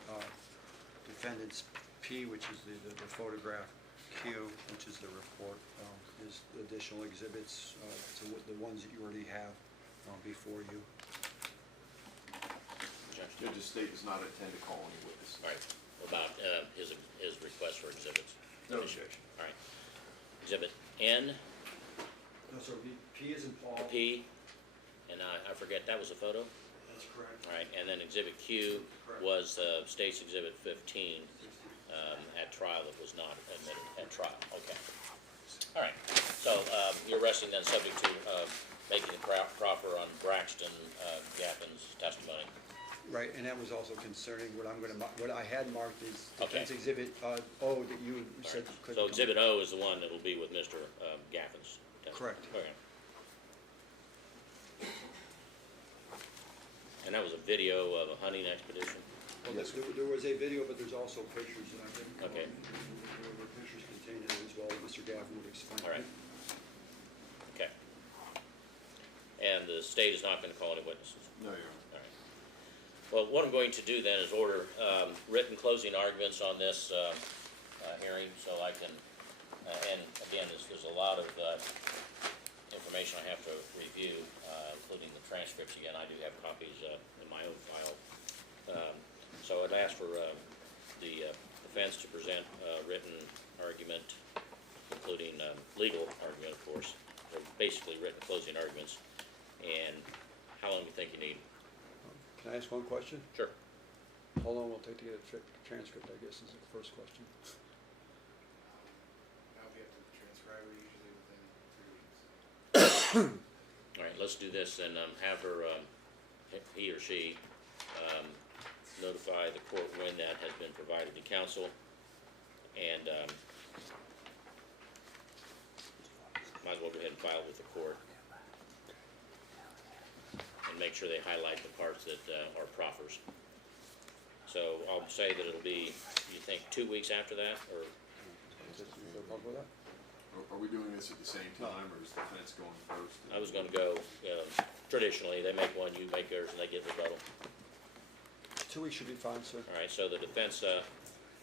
defendants P, which is the photograph, Q, which is the report, is additional exhibits to the ones that you already have before you. Judge, the state does not intend to call any witnesses. All right, about his request for exhibits? No objection. All right. Exhibit N, No, so P is in Paul. P, and I forget, that was a photo? That's correct. All right, and then Exhibit Q was State's Exhibit 15 at trial that was not admitted at trial. Okay. All right, so you're resting then subject to making the proffer on Braxton Gaffin's testimony. Right, and that was also concerning what I'm gonna, what I had marked is Okay. defense exhibit O that you said couldn't. So come. Exhibit O is the one that will be with Mr. Gaffin's testimony. Correct. Okay. And that was a video of a hunting expedition? Well, there was a video, but there's also pictures, and I didn't. Okay. There were pictures contained in it as well, that Mr. Gaffin would explain. All right. Okay. And the state is not going to call any witnesses? No, Your Honor. All right. Well, what I'm going to do then is order written closing arguments on this hearing, so I can, and again, there's a lot of information I have to review, including the transcripts. Again, I do have copies in my own file. So I'd ask for the defense to present a written argument, including legal argument, of course. They're basically written closing arguments. And how long do you think you need? Can I ask one question? Sure. How long will it take to get a transcript, I guess, is the first question. I'll be able to transcribe it usually within 3 weeks. All right, let's do this and have her, he or she, notify the court when that has been provided to counsel. And might as well go ahead and file it with the court. And make sure they highlight the parts that are proffers. So I'll say that it'll be, you think, 2 weeks after that, or? With that? Are we doing this at the same time, or is the defense going first? I was gonna go, traditionally, they make one, you make yours, and they get rebuttal. 2 weeks should be fine, sir. All right, so the defense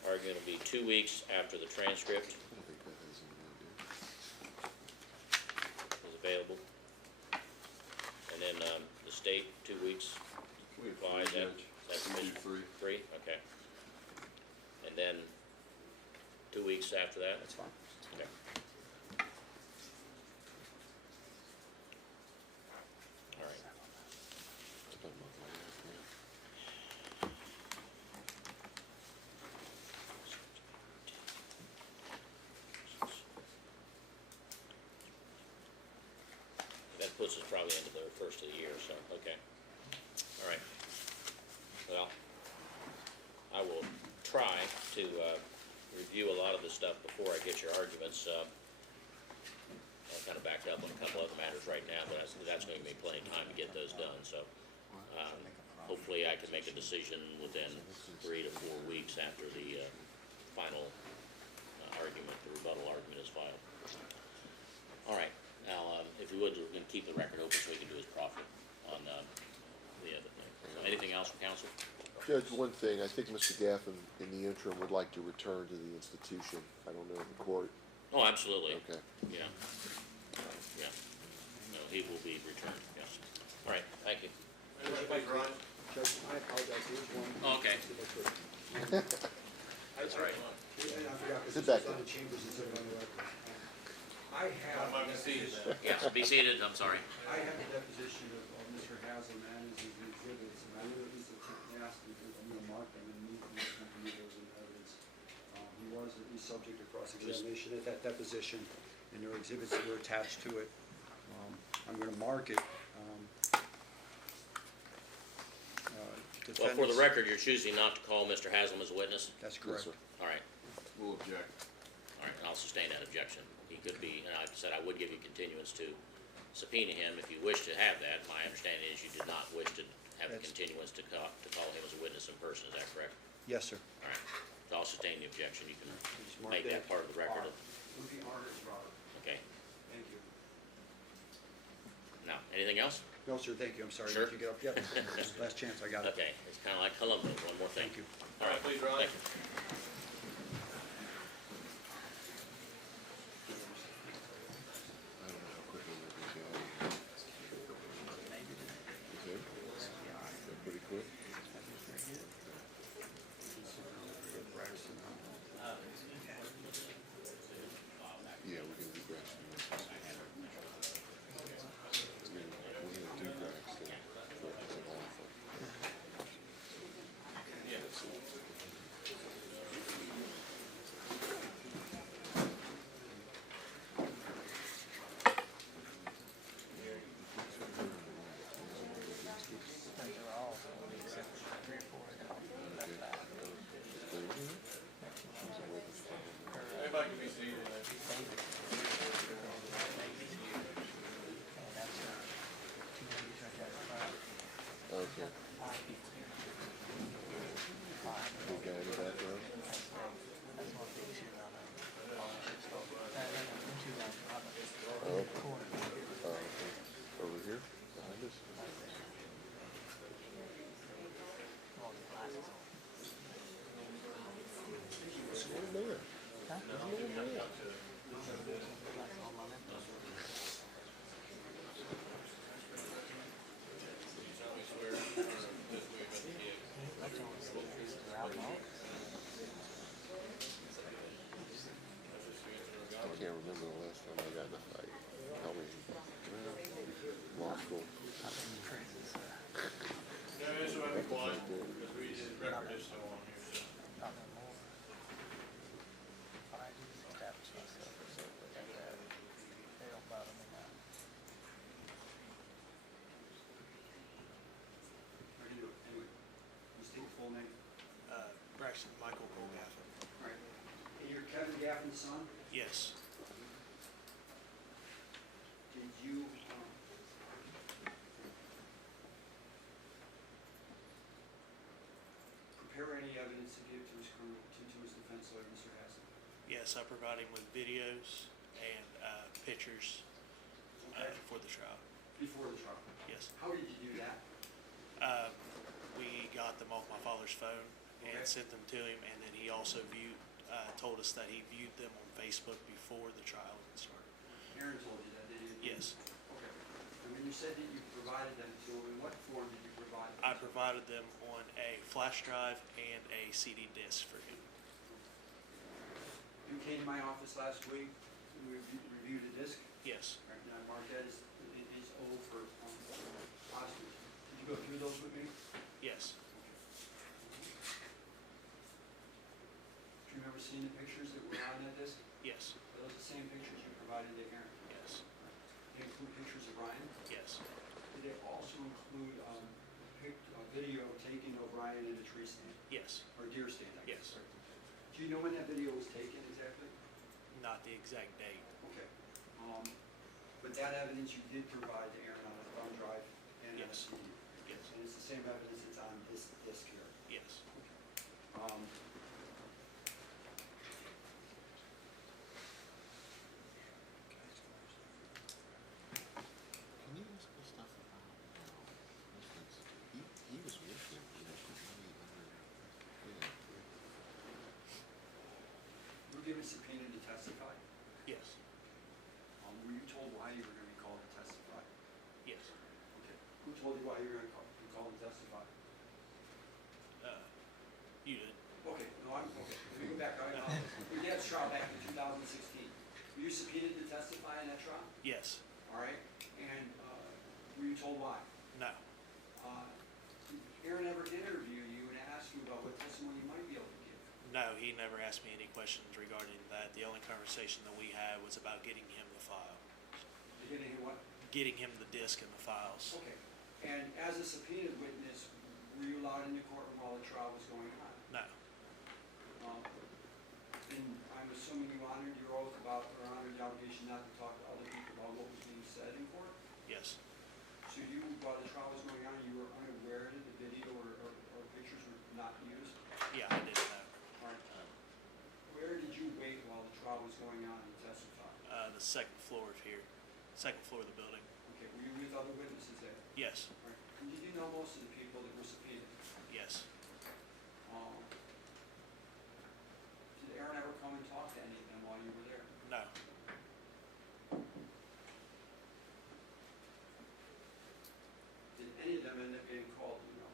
argument will be 2 weeks after the transcript I don't think that has anything to do. is available. And then the state, 2 weeks. We have Why is three, that? Judge. That's We do sufficient? 3. 3, okay. And then 2 weeks after that? That's fine. Okay. All right. It's about a month later, yeah. That puts us probably into the first of the year, so, okay. All right. Well, I will try to review a lot of this stuff before I get your arguments. I'm kind of backed up on a couple other matters right now, but that's going to give me plenty of time to get those done, so hopefully I can make a decision within 3 to 4 weeks after the final argument, the rebuttal argument is filed. All right, now, if you would, we're going to keep the record open so we can do his proffer on the other thing. So anything else from council? Judge, one thing, I think Mr. Gaffin, in the interim, would like to return to the institution. I don't know if the court, Oh, absolutely. okay. Yeah. Yeah. No, he will be returned, yes. All right, thank you. Thank you, Ron. Judge, I apologize, there's one. Oh, okay. If I could. That's right. And I forgot, Sit because back it's on the chambers instead of on the record. I have, Yes, be seated, I'm sorry. I have a deposition of Mr. Haslam and his exhibits, and I would at least ask if you mark them and meet them and those in evidence. He was at least subject to cross-examination at that deposition, and there are exhibits that were attached to it. I'm gonna mark it. Well, for the defendants- record, you're choosing not to call Mr. Haslam as a witness? That's correct. All right, We'll object. all right, and I'll sustain that objection. He could be, and I said I would give you continuance to subpoena him if you wish to have that. My understanding is you did not wish to have the That's- continuance to call him as a witness in person, is that correct? Yes, sir. All right, so I'll sustain the objection. You can Just mark make that part of the record. Would be honored, Robert. Okay, Thank you. now, anything else? No, sir, thank you, I'm sorry. Sure. Did you get up? Yep, last chance, I got it. Okay, it's kinda like Columbo, one more thing. Thank you. All right, Please rise. thank you. I don't know how quickly they'll be going. Okay. They're pretty quick. Yeah, we're gonna do Braxton. We're gonna do Braxton. As an offer. Everybody can be seated. Okay. Big guy in the back row. Oh, okay. Over here, behind us? What's going on there? What's going on there? I can't remember the last time I got in a fight. Tell me. Law school. This will be quiet, because we did record this so on here, so. Ready to, anyway, you state your full name. Braxton Michael Gaffin. All right. And you're Kevin Gaffin's son? Yes. Did you, prepare any evidence to give to his criminal, to his defense lawyer, Mr. Hassan? Yes, I provide him with videos and pictures for the trial. Before the trial? Yes. How did you do that? We got them off my father's phone and Okay. sent them to him, and then he also told us that he viewed them on Facebook before the trial even started. Aaron told you that, did he? Yes. Okay. And when you said that you provided them to him, in what form did you provide them? I provided them on a flash drive and a CD disc for him. You came to my office last week, we reviewed the disc, Yes. right, and I marked that as, it is O for, hostage. Did you go through those with me? Yes. Do you remember seeing the pictures that were on that disc? Yes. Are those the same pictures you provided to Aaron? Yes. They include pictures of Ryan? Yes. Did they also include, a video taking of Ryan in a tree stand, Yes. or deer stand, I Yes. guess? Do you know when that video was taken exactly? Not the exact date. Okay. But that evidence you did provide to Aaron on a thumb drive and on a Yes. CD? Yes. And it's the same evidence that's on this disc here? Yes. Um, Can you ask me stuff about, he was with him, you know, for money under, you were given subpoena to testify? Yes. Were you told why you were gonna be called to testify? Yes. Okay. Who told you why you were gonna be called to testify? you subpoenaed to testify in that trial? Yes. All right, and were you told why? No. Aaron ever interview you and ask you about what testimony you might be able to give? No, he never asked me any questions regarding that. The only conversation that we had was about getting him the file, You're getting what? getting him the disc and the files. Okay, and as a subpoenaed witness, were you allowed in the courtroom while the trial was going on? No. And I'm assuming you honored your oath about, or honored the obligation not to talk to other people about what was being said in court? Yes. So you, while the trial was going on, you were unaware that the video or pictures were not used? Yeah, I didn't know. All right. Where did you wait while the trial was going on and testify? The second floor of here, second floor of the building. Okay, were you with other witnesses there? Yes. All right. And did you know most of the people that were subpoenaed? Yes. Did Aaron ever come and talk to any of them while you were there? No. Did any of them end up getting called, you know?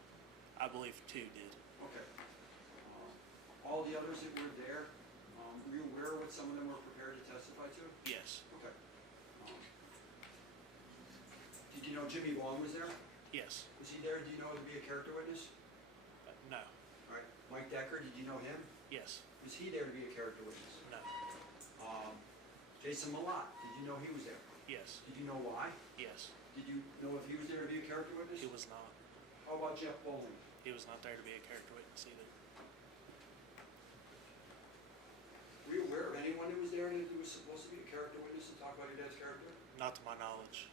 I believe two did. Okay. All the others that were there, were you aware of what some of them were prepared to testify to? Yes. Okay. Did you know Jimmy Wong was there? Yes. Was he there, do you know, to be a character witness? No. All right. Mike Decker, did you know him? Yes. Was he there to be a character witness? No. Jason Malott, did you know he was there? Yes. Did you know why? Yes. Did you know if he was there to be a character witness? He was not. How about Jeff Bowling? He was not there to be a character witness either. Were you aware of anyone who was there that was supposed to be a character witness to talk about your dad's character? Not to my knowledge.